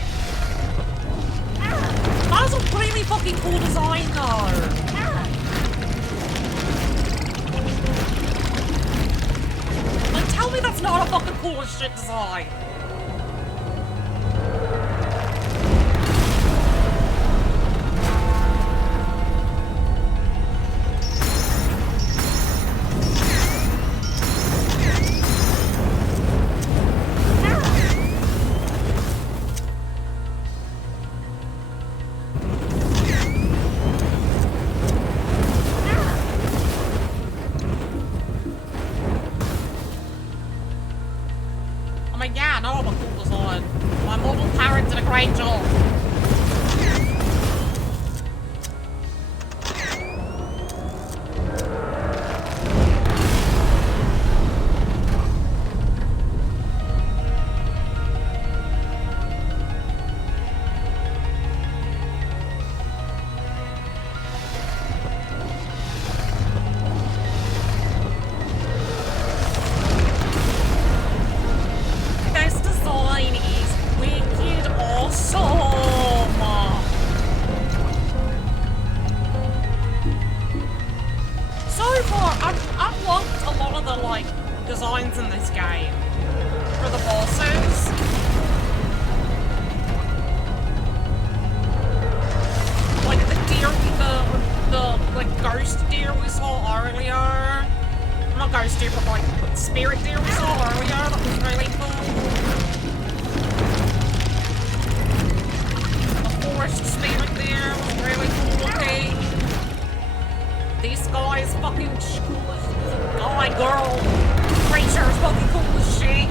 That's a really fucking cool design though. Like, tell me that's not a fucking cool as shit design. Yeah, with like spirit deer we saw earlier. That was really cool. The forest spirit deer was really cool looking. This guy's fucking guy, girl, creature is fucking cool as shit.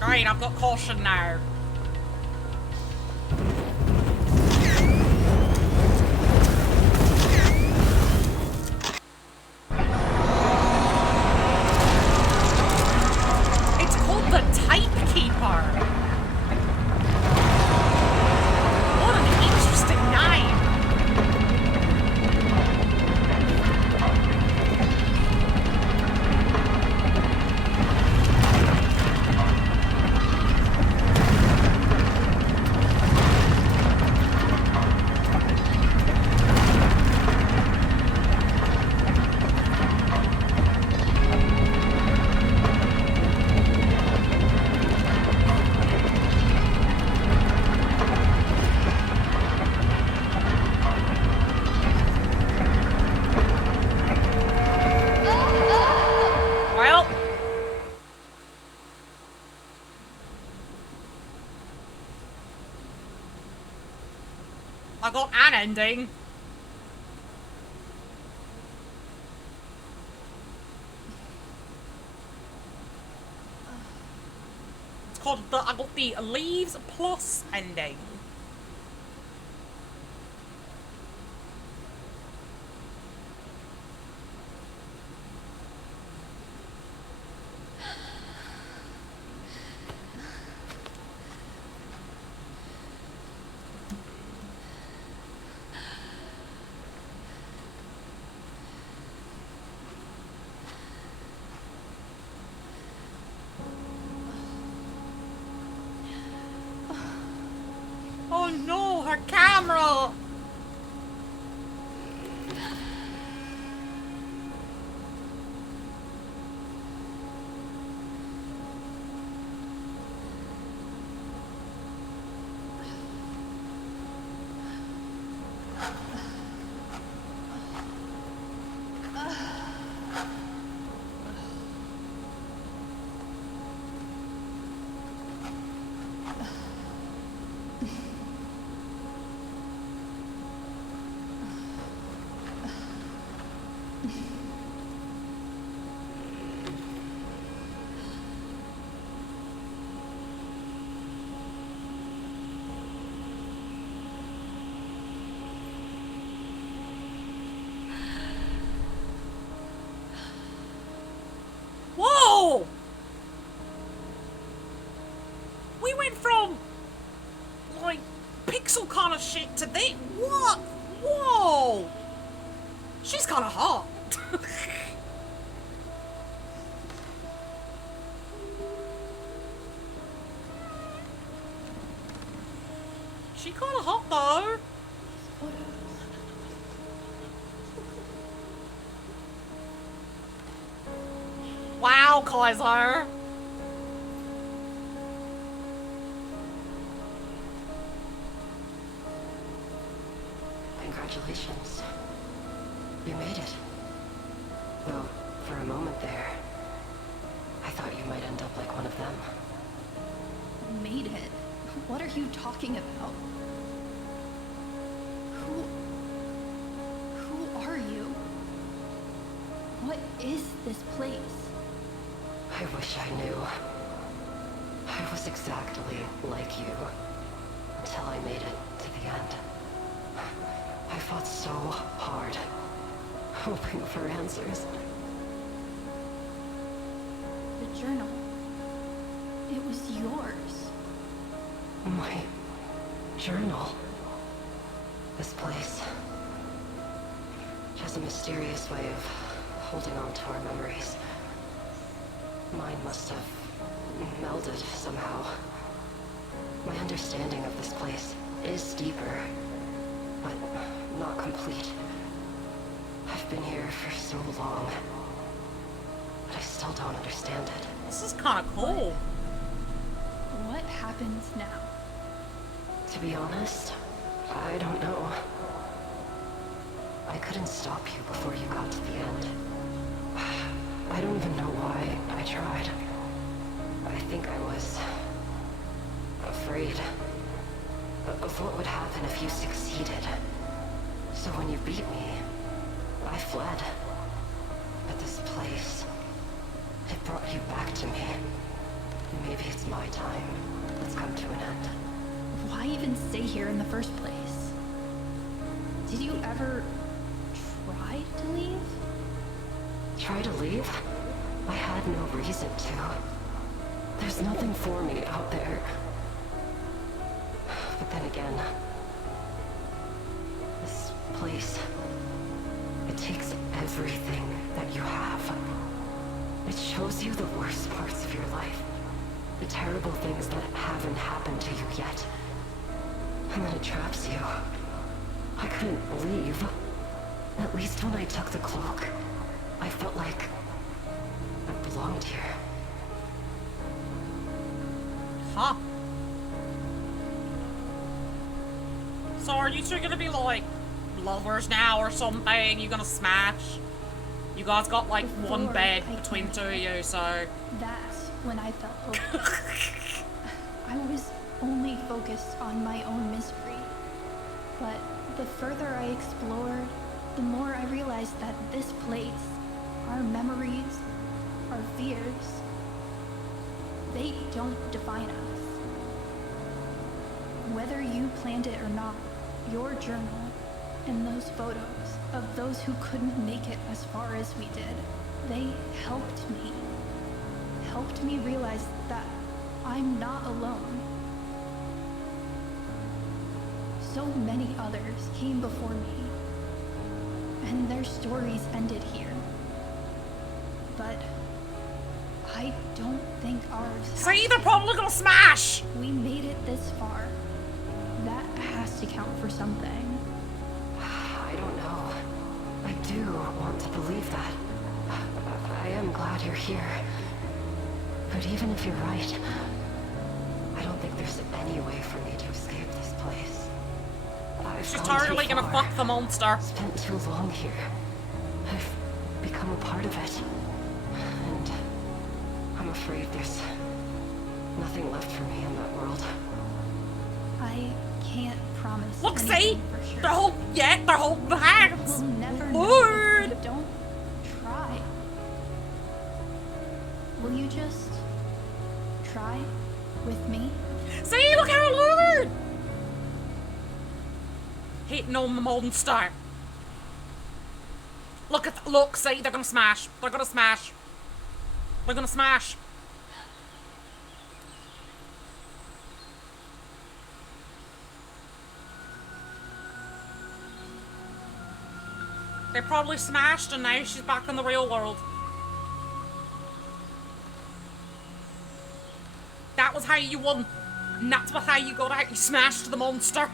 Great, I've got caution now. It's called the Typekeeper. What an interesting name. Well, I got an ending. It's called I got the Leaves Plus ending. Oh no, her camera! Whoa! We went from, like, pixel kind of shit to this. What? Whoa! She's kind of hot. She kind of hot, though. Wow, Kaiser. Congratulations. You made it. Though, for a moment there, I thought you might end up like one of them. Made it? What are you talking about? Who are you? What is this place? I wish I knew. I was exactly like you. Until I made it to the end. I fought so hard, hoping for answers. The journal. It was yours. My journal. This place. It has a mysterious way of holding on to our memories. Mine must have melded somehow. My understanding of this place is deeper, but not complete. I've been here for so long, but I still don't understand it. This is kind of cool. What happens now? To be honest, I don't know. I couldn't stop you before you got to the end. I don't even know why I tried. I think I was afraid of what would happen if you succeeded. So when you beat me, I fled. But this place, it brought you back to me. Maybe it's my time. Let's come to an end. Why even stay here in the first place? Did you ever try to leave? Try to leave? I had no reason to. There's nothing for me out there. But then again, this place, it takes everything that you have. It shows you the worst parts of your life. The terrible things that haven't happened to you yet. And then it traps you. I couldn't leave. At least when I took the cloak, I felt like I belonged here. Huh. So are you two gonna be like lovers now or something? You gonna smash? You guys got like one Before bed I between came two of you, so... That's when I felt hopeless. I was only focused on my own misery. But the further I explored, the more I realized that this place, our memories, our fears, they don't define us. Whether you planned it or not, your journal and those photos of those who couldn't make it as far as we did, they helped me. Helped me realize that I'm not alone. So many others came before me, and their stories ended here. But I don't think ours has. See, they're probably gonna smash! We made it this far. That has to count for something. I don't know. I do want to believe that. I am glad you're here. But even if you're right, I don't think there's any way for me to escape this place. I've She's gone totally too gonna far. fuck the monster. Spent too long here. I've become a part of it. And I'm afraid there's nothing left for me in that world. I can't promise. Look, see? anything for sure. They're holding the hands! We'll never know Lord! if we don't try. Will you just try with me? See, look how Lord! Hitting on the monster. Look, see, they're gonna smash. They're gonna smash. They're gonna smash. They probably smashed and now she's back in the real world. That was how you won. And that's how you got out. You smashed the monster.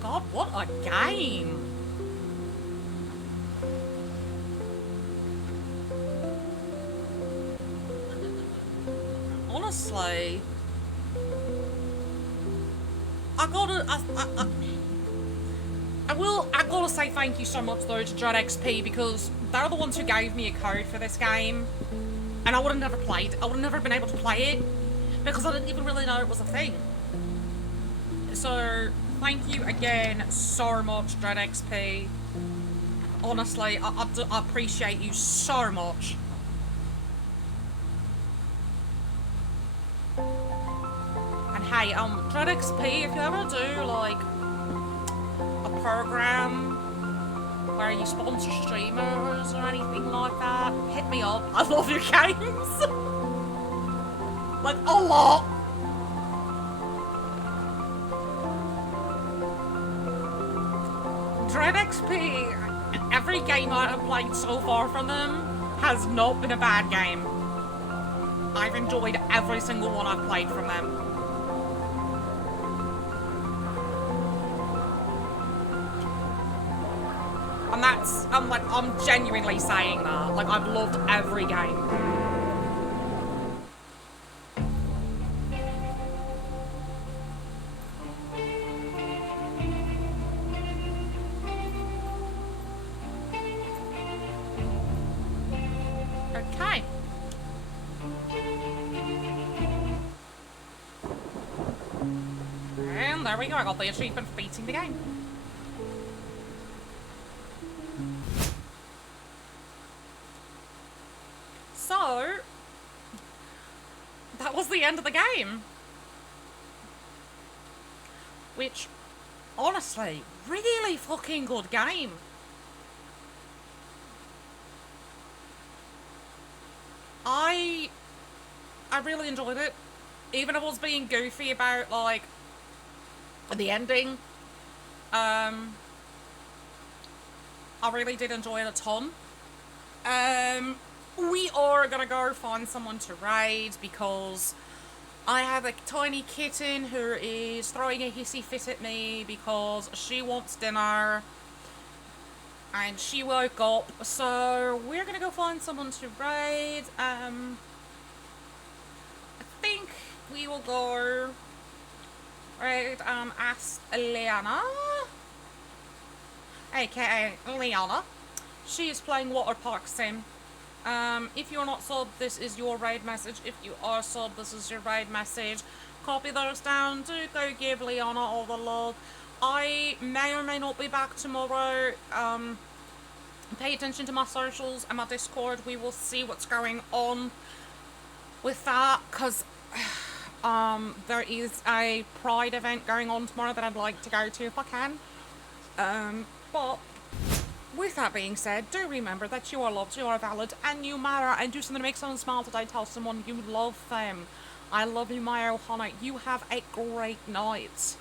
God, what a game! Honestly, I gotta say thank you so much though to DreadXP because they're the ones who gave me a code for this game, and I would have never played. I would have never been able to play it because I didn't even really know it was a thing. So thank you again so much, DreadXP. Honestly, I appreciate you so much. And hey, DreadXP, if you ever do like a program where you sponsor streamers or anything like that, hit me up. I love your games. Like a lot. DreadXP, every game I have played so far from them has not been a bad game. I've enjoyed every single one I've played from them. And that's, I'm genuinely saying that. Like, I've loved every game. Okay. And there we go, I got the achievement for beating the game. So, that was the end of the game. Which, honestly, really fucking good game. I really enjoyed it. Even if I was being goofy about, like, the ending. I really did enjoy it a ton. We are gonna go find someone to raid because I have a tiny kitten who is throwing a hissy fit at me because she wants dinner and she woke up. So we're gonna go find someone to raid. I think we will go raid ask Liana, aka Liana. She is playing Water Park Sim. If you're not subbed, this is your raid message. If you are subbed, this is your raid message. Copy those down. Do go give Liana all the love. I may or may not be back tomorrow. Pay attention to my socials and my Discord. We will see what's going on with that, because there is a Pride event going on tomorrow that I'd like to go to if I can. But with that being said, do remember that you are loved, you are valid, and you matter, and do something to make someone smile today. Tell someone you love them. I love you, my Ohana. You have a great night.